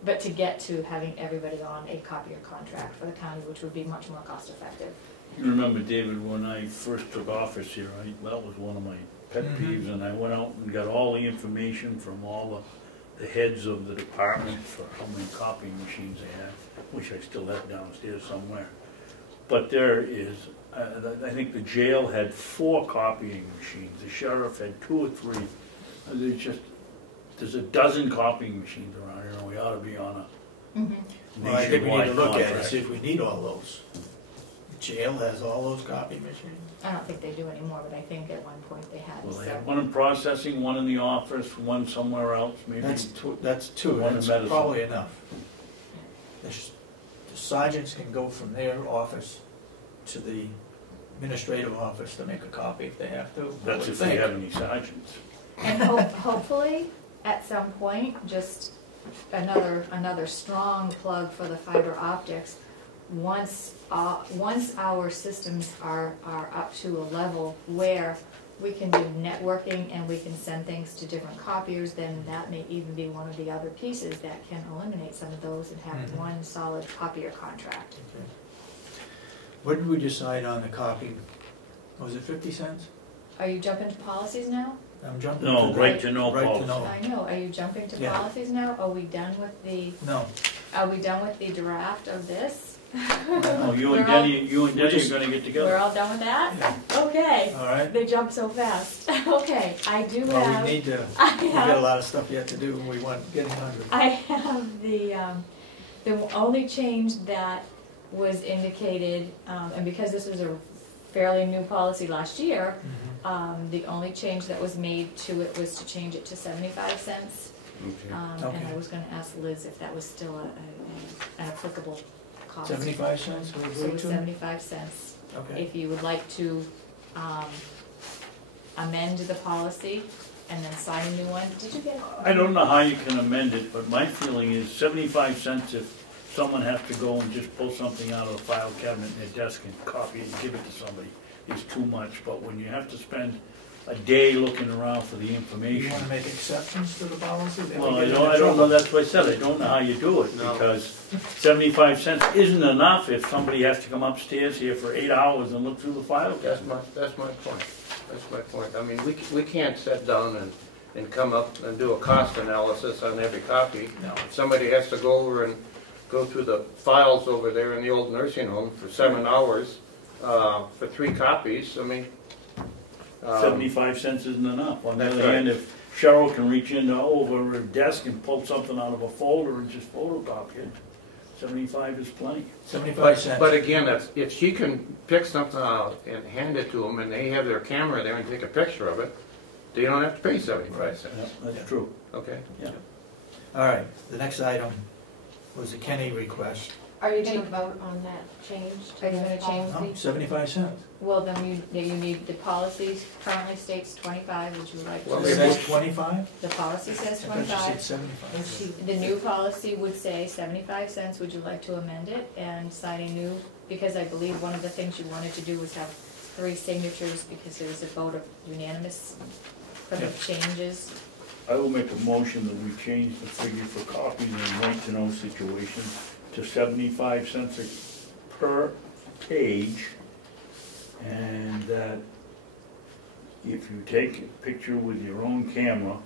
but to get to having everybody on a copier contract for the county, which would be much more cost effective. You remember, David, when I first took office here, that was one of my pet peeves, and I went out and got all the information from all the heads of the departments for how many copying machines they had. Wish I still had downstairs somewhere. But there is, I think the jail had 4 copying machines, the sheriff had 2 or 3. There's a dozen copying machines around here, and we ought to be on a well, I think we need to nationwide look at it, and contract. see if we need all those. The jail has all those copy machines? I don't think they do anymore, but I think at one point they had. Well, they so. have one in processing, one in the office, one somewhere else, maybe. That's two, One in that's medicine. probably enough. The sergeants can go from their office to the administrative office to make a copy if they have to. I That's would if we think. have any sergeants. And hopefully, at some point, just another strong plug for the fiber optics. Once our systems are up to a level where we can do networking and we can send things to different copiers, then that may even be one of the other pieces that can eliminate some of those and have Mhm. one solid copier contract. Okay. What did we decide on the copy? Was it 50 cents? Are you jumping to policies now? I'm jumping No, to the- right to know Right to policy. know. I know, are you jumping to Yeah. policies now? Are we done with the draft of this? Oh, you We're and all- Denny are gonna get We're together. all done with that? Yeah. Okay, All right. they jump so fast. Okay, I do Well, have, we need to, I we've got a have, lot of stuff yet to do, and we want getting hungry. I have the only change that was indicated, and because this was a fairly new policy last year, the only change that was made to it was to change it to 75 cents. Okay. And Okay. I was gonna ask Liz if that was still an applicable cost. 75 cents, we So agreed it's to? 75 cents. Okay. If you would like to amend the policy and then sign a new one, did you get? I don't know how you can amend it, but my feeling is 75 cents if someone has to go and just pull something out of the file cabinet in their desk and copy it and give it to somebody is too much. But when you have to spend a day looking around for the You information. want to make exceptions to the policy? Then we Well, get I into don't know, trouble. that's what I said, I don't know how you do it, No. because 75 cents isn't enough if somebody has to come upstairs here for 8 hours and look through the file That's cabinet. my point. That's my point. I mean, we can't sit down and come up and do a cost analysis on every copy. No. If somebody has to go over and go through the files over there in the old nursing home for 7 hours for 3 copies, I mean. 75 cents isn't enough. On the That's other hand, right. if Cheryl can reach in over her desk and pull something out of a folder and just photocopy it. 75 is plenty. 75 cents. But again, if she can pick something out and hand it to them, and they have their camera there and take a picture of it, they don't have to pay 75 cents. Yeah, that's true. Okay? Yeah. All right, the next item was a Kenny request. Are you gonna vote on that change? Are you gonna change No, 75 cents. Well, then you need, the policy currently states 25, would you like Well, It to? says 25? The policy says I thought you 25. said 75. The new policy would say 75 cents, would you like to amend it and sign a new, because I believe one of the things you wanted to do was have 3 signatures because there was a vote of unanimous for the Yep. changes. I will make a motion that we change the figure for copies in right-to-know situations to 75 cents per page, and that if you take a picture with your own camera,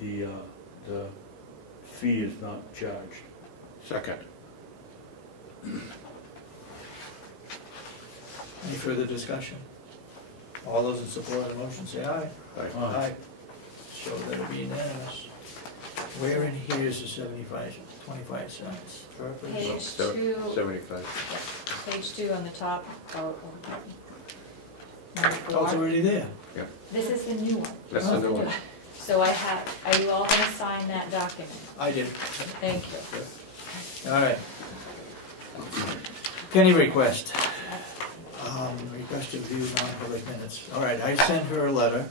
the fee is not charged. Second. Any further discussion? All those in support of the motion say aye. Aye. So that'll be unanimous. Where in here is the 25 cents? Page So, 2, 75. page 2 on the top, or number Oh, it's 4. already there. This is the new one. That's the new one. So I have, are you all gonna sign that document? I did. Thank you. All right. Kenny request. Request to view non-public minutes. All right, I sent her a letter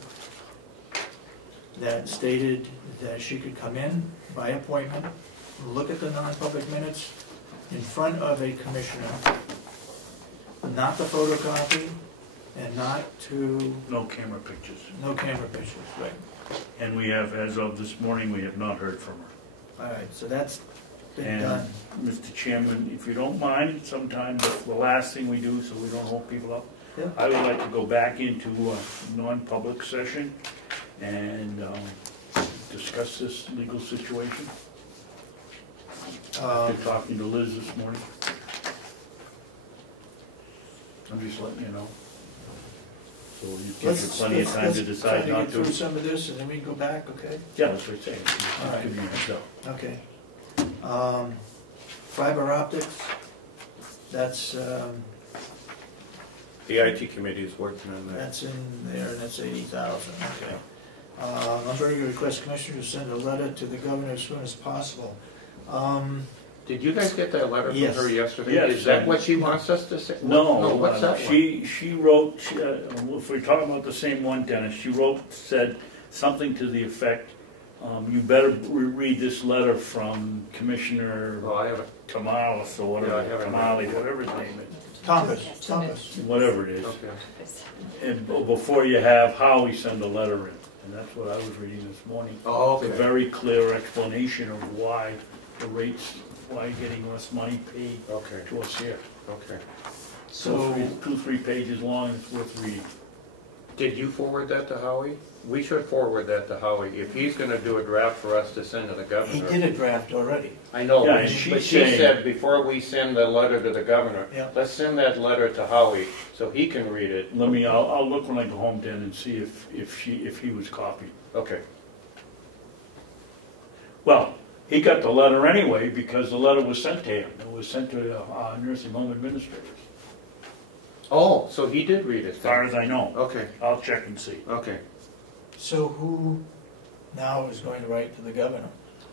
that stated that she could come in by appointment, look at the non-public minutes in front of a commissioner, not the photocopy, and not to, No camera pictures. no camera pictures, right? And we have, as of this morning, we have not heard from her. All right, so that's been And, done. Mr. Chairman, if you don't mind, sometime the last thing we do, so we don't hold people up, Yeah. I would like to go back into a non-public session and discuss this legal situation. After talking to Liz this morning. I'm just letting you know. So you give you plenty of time to decide Let's try to not get through to. some of this, and then we can go back, okay? Yeah, that's what I'm saying. All right. Give me a heads up. Okay. Fiber optics, that's, The IT committee is working on that. that's in there, and that's 80,000, okay. I'm going to request Commissioner to send a letter to the governor as soon as possible. Did you guys get that letter from Yes. her yesterday? Yes. Is that what she wants us to say? No, what's that one? she wrote, if we're talking about the same one, Dennis, she said something to the effect, you better read this letter from Commissioner Oh, I haven't. Tamales or Yeah, I whatever, haven't Tamale, whatever his name Thomas. is, whatever it is. Okay. And before you have Howie send a letter in, and that's what I was reading this morning. Oh, It's a okay. very clear explanation of why the rates, why you're getting less money paid Okay, to us here. okay. So, 3 pages long, it's worth reading. Did you forward that to Howie? We should forward that to Howie. If he's gonna do a draft for us to send to the he governor. did a draft already. I know, Yeah, but and she she's saying- said before we send the letter to the governor, Yeah. let's send that letter to Howie so he can read it. I'll look when I go home then and see if he was copied. Okay. Well, he got the letter anyway because the letter was sent to him. It was sent to nursing home administrators, Oh, so he did read it as far then? as I know. Okay, I'll check and see. okay. So who now is going to write to the governor,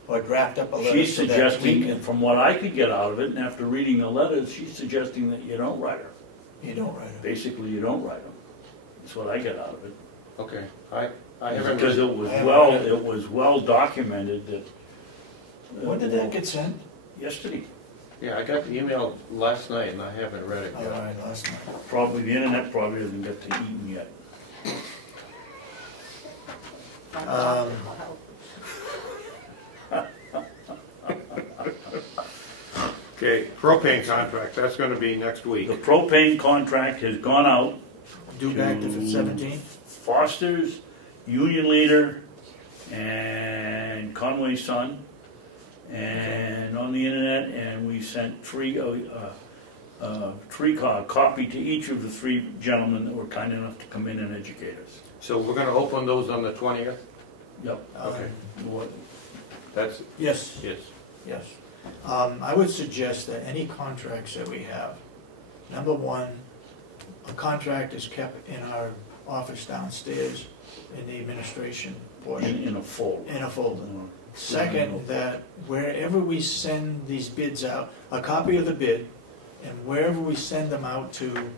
or draft up a letter She's so that we suggesting, can? from what I could get out of it, and after reading the letters, she's suggesting that you don't write her. You don't write it. Basically, you don't write them. That's what I get out of it. Okay, I haven't Because read, it was well documented that. When did that get sent? Yesterday. yeah, I got the email last night and I haven't read it All yet. right, last night. Probably, the internet probably hasn't got to eaten yet. Okay, propane contract, that's gonna be next week. The propane contract has gone out. Due back to the 17th? Foster's, Union Leader, and Conway's Son, and on the internet, and we sent copy to each of the 3 gentlemen that were kind enough to come in and educate us. So we're gonna open those on the 20th? Yep, Okay. what, That's, Yes, yes. yes. I would suggest that any contracts that we have, number one, a contract is kept in our office downstairs in the administration portion, in a folder. in a folder. Second, that wherever we send these bids out, a copy of the bid, and wherever we send them out to,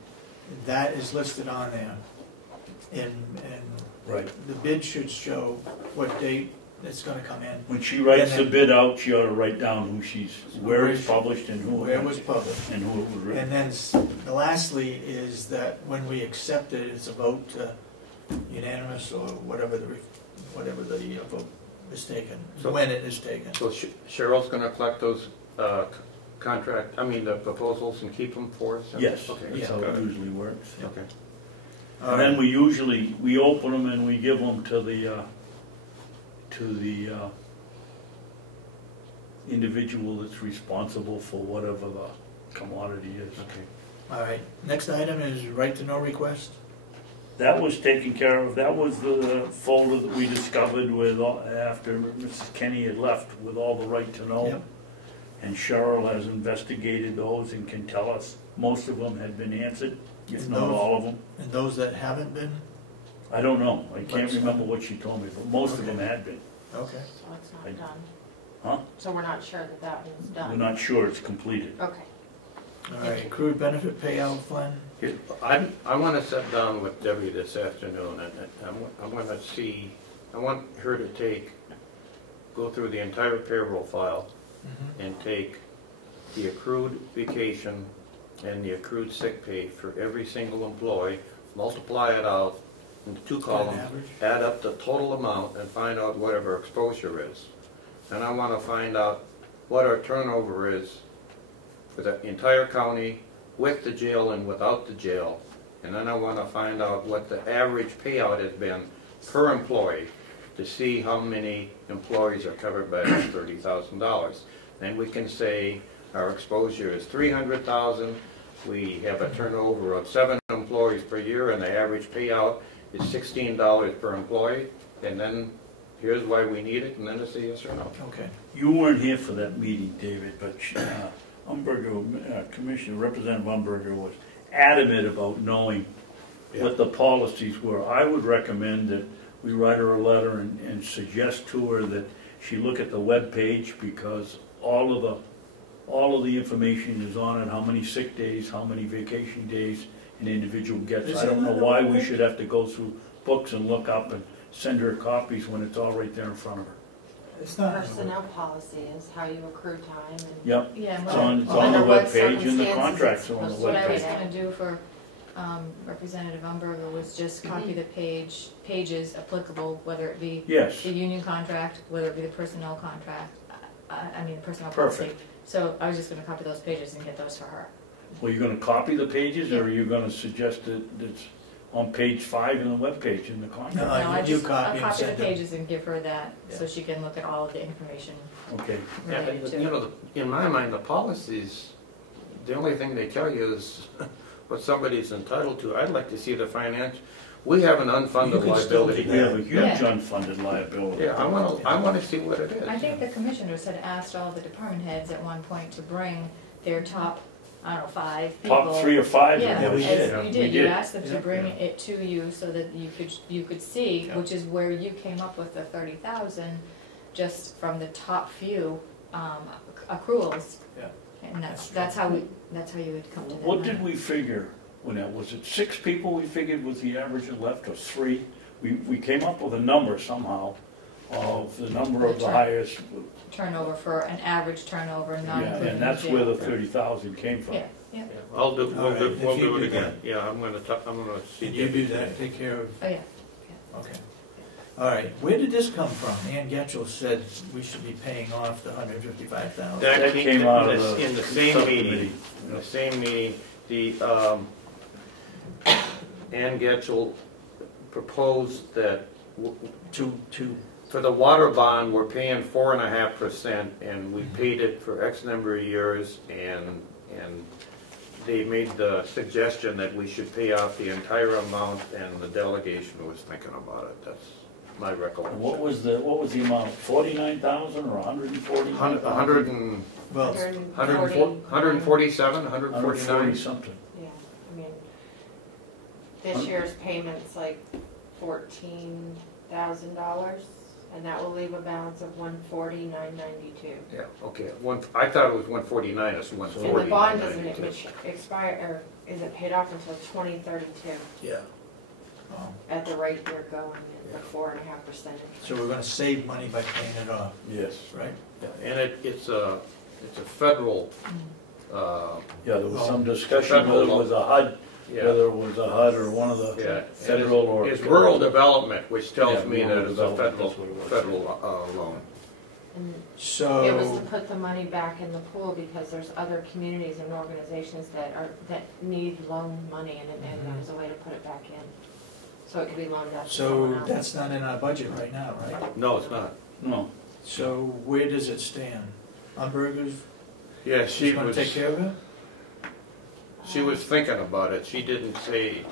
that is listed on there. And Right. the bid should show what date it's gonna come in, When she writes And the then- bid out, she ought to write down who she's, where it's published and who. where it was published. And who it was written. And then lastly is that when we accept it, it's a vote unanimous or whatever the vote is taken, So- when it is taken. So Cheryl's gonna collect those the proposals and keep them for us? Yes, Okay, that's how got it it. usually works. Okay. And then we open them and we give them to the individual that's responsible for whatever the commodity is. Okay. All right, next item is right to know request. That was taken care of, that was the folder that we discovered with, after Mrs. Kenny had left, with all the right to know. Yep. And Cheryl has investigated those and can tell us, most of them had been answered, if And not those- all of them. And those that haven't been? I don't know, I can't Let's- remember what she told me, but most of Okay. them had been. Okay. So it's I- not done. Huh? So we're not sure that that one's We're done. not sure it's completed. Okay. All right, accrued benefit payout, Flynn? I want to sit down with Debbie this afternoon, and I want to see, I want her to go through the entire payroll file and take the accrued vacation and the accrued sick pay for every single employee, multiply it out into two columns, average? add up the total amount and find out what our exposure is. And I want to find out what our turnover is for the entire county, with the jail and without the jail. And then I want to find out what the average payout has been per employee to see how many employees are covered by that $30,000. Then we can say our exposure is $300,000. We have a turnover of 7 employees per year, and the average payout is $16 per employee. And then here's why we need it, and then it's a yes or no. Okay. You weren't here for that meeting, David, but Commissioner Representative Umberger was adamant about knowing what the policies were. I would recommend that we write her a letter and suggest to her that she look at the web page, because all of the information is on it, how many sick days, how many vacation days an individual gets. Is I don't it know on the why web we page? should have to go through books and look up and send her copies when it's all right there in front of her. It's not. Personnel policy is how you accrue time and. Yep, Yeah, it's what on the Under what web page, and the circumstances contracts it's are on the supposed to what web I was page. gonna do for Representative Umberger was just copy the pages applicable, whether it be Yes, the union contract, whether it be the personnel contract, I mean, the personnel Perfect. policy. So I was just gonna copy those pages and get those for her. well, you're gonna copy the pages, or are you gonna suggest that it's on page 5 in the web page in the contract? No, No, I you just, copy I'll and copy the send them. pages and give her that, so Yeah. she can look at all of the information Okay, Yeah, related but, to you it. know, in my mind, the policies, the only thing they tell you is what somebody's entitled to. I'd like to see the finance. We have an You unfunded could still liability. do we have a that. huge Yeah. unfunded liability. Yeah, I want to see what it is. I think the commissioners had asked all the department heads at one point to bring their top, I don't know, 5 people. Top 3 or 5 Yeah, of we those. did. as Yeah. you We did, you did. asked them to Yeah. bring it to you so that you could see, Yeah. which is where you came up with the 30,000, just from the top few accruals. Yeah. And that's how you would come to that. What did number. we figure when that, was it 6 people we figured was the average that left, or 3? We came up with a number somehow of the number of the highest, Turnover for an average turnover, not yeah, including and that's jail. where the 30,000 came from. Yeah, yeah, I'll do, All right, if we'll you do it do again. that. Yeah, I'm gonna see. Did you do that, take care of, oh, yeah. okay. All right, where did this come from? Ann Getchell said we should be paying off the $155,000. That came out of the in the same subcommittee. meeting. In the same meeting, the Ann Getchell proposed that To, for the water bond, we're paying 4.5%, and we paid it for X number of years, and they made the suggestion that we should pay out the entire amount, and the delegation was thinking about it. That's my recollection. What was the amount, 49,000 or 149,000? 100 and, Well, 147, 149? 140 something. Yeah, I mean, this year's payment's like $14,000, and that will leave a balance of $140,992. Yeah, okay. I thought it was 149, it's And 140. the bond doesn't expire, or isn't paid off until 2032, yeah. Oh. at the rate you're going, at the 4.5%. So we're gonna save money by paying it off, Yes. right? Yeah, and it's a federal, Yeah, there was some Well, discussion whether it was a HUD, yeah. whether it was a HUD or one of the Yeah, federal or. It's rural development, which tells Yeah, me that rural it's a development, that's what it was. federal loan. And it was So, to put the money back in the pool because there's other communities and organizations that need loan money, and there's a way to put it back in. So it could be loaned out to someone so else. that's not in our budget right now, right? No, it's not. No, So where does it stand? Umberger's Yeah, she's gonna take care of it? she was thinking about it. She didn't say,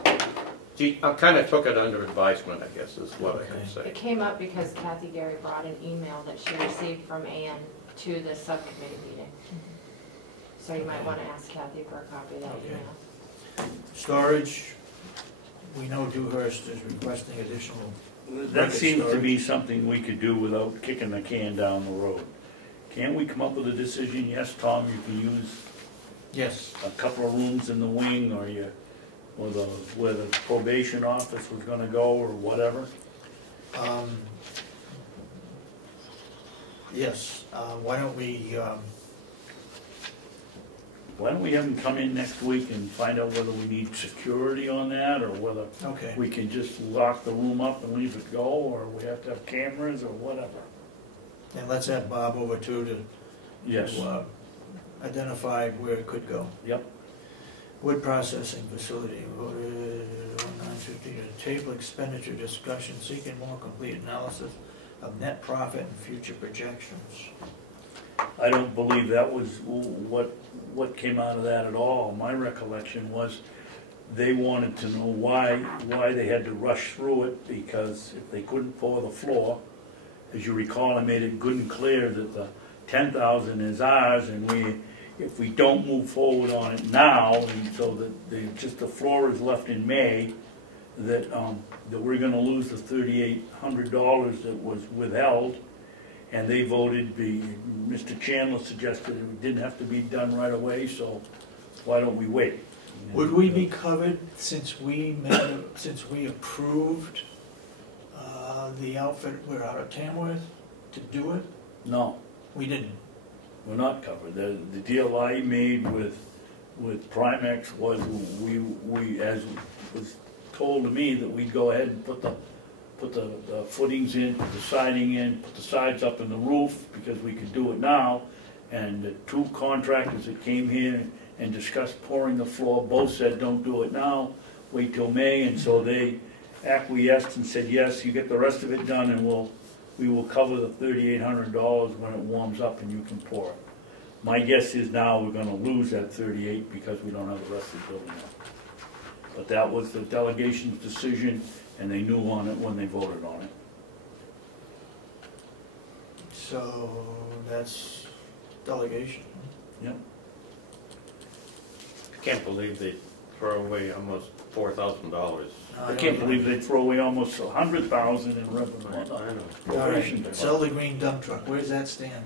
she kind of took it under advisement, I guess, is what I can Okay. say. It came up because Kathy Gary brought an email that she received from Ann to the subcommittee meeting. So you might want to ask Kathy for a copy of that Okay. email. Storage, we know Dewhurst is requesting additional, that seems to be something we could do without kicking the can down the road. Can't we come up with a decision, yes, Tom, you can use yes. a couple of rooms in the wing, or where the probation office was gonna go, or whatever? Yes, why don't we, Why don't we have them come in next week and find out whether we need security on that, or whether okay. we can just lock the room up and leave it go, or we have to have cameras, or whatever. And let's have Bob over too Yes, to identify where it could go. yep. Wood processing facility, voted 915, to table expenditure discussion, seeking more complete analysis of net profit and future projections. I don't believe that was what came out of that at all. My recollection was they wanted to know why they had to rush through it, because if they couldn't pour the floor, as you recall, I made it good and clear that the 10,000 is ours, and if we don't move forward on it now, and so that the floor is left in May, that we're gonna lose the $3,800 that was withheld. And they voted, Mr. Chandler suggested it didn't have to be done right away, so why don't we wait? Would we be covered since we approved the outfit we're out of Tamworth to do it? No, We didn't. we're not covered. The deal I made with Primex was we, as was told to me, that we'd go ahead and put the footings in, put the siding in, put the sides up in the roof, because we could do it now. And the two contractors that came here and discussed pouring the floor both said, don't do it now, wait till May. And so they acquiesced and said, yes, you get the rest of it done, and we will cover the $3,800 when it warms up and you can pour it. My guess is now we're gonna lose that 38 because we don't have the rest of the building up. But that was the delegation's decision, and they knew on it when they voted on it. So that's delegation. Yep. I can't believe they throw away almost $4,000. I can't believe they throw away almost 100,000 in revenue. I know. All Probation right, sell the green dump truck, where's that stand?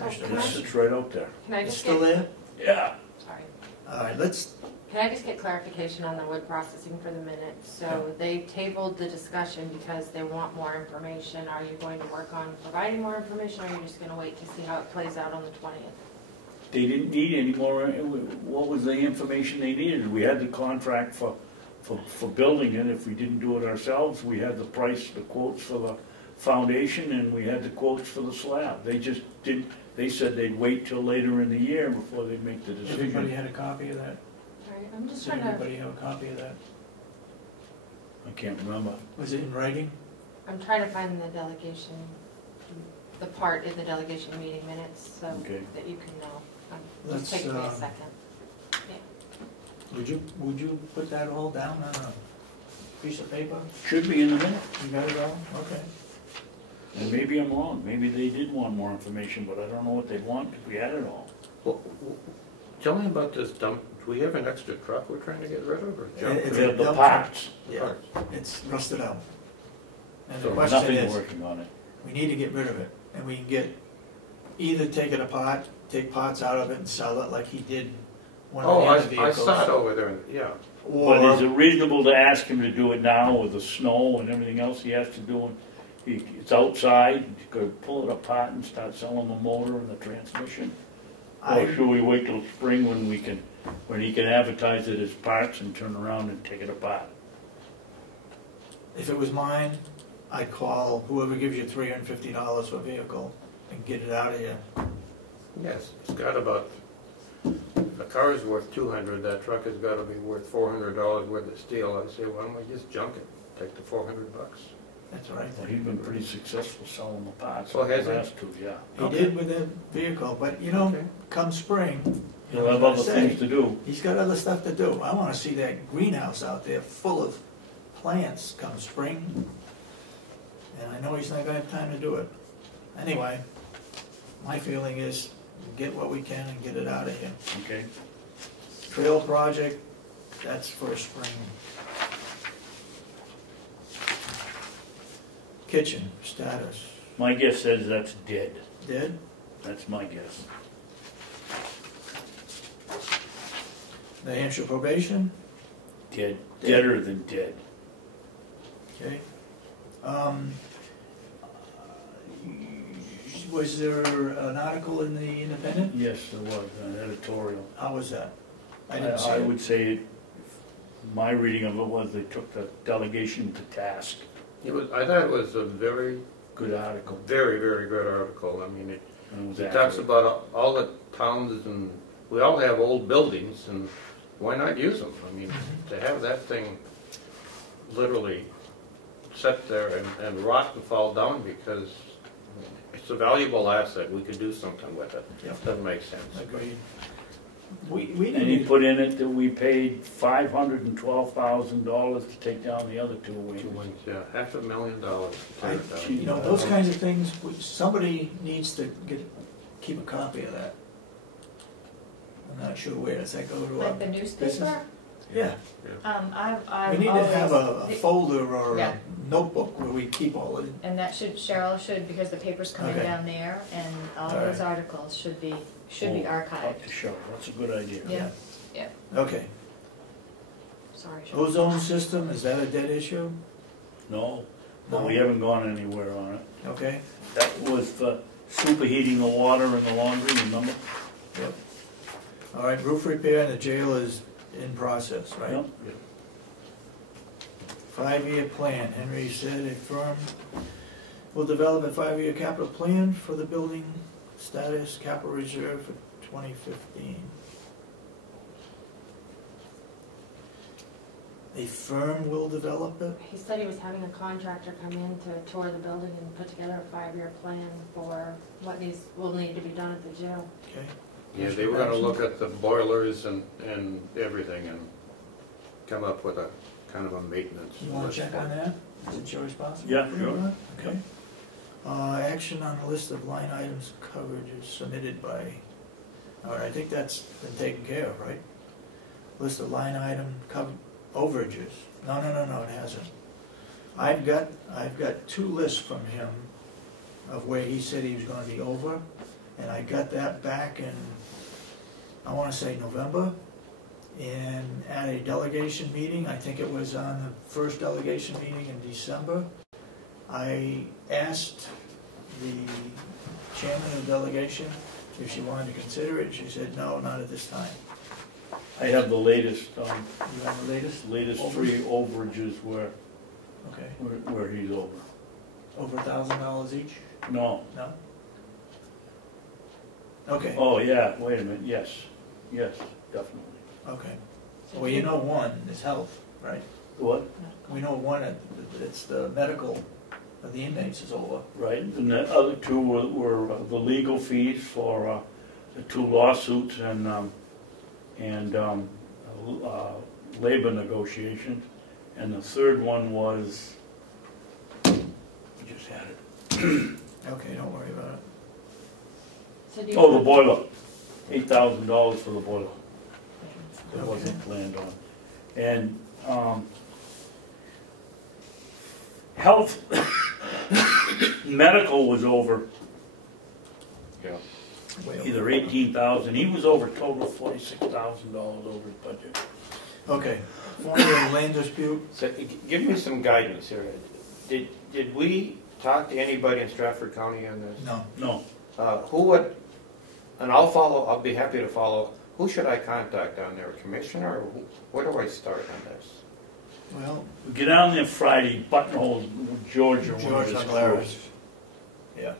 Oh, It sits right out there. Can I It's just still get, there? Yeah. sorry, All right, let's, can I just get clarification on the wood processing for the minute? So they tabled the discussion because they want more information. Are you going to work on providing more information, or are you just gonna wait to see how it plays out on the 20th? They didn't need any more, what was the information they needed? We had the contract for building it. If we didn't do it ourselves, we had the price, the quotes for the foundation, and we had the quotes for the slab. They just didn't, they said they'd wait till later in the year before they'd make the everybody decision. had a copy of that? All right, I'm just Did trying to, everybody have a copy of that? I can't remember. Was it in writing? I'm trying to find the delegation, the part in the delegation meeting minutes, so Okay. that you can know. Let's, Just take me a second. Would you put that all down on a piece of paper? Should be in the minute. You got it all? Okay. And maybe I'm wrong, maybe they did want more information, but I don't know what they'd want if we had it all. Well, tell me about this dump. Do we have an extra truck we're trying to get rid of, or junk? It's The a dump parts, Yeah, it's rusted out. And the So question nothing is, working on it. we need to get rid of it, and we can get, either take it apart, take parts out of it and sell it like he did one of Oh, the other I vehicles. saw it over there, yeah. But is Or, it reasonable to ask him to do it now with the snow and everything else he has to do? And it's outside, you could pull it apart and start selling the motor and the transmission? Or should we wait till spring when he can advertise it as parts and turn around and take it apart? if it was mine, I'd call whoever gives you $350 for a vehicle and get it out of here. Yes, it's got about, the car is worth $200, that truck has got to be worth $400 worth of steel. I say, why don't we just junk it, take the $400? That's what I Well, think. he's been pretty successful selling the parts. Oh, has the he? last two, yeah. He did with the vehicle, but you know, Okay. come spring, He'll have other things to do. he's got other stuff to do. I wanna see that greenhouse out there full of plants come spring. And I know he's not gonna have time to do it. Anyway, my feeling is get what we can and get it out of here. Okay, Trail project, that's for spring. Kitchen status, my guess says that's dead. dead? That's my guess. New Hampshire probation, Dead, deader than dead. okay. Was there an article in the Independent? Yes, there was an editorial. How was that? I didn't see I it. would say, my reading of it was they took the delegation to task. I thought it was a very, Good article. very, very good article. I mean, And was it talks accurate. about all the towns, and we all have old buildings, and why not use them? I mean, to have that thing literally sit there and rot and fall down, because it's a valuable asset, we could do something with it. Yep. Doesn't make sense. Agreed. We And he need, put in it that we paid $512,000 to take down the other two wings. 2 wings, yeah, $500,000 to tear it down. you know, those kinds of things, somebody needs to keep a copy of that. I'm not sure where, does that go to Like the our newspaper? business? Yeah, I've we need to have a always- folder or Yeah. a notebook where we keep all of it. And that Cheryl should, because the paper's coming Okay. down there, and all All those right. articles should be Oh, archived. Talk to Cheryl, that's a good idea. Yeah, yeah, Okay, sorry, Cheryl. ozone system, is that a dead issue? No, but No. we haven't gone anywhere on it. Okay, That was the superheating the water in the laundry, remember? yep. All right, roof repair in the jail is in process, right? Yep. 5-year plan, Henry said a firm will develop a 5-year capital plan for the building status, capital reserve for 2015. A firm will develop it? He said he was having a contractor come in to tour the building and put together a 5-year plan for what will need to be done at the jail. Okay. Yeah, they were gonna look at the boilers and everything and come up with a kind of a maintenance. You wanna list check for on it. that? Is it your responsibility? Yeah, sure. Okay. Action on the list of line items coverage is submitted by, all right, I think that's been taken care of, right? List of line item overages. No, it hasn't. I've got 2 lists from him of where he said he was gonna be over, and I got that back in, I wanna say November, and at a delegation meeting, I think it was on the first delegation meeting in December, I asked the chairman of the delegation if she wanted to consider it. She said, no, not at this time. I have the latest, You have the latest? 3 overages where Okay. he's over. Over $1,000 each? No, No? Okay, oh, yeah, wait a minute, yes, definitely. okay. Well, you know one is health, right? What? We know one, it's the medical of the inmates is over. Right, and the other 2 were the legal fees for the 2 lawsuits and labor negotiations. And the third one was, we just had it, Okay, don't worry about it. So do you Oh, the want- boiler, $8,000 for the boiler. That Okay. wasn't planned on. And, health, medical was over Yeah. Well, either 18,000, he was over total $46,000 over his budget. Okay, formula land dispute, So, give me some guidance here. Did we talk to anybody in Stratford County on this? no. No, Who would, and I'll be happy to follow, who should I contact down there, commissioner, or where do I start on this? Well, we get down there Friday, buttonhole George or one of George his Aguilera's, crews. yeah.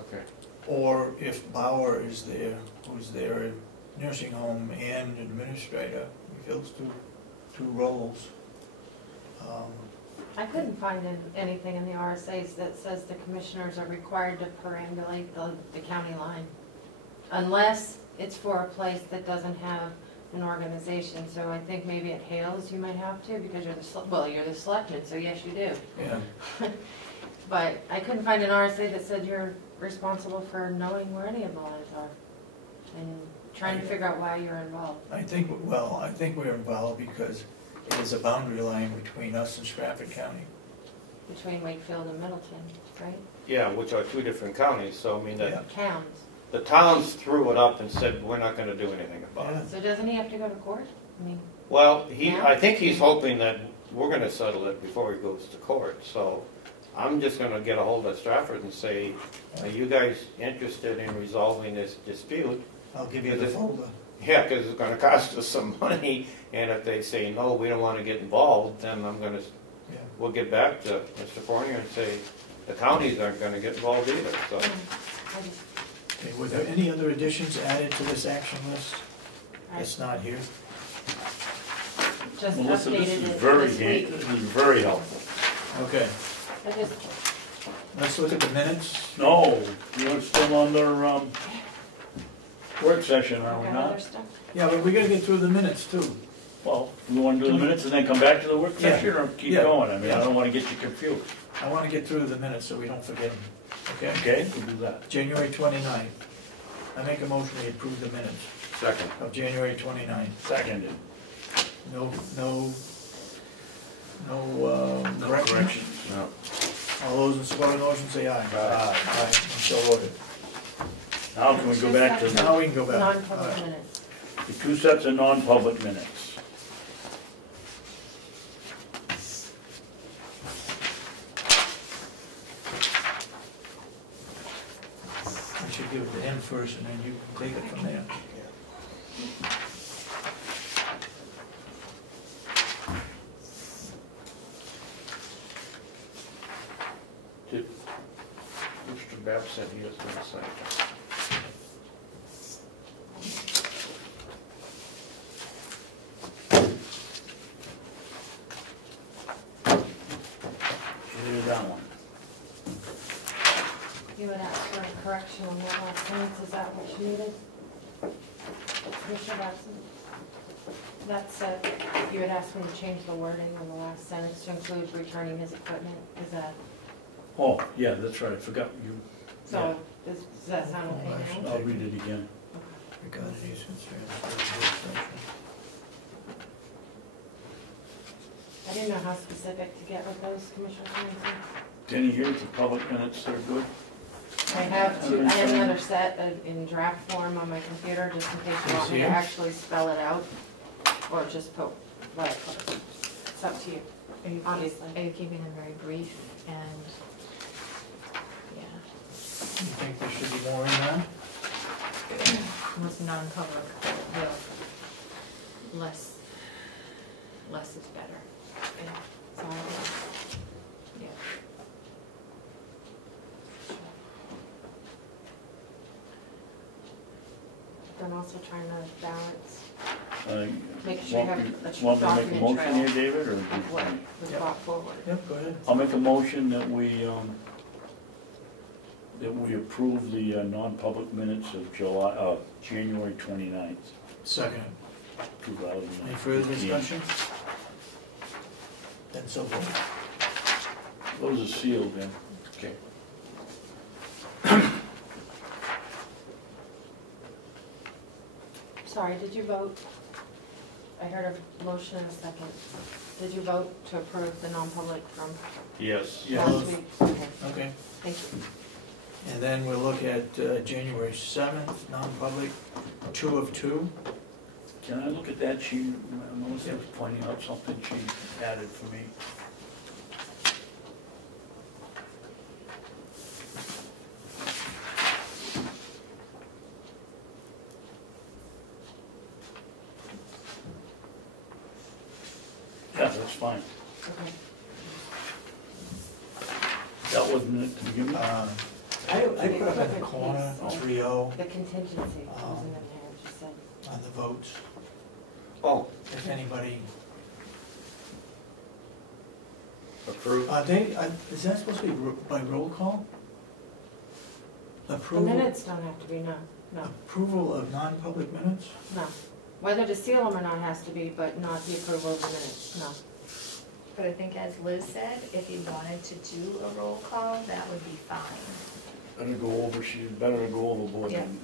Okay. Or if Bauer is there, who's there, nursing home and administrator, he fills two roles. I couldn't find anything in the RSA's that says the commissioners are required to perambulate the county line. Unless it's for a place that doesn't have an organization. So I think maybe at Hales you might have to because you're the selectman, so yes you do. Yeah, But I couldn't find an RSA that said you're responsible for knowing where any of the lines are and trying to figure out why you're involved. I think we're involved because it is a boundary line between us and Stratford County. Between Wakefield and Middleton, right? Yeah, which are two different counties, so I mean, Yeah. Towns. the towns threw it up and said, we're not gonna do anything about it. So doesn't he have to go to court? I mean, Well, Yeah. I think he's hoping that we're gonna settle it before he goes to court, so I'm just gonna get a hold of Stratford and say, are you guys interested in resolving this dispute? I'll give you the folder. Yeah, because it's gonna cost us some money, and if they say, no, we don't wanna get involved, then Yeah. we'll get back to Mr. Fournier and say, the counties aren't gonna get involved either, so. I just, Okay, were there any other additions added to this action list? I It's not here. just Melissa, this updated is it very this handy, week. this is very helpful. Okay, I just, let's look at the minutes. No, you're still under, work session, are we got other not? stuff. Yeah, but we gotta get through the minutes too. Well, you wanna do the minutes and then come back to the work Yeah. session, or keep Yeah. going? I mean, I Yeah. don't wanna get you confused. I wanna get through the minutes so we don't forget them. Okay? Okay, we'll do that. January 29th. I make a motion we approve the minutes Second. of January 29th. Seconded. No No corrections? corrections. No. All those in support of the motion say aye. Aye. Aye, and so voted. Now can we go back to Now we can go back. Non-public All right. minutes. the two sets of non-public minutes? We should give it to him first and then you can take it from there. Did Mr. Babson, he has been signed. Here's that one. You would ask for a correction on that last sentence, is that what you needed? Commissioner Babson? That's, you had asked me to change the wording on the last sentence to include returning his equipment, is that, Oh, yeah, that's right, I forgot you. so, does that sound okay now? I'll read it again. Regarding easements, transfer, I didn't know how specific to get with those, Commissioner Sorensen. Denny, here's the public minutes, they're good. I have another set in draft form on my computer, just in case you want me to actually spell it out, or just put what I put. It's up to you, obviously. Are you keeping them very brief and, yeah, You think there should be more in that? most non-public, the less is better. Yeah, so Yeah. I'm also trying to balance, Uh, make sure you have a Want me to make a document motion trail here, David, or? of what was Yeah. brought forward. Yep, go ahead. I'll make a motion that we approve the non-public minutes of January 29th, Second. 2019. Any further discussion? Then so voted. Those are sealed then. Okay. sorry, did you vote? I heard a motion and a second. Did you vote to approve the non-public from Yes. Yeah. last week? Okay, Okay, thank you. and then we'll look at January 7th, non-public, 2 of 2. Can I look at that? Melissa was pointing out something she added for me. Yeah, that's fine. Okay. That wasn't it to begin with. I put up in the corner, 3-0, The contingency wasn't in there, it just said. on the votes, Oh, if anybody, approved. is that supposed to be by roll call? The Approval, minutes don't have to be, no, approval of non-public minutes? no. Whether to seal them or not has to be, but not the approval of the minutes, no. But I think as Liz said, if you wanted to do a roll call, that would be fine. Better go over, she's better to go overboard Yeah. than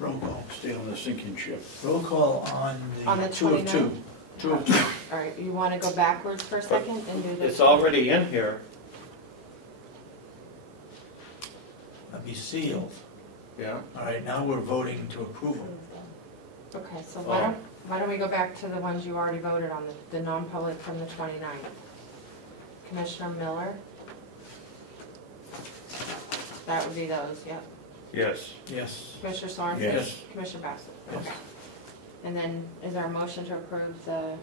Roll call. stay on the sinking ship. Roll call On on the the 2 of 2. 29th? 2 of 2. All right, you want to go backwards for a second and do this? It's already in here. That'd be sealed. Yeah. All right, now we're voting to approve them. Okay, so why don't we go back to the ones you already voted on, the non-public from the 29th? Commissioner Miller? That would be those, yep. Yes. Yes. Commissioner Sorensen? Yes. Commissioner Babson? Yes. Okay. And then, is there a motion to approve the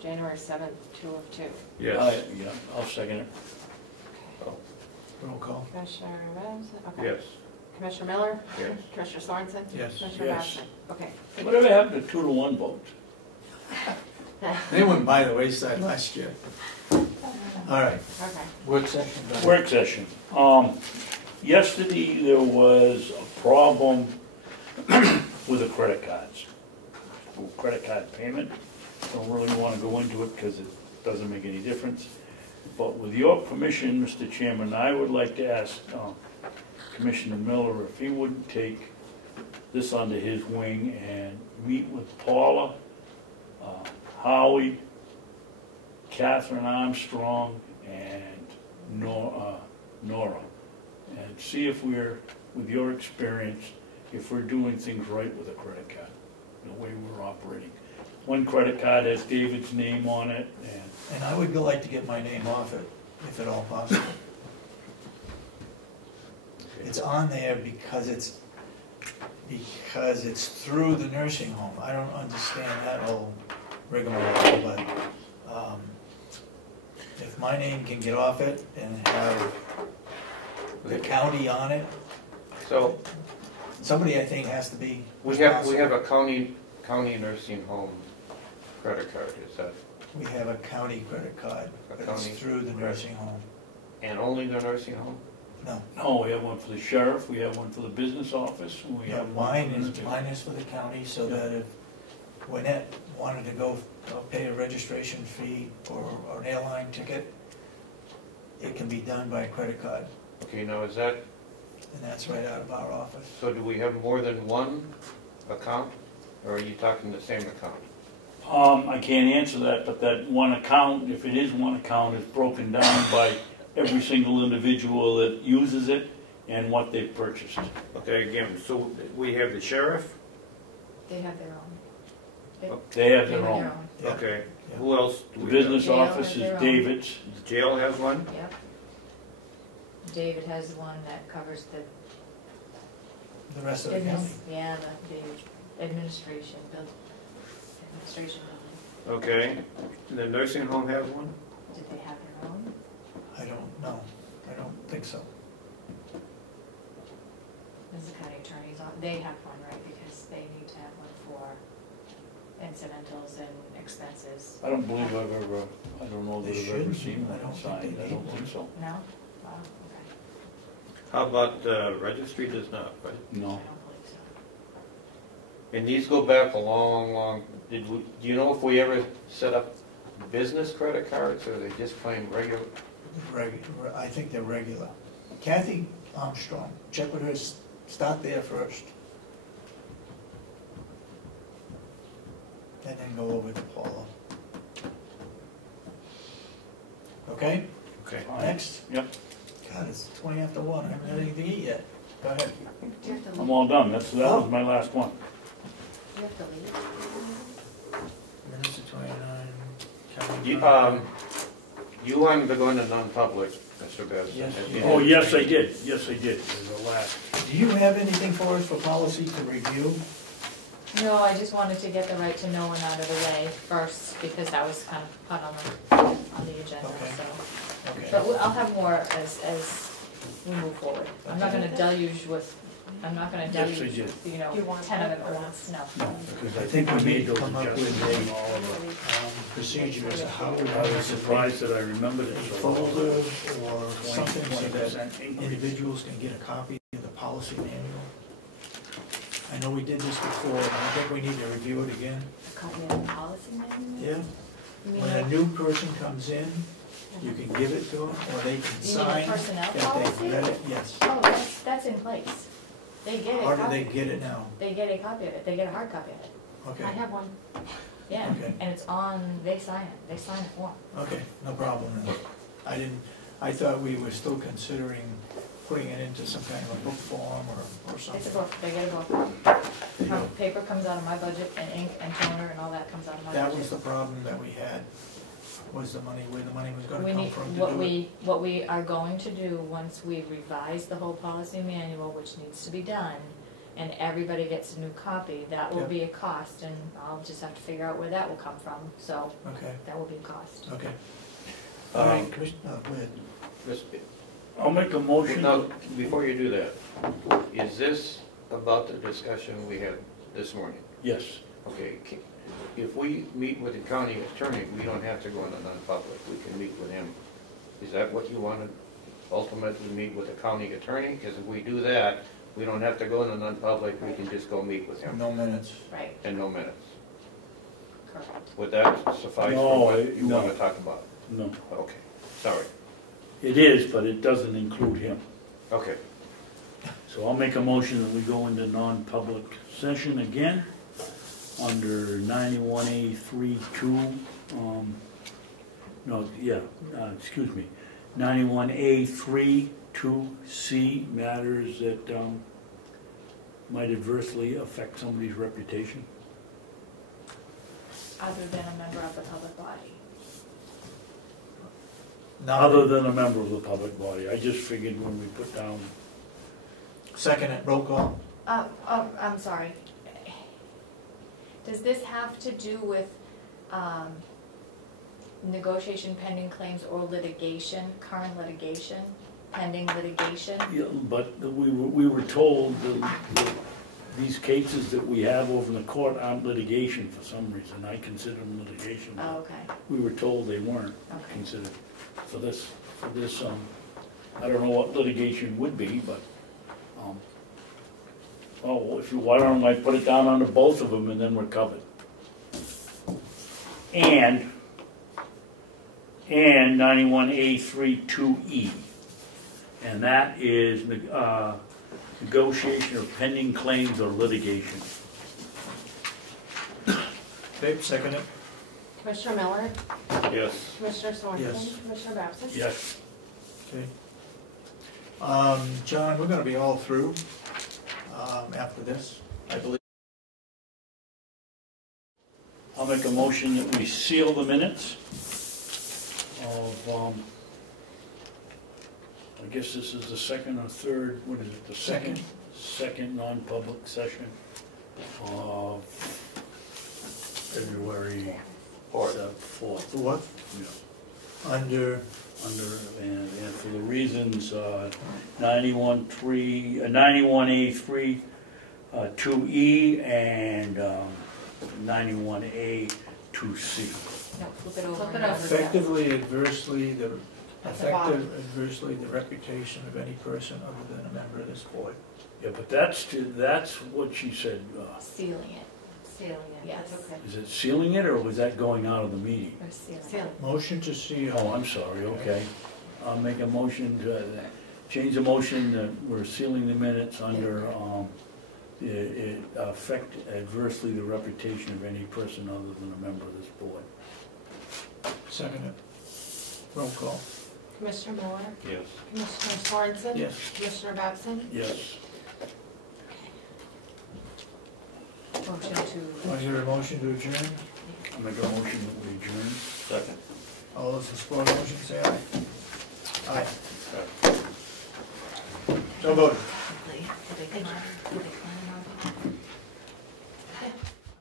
January 7th, 2 of 2? Yes. Yeah, I'll second it. Roll call. Commissioner Babson? Okay. Yes. Commissioner Miller? Yes. Commissioner Sorensen? Yes. Commissioner Yes. Babson? Okay. Whatever happened to 2-1 vote? They went by the wayside last year. All right, Okay. work session done. Work session. Yesterday, there was a problem with the credit cards. Credit card payment. Don't really want to go into it because it doesn't make any difference. But with your permission, Mr. Chairman, I would like to ask Commissioner Miller if he wouldn't take this under his wing and meet with Paula, Howie, Catherine Armstrong, and Nora, and see if we're, with your experience, if we're doing things right with a credit card, the way we're operating. One credit card has David's name on it, and And I would like to get my name off it, if at all possible. It's on there because it's through the nursing home. I don't understand that whole rigmarole, but if my name can get off it and have the county on it, So somebody I think has to be we have responsible. a county nursing home credit card, is that, We have a county credit card, A but it's county through the nursing home. and only the nursing home? No, no, we have one for the sheriff, we have one for the business office, and we yeah, have one for the- mine is for the county, so that if Gwinnett wanted to go pay a registration fee or an airline ticket, it can be done by a credit card, Okay, now is that, and that's right out of our office. so do we have more than one account, or are you talking the same account? I can't answer that, but that one account, if it is one account, is broken down by every single individual that uses it and what they've purchased. Okay, again, so we have the sheriff, They have their own. They have their own. Yeah. okay, Yeah. who else do The we business Jail office has is their own. David's. have? The jail has one? Yep. David has one that covers the The rest of the county. business, yeah, the administration, administration building. Okay, and the nursing home has one? Did they have their own? I don't know, I don't think so. This is the county attorney's on, they have one, right, because they need to have one for incidentals and expenses. I don't believe I've ever, I don't know that They I've ever should. seen I one don't think signed, they I don't need think so. No? Wow, okay. How about registry does not, right? No. I don't believe so. And these go back a long, do you know if we ever set up business credit cards, or are they just plain regular? I think they're regular. Kathy Armstrong, check with her, start there first. and then go over to Paula. Okay, Okay. next? Yep, God, it's 20 after 1, I haven't had anything to eat yet. Go ahead. Do you have to leave? I'm all done, that was my last one. Do you have to leave? Minutes of 29, county. You wanted to go into non-public, Mr. Babson. Yes, at the you end. Oh, yes, I did, yes, I did, the last. Do you have anything for us for policy to review? No, I just wanted to get the right to know one out of the way first, because that was kind of put on the agenda, Okay. so. Okay. But I'll have more as we move forward. I'm not gonna deluge with, Yes, I deluge did. with, you know, You want 10 of it that or at once, no. Because I think we need made to those come up with adjustments a on all of procedure as to how we it. I was surprised that I remembered it so well. folder or something so that 20% increase. individuals can get a copy of the policy manual. I know we did this before, but I think we need to review it again. A copy of the policy manual? Yeah, You mean when a like- new person comes in, you can give it to them, or they can You mean the sign personnel that policy? they've read it, yes. Oh, that's in place. They get a How do they copy. get it now? They get a copy of it, they get a hard copy of it. Okay, I have one. Yeah, Okay. and it's on, they sign it, they sign a form. okay, no problem then. I thought we were still considering putting it into some kind of a book form or It's a something. book, they get a book. You know, Paper comes out of my budget, and ink and toner and all that comes out of my budget. that was the problem that we had, was the money, where the money was gonna We come need, from to what do it. what we are going to do, once we revise the whole policy manual, which needs to be done, and everybody gets a new copy, that will Yep. be a cost, and I'll just have to figure out where that will come from, so Okay, that will be a cost. okay. All right, Commissioner, go ahead. Mr. I'll make a motion. Now, before you do that, is this about the discussion we had this morning? Yes, Okay, if we meet with the county attorney, we don't have to go into non-public, we can meet with him. Is that what you wanted, ultimately meet with the county attorney? Because if we do that, we don't have to go into non-public, we can just go meet with him, No minutes. Right, in no minutes. correct. Would that suffice No, for what you no. want to talk about? no, Okay, sorry, it is, but it doesn't include him. okay. So I'll make a motion that we go into non-public session again, under 91A32, excuse me, 91A32C, matters that might adversely affect somebody's reputation. Other than a member of the public body. Other than a member of the public body. I just figured when we put down, Second it, roll call. I'm sorry. Does this have to do with, negotiation pending claims or litigation, current litigation, pending litigation? yeah, but we were told that these cases that we have over in the court aren't litigation for some reason. I consider them litigation. Oh, okay, We were told they weren't okay. considered for this, I don't know what litigation would be, but, why don't I put it down under both of them and then we're covered? And 91A32E, and that is, negotiation of pending claims or litigation. Okay, second it. Commissioner Miller, Yes. Commissioner Sorensen, Yes. Commissioner Babson. Yes. Okay. John, we're gonna be all through, after this, I believe. I'll make a motion that we seal the minutes of, I guess this is the second or third, what is it, the second? Second non-public session of February Fourth. 4th. For what? Yeah. Under, And for the reasons, 91A3, 2E, and 91A, 2C. No, flip it over. Flip it and over. effectively adversely, At the bottom. adversely the reputation of any person other than a member of this board. Yeah, but that's what she said. Sealing it, Sealing it, Yes. that's okay. Is it sealing it, or was that going out of the meeting? or sealing it. Sealing. Motion to seal. Oh, I'm sorry, okay. I'll make a motion to, change the motion that we're sealing the minutes under, affect adversely the reputation of any person other than a member of this board. Second it. Roll call. Commissioner Miller, Yes. Commissioner Sorensen. Yes. Commissioner Babson. Yes. Motion to. Want to hear a motion to adjourn? I make a motion that we adjourn. Second. All those in support of the motion say aye. Aye. So voted.